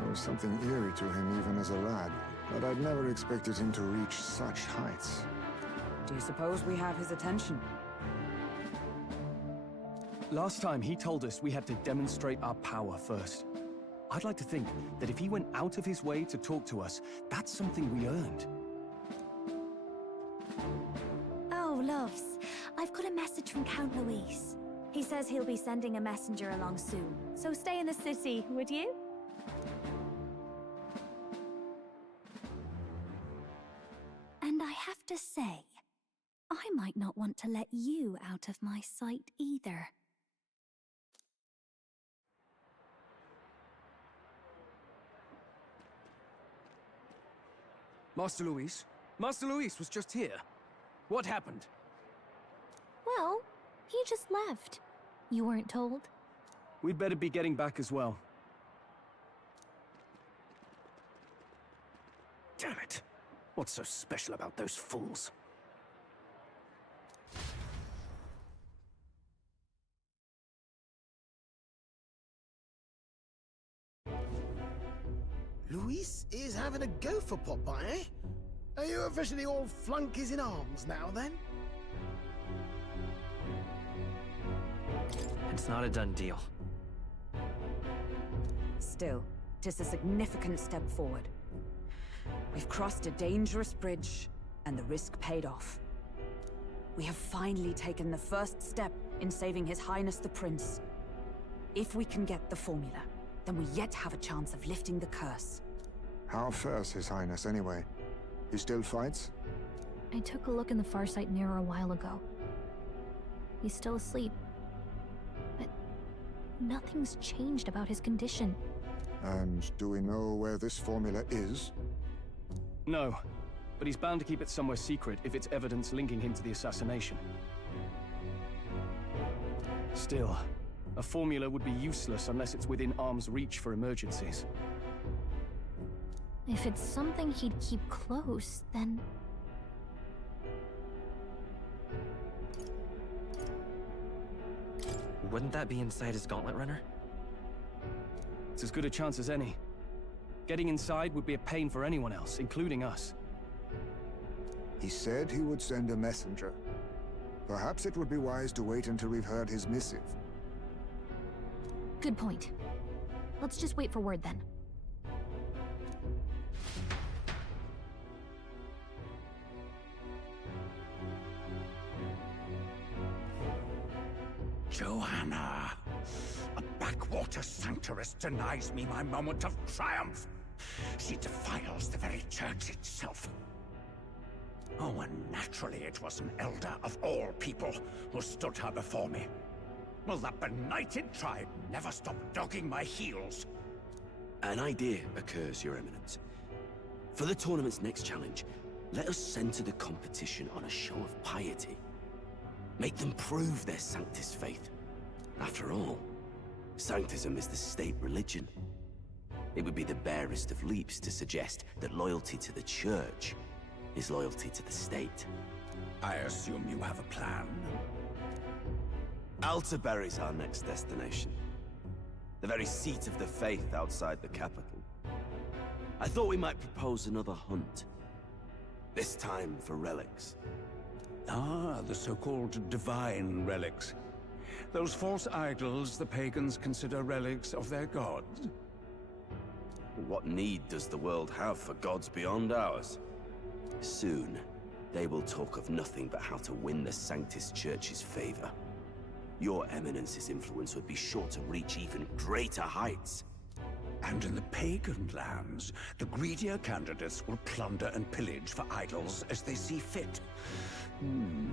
There was something eerie to him even as a lad, but I'd never expected him to reach such heights. Do you suppose we have his attention? Last time he told us we had to demonstrate our power first. I'd like to think that if he went out of his way to talk to us, that's something we earned. Oh, loves, I've got a message from Count Luis. He says he'll be sending a messenger along soon, so stay in the city, would you? And I have to say, I might not want to let you out of my sight either. Master Luis? Master Luis was just here. What happened? Well, he just left. You weren't told? We'd better be getting back as well. Damn it. What's so special about those fools? Luis is having a go for Popeye, eh? Are you officially all flunkies in arms now, then? It's not a done deal. Still, it is a significant step forward. We've crossed a dangerous bridge, and the risk paid off. We have finally taken the first step in saving His Highness the Prince. If we can get the formula, then we yet have a chance of lifting the curse. How fares His Highness, anyway? He still fights? I took a look in the Farsight mirror a while ago. He's still asleep. But nothing's changed about his condition. And do we know where this formula is? No, but he's bound to keep it somewhere secret if it's evidence linking him to the assassination. Still, a formula would be useless unless it's within arm's reach for emergencies. If it's something he'd keep close, then... Wouldn't that be inside his gauntlet runner? It's as good a chance as any. Getting inside would be a pain for anyone else, including us. He said he would send a messenger. Perhaps it would be wise to wait until we've heard his missive. Good point. Let's just wait for word then. Joanna! A backwater sanctuarist denies me my moment of triumph! She defiles the very church itself. Oh, and naturally it was an elder of all people who stood her before me. Will that benighted tribe never stop dogging my heels? An idea occurs, Your Eminence. For the tournament's next challenge, let us center the competition on a show of piety. Make them prove their Sanctus faith. After all, Sanctism is the state religion. It would be the barest of leaps to suggest that loyalty to the Church is loyalty to the state. I assume you have a plan? Altaberry's our next destination. The very seat of the faith outside the capital. I thought we might propose another hunt. This time for relics. Ah, the so-called divine relics. Those false idols the pagans consider relics of their gods. What need does the world have for gods beyond ours? Soon, they will talk of nothing but how to win the Sanctus Church's favor. Your Eminence's influence would be sure to reach even greater heights. And in the pagan lands, the greedier candidates will plunder and pillage for idols as they see fit.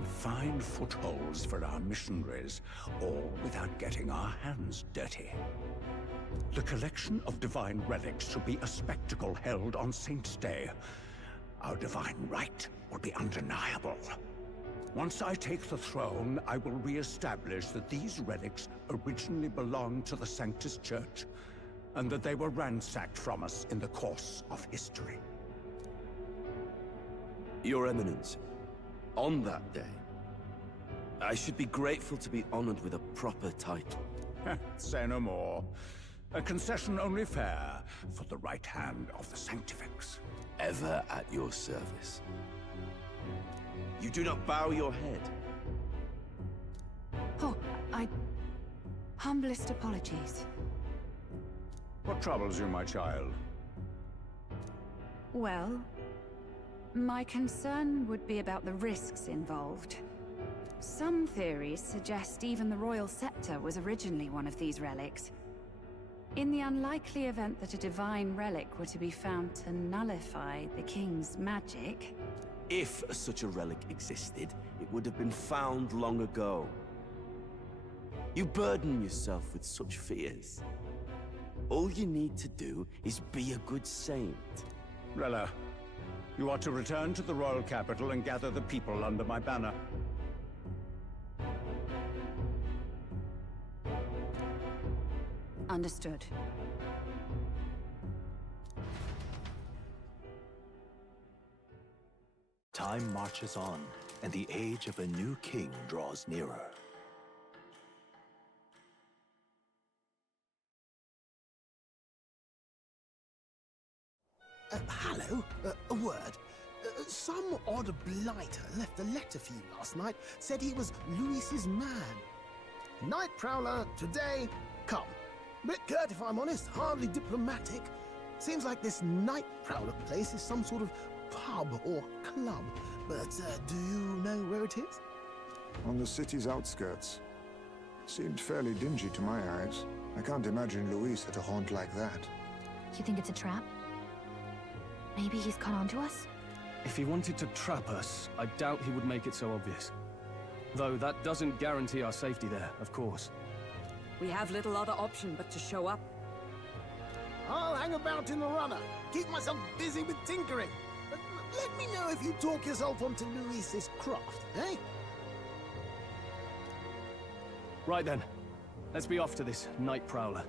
Fine footholds for our missionaries, all without getting our hands dirty. The collection of divine relics should be a spectacle held on Saint's Day. Our divine right will be undeniable. Once I take the throne, I will re-establish that these relics originally belonged to the Sanctus Church, and that they were ransacked from us in the course of history. Your Eminence, on that day, I should be grateful to be honored with a proper title. Say no more. A concession only fair for the right hand of the Sanctifex. Ever at your service. You do not bow your head. Oh, humblest apologies. What troubles you, my child? Well, my concern would be about the risks involved. Some theories suggest even the royal scepter was originally one of these relics. In the unlikely event that a divine relic were to be found to nullify the king's magic... If such a relic existed, it would have been found long ago. You burden yourself with such fears. All you need to do is be a good saint. Rella, you are to return to the royal capital and gather the people under my banner. Understood. Time marches on, and the age of a new king draws nearer. Hello? A word. Some odd blighter left a letter for you last night. Said he was Luis's man. Night Prowler, today, come. Bit curt if I'm honest, hardly diplomatic. Seems like this Night Prowler place is some sort of pub or club. But do you know where it is? On the city's outskirts. Seemed fairly dingy to my eyes. I can't imagine Luis at a haunt like that. You think it's a trap? Maybe he's caught on to us? If he wanted to trap us, I doubt he would make it so obvious. Though that doesn't guarantee our safety there, of course. We have little other option but to show up. I'll hang about in the runner. Keep myself busy with tinkering. Let me know if you talk yourself onto Luis's craft, eh? Right then. Let's be off to this Night Prowler.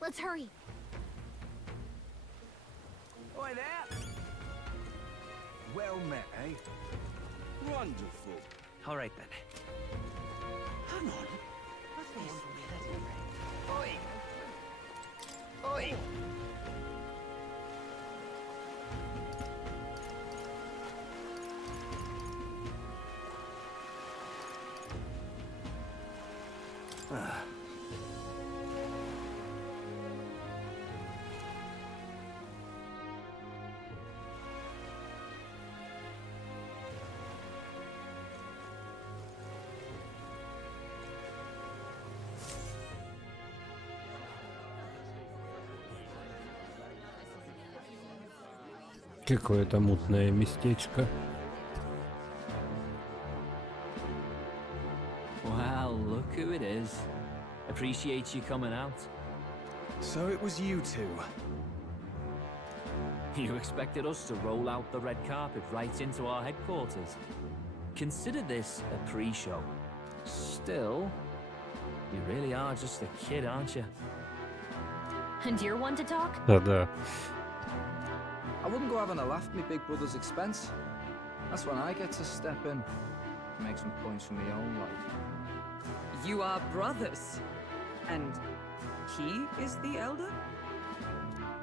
Let's hurry. Oi there! Well met, eh? Wonderful. All right then. Hang on. Oi! Oi! Какое-то мутное местечко. Well, look who it is. Appreciate you coming out. So it was you two. You expected us to roll out the red carpet right into our headquarters. Consider this a pre-show. Still, you really are just a kid, aren't you? And you're one to talk? Да-да. I wouldn't go having a laugh at my big brother's expense. That's when I get to step in, make some points for my own life. You are brothers. And he is the elder?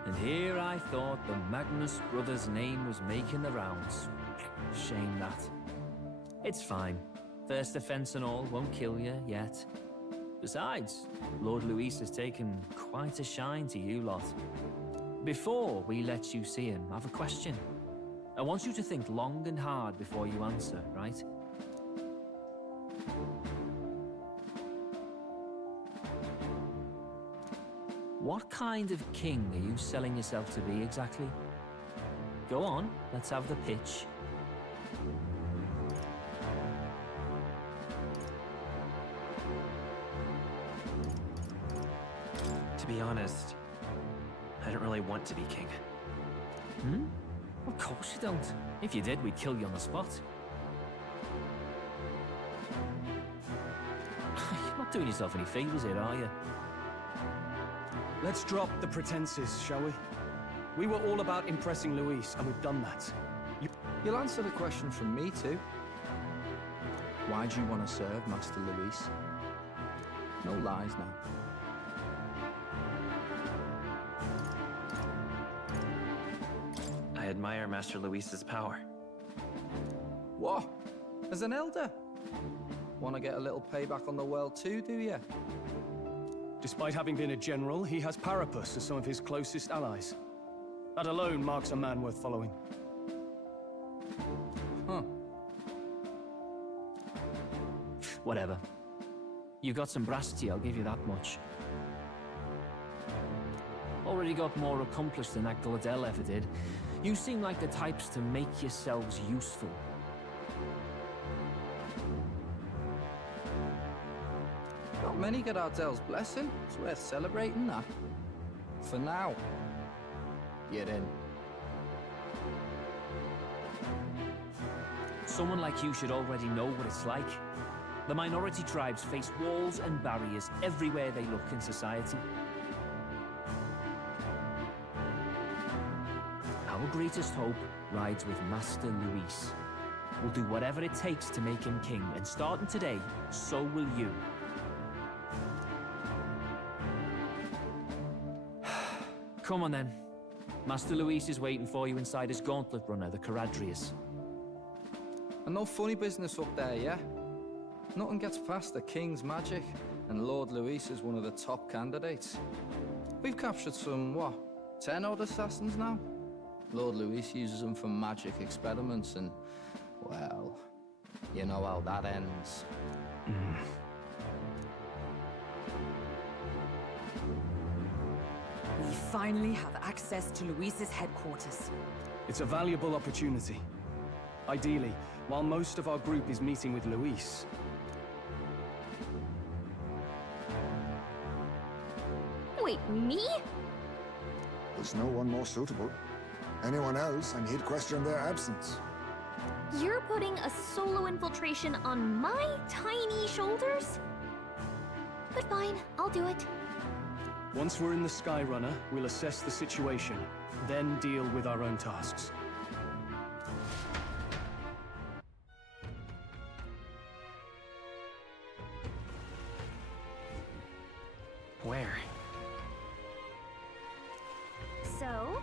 And here I thought the Magnus brothers' name was making the rounds. Shame that. It's fine. First offense and all won't kill you yet. Besides, Lord Luis has taken quite a shine to you lot. Before we let you see him, I have a question. I want you to think long and hard before you answer, right? What kind of king are you selling yourself to be exactly? Go on, let's have the pitch. To be honest, I don't really want to be king. Hmm? Of course you don't. If you did, we'd kill you on the spot. You're not doing yourself any favors here, are you? Let's drop the pretenses, shall we? We were all about impressing Luis, and we've done that. You'll answer the question from me too. Why do you want to serve Master Luis? No lies now. I admire Master Luis's power. What? As an elder? Want to get a little payback on the world too, do you? Despite having been a general, he has Parapus as some of his closest allies. That alone marks a man worth following. Huh. Whatever. You got some brassity, I'll give you that much. Already got more accomplished than that Gladel ever did. You seem like the types to make yourselves useful. Not many get Ardel's blessing. It's worth celebrating that. For now, you're in. Someone like you should already know what it's like. The minority tribes face walls and barriers everywhere they look in society. Our greatest hope rides with Master Luis. We'll do whatever it takes to make him king, and starting today, so will you. Come on then. Master Luis is waiting for you inside his gauntlet runner, the Caradrius. And no funny business up there, yeah? Nothing gets past the king's magic, and Lord Luis is one of the top candidates. We've captured some, what, 10 odd assassins now? Lord Luis uses them for magic experiments, and, well, you know how that ends. We finally have access to Luis's headquarters. It's a valuable opportunity. Ideally, while most of our group is meeting with Luis. Wait, me? There's no one more suitable. Anyone else, and he'd question their absence. You're putting a solo infiltration on my tiny shoulders? But fine, I'll do it. Once we're in the Skyrunner, we'll assess the situation, then deal with our own tasks. Where? So?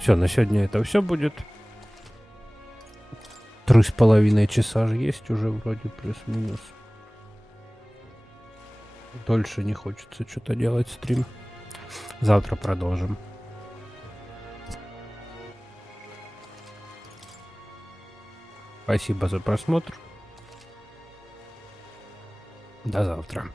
Все, на сегодня это все будет. 3,5 часа же есть уже вроде, плюс-минус. Дольше не хочется что-то делать стрим. Завтра продолжим. Спасибо за просмотр. До завтра.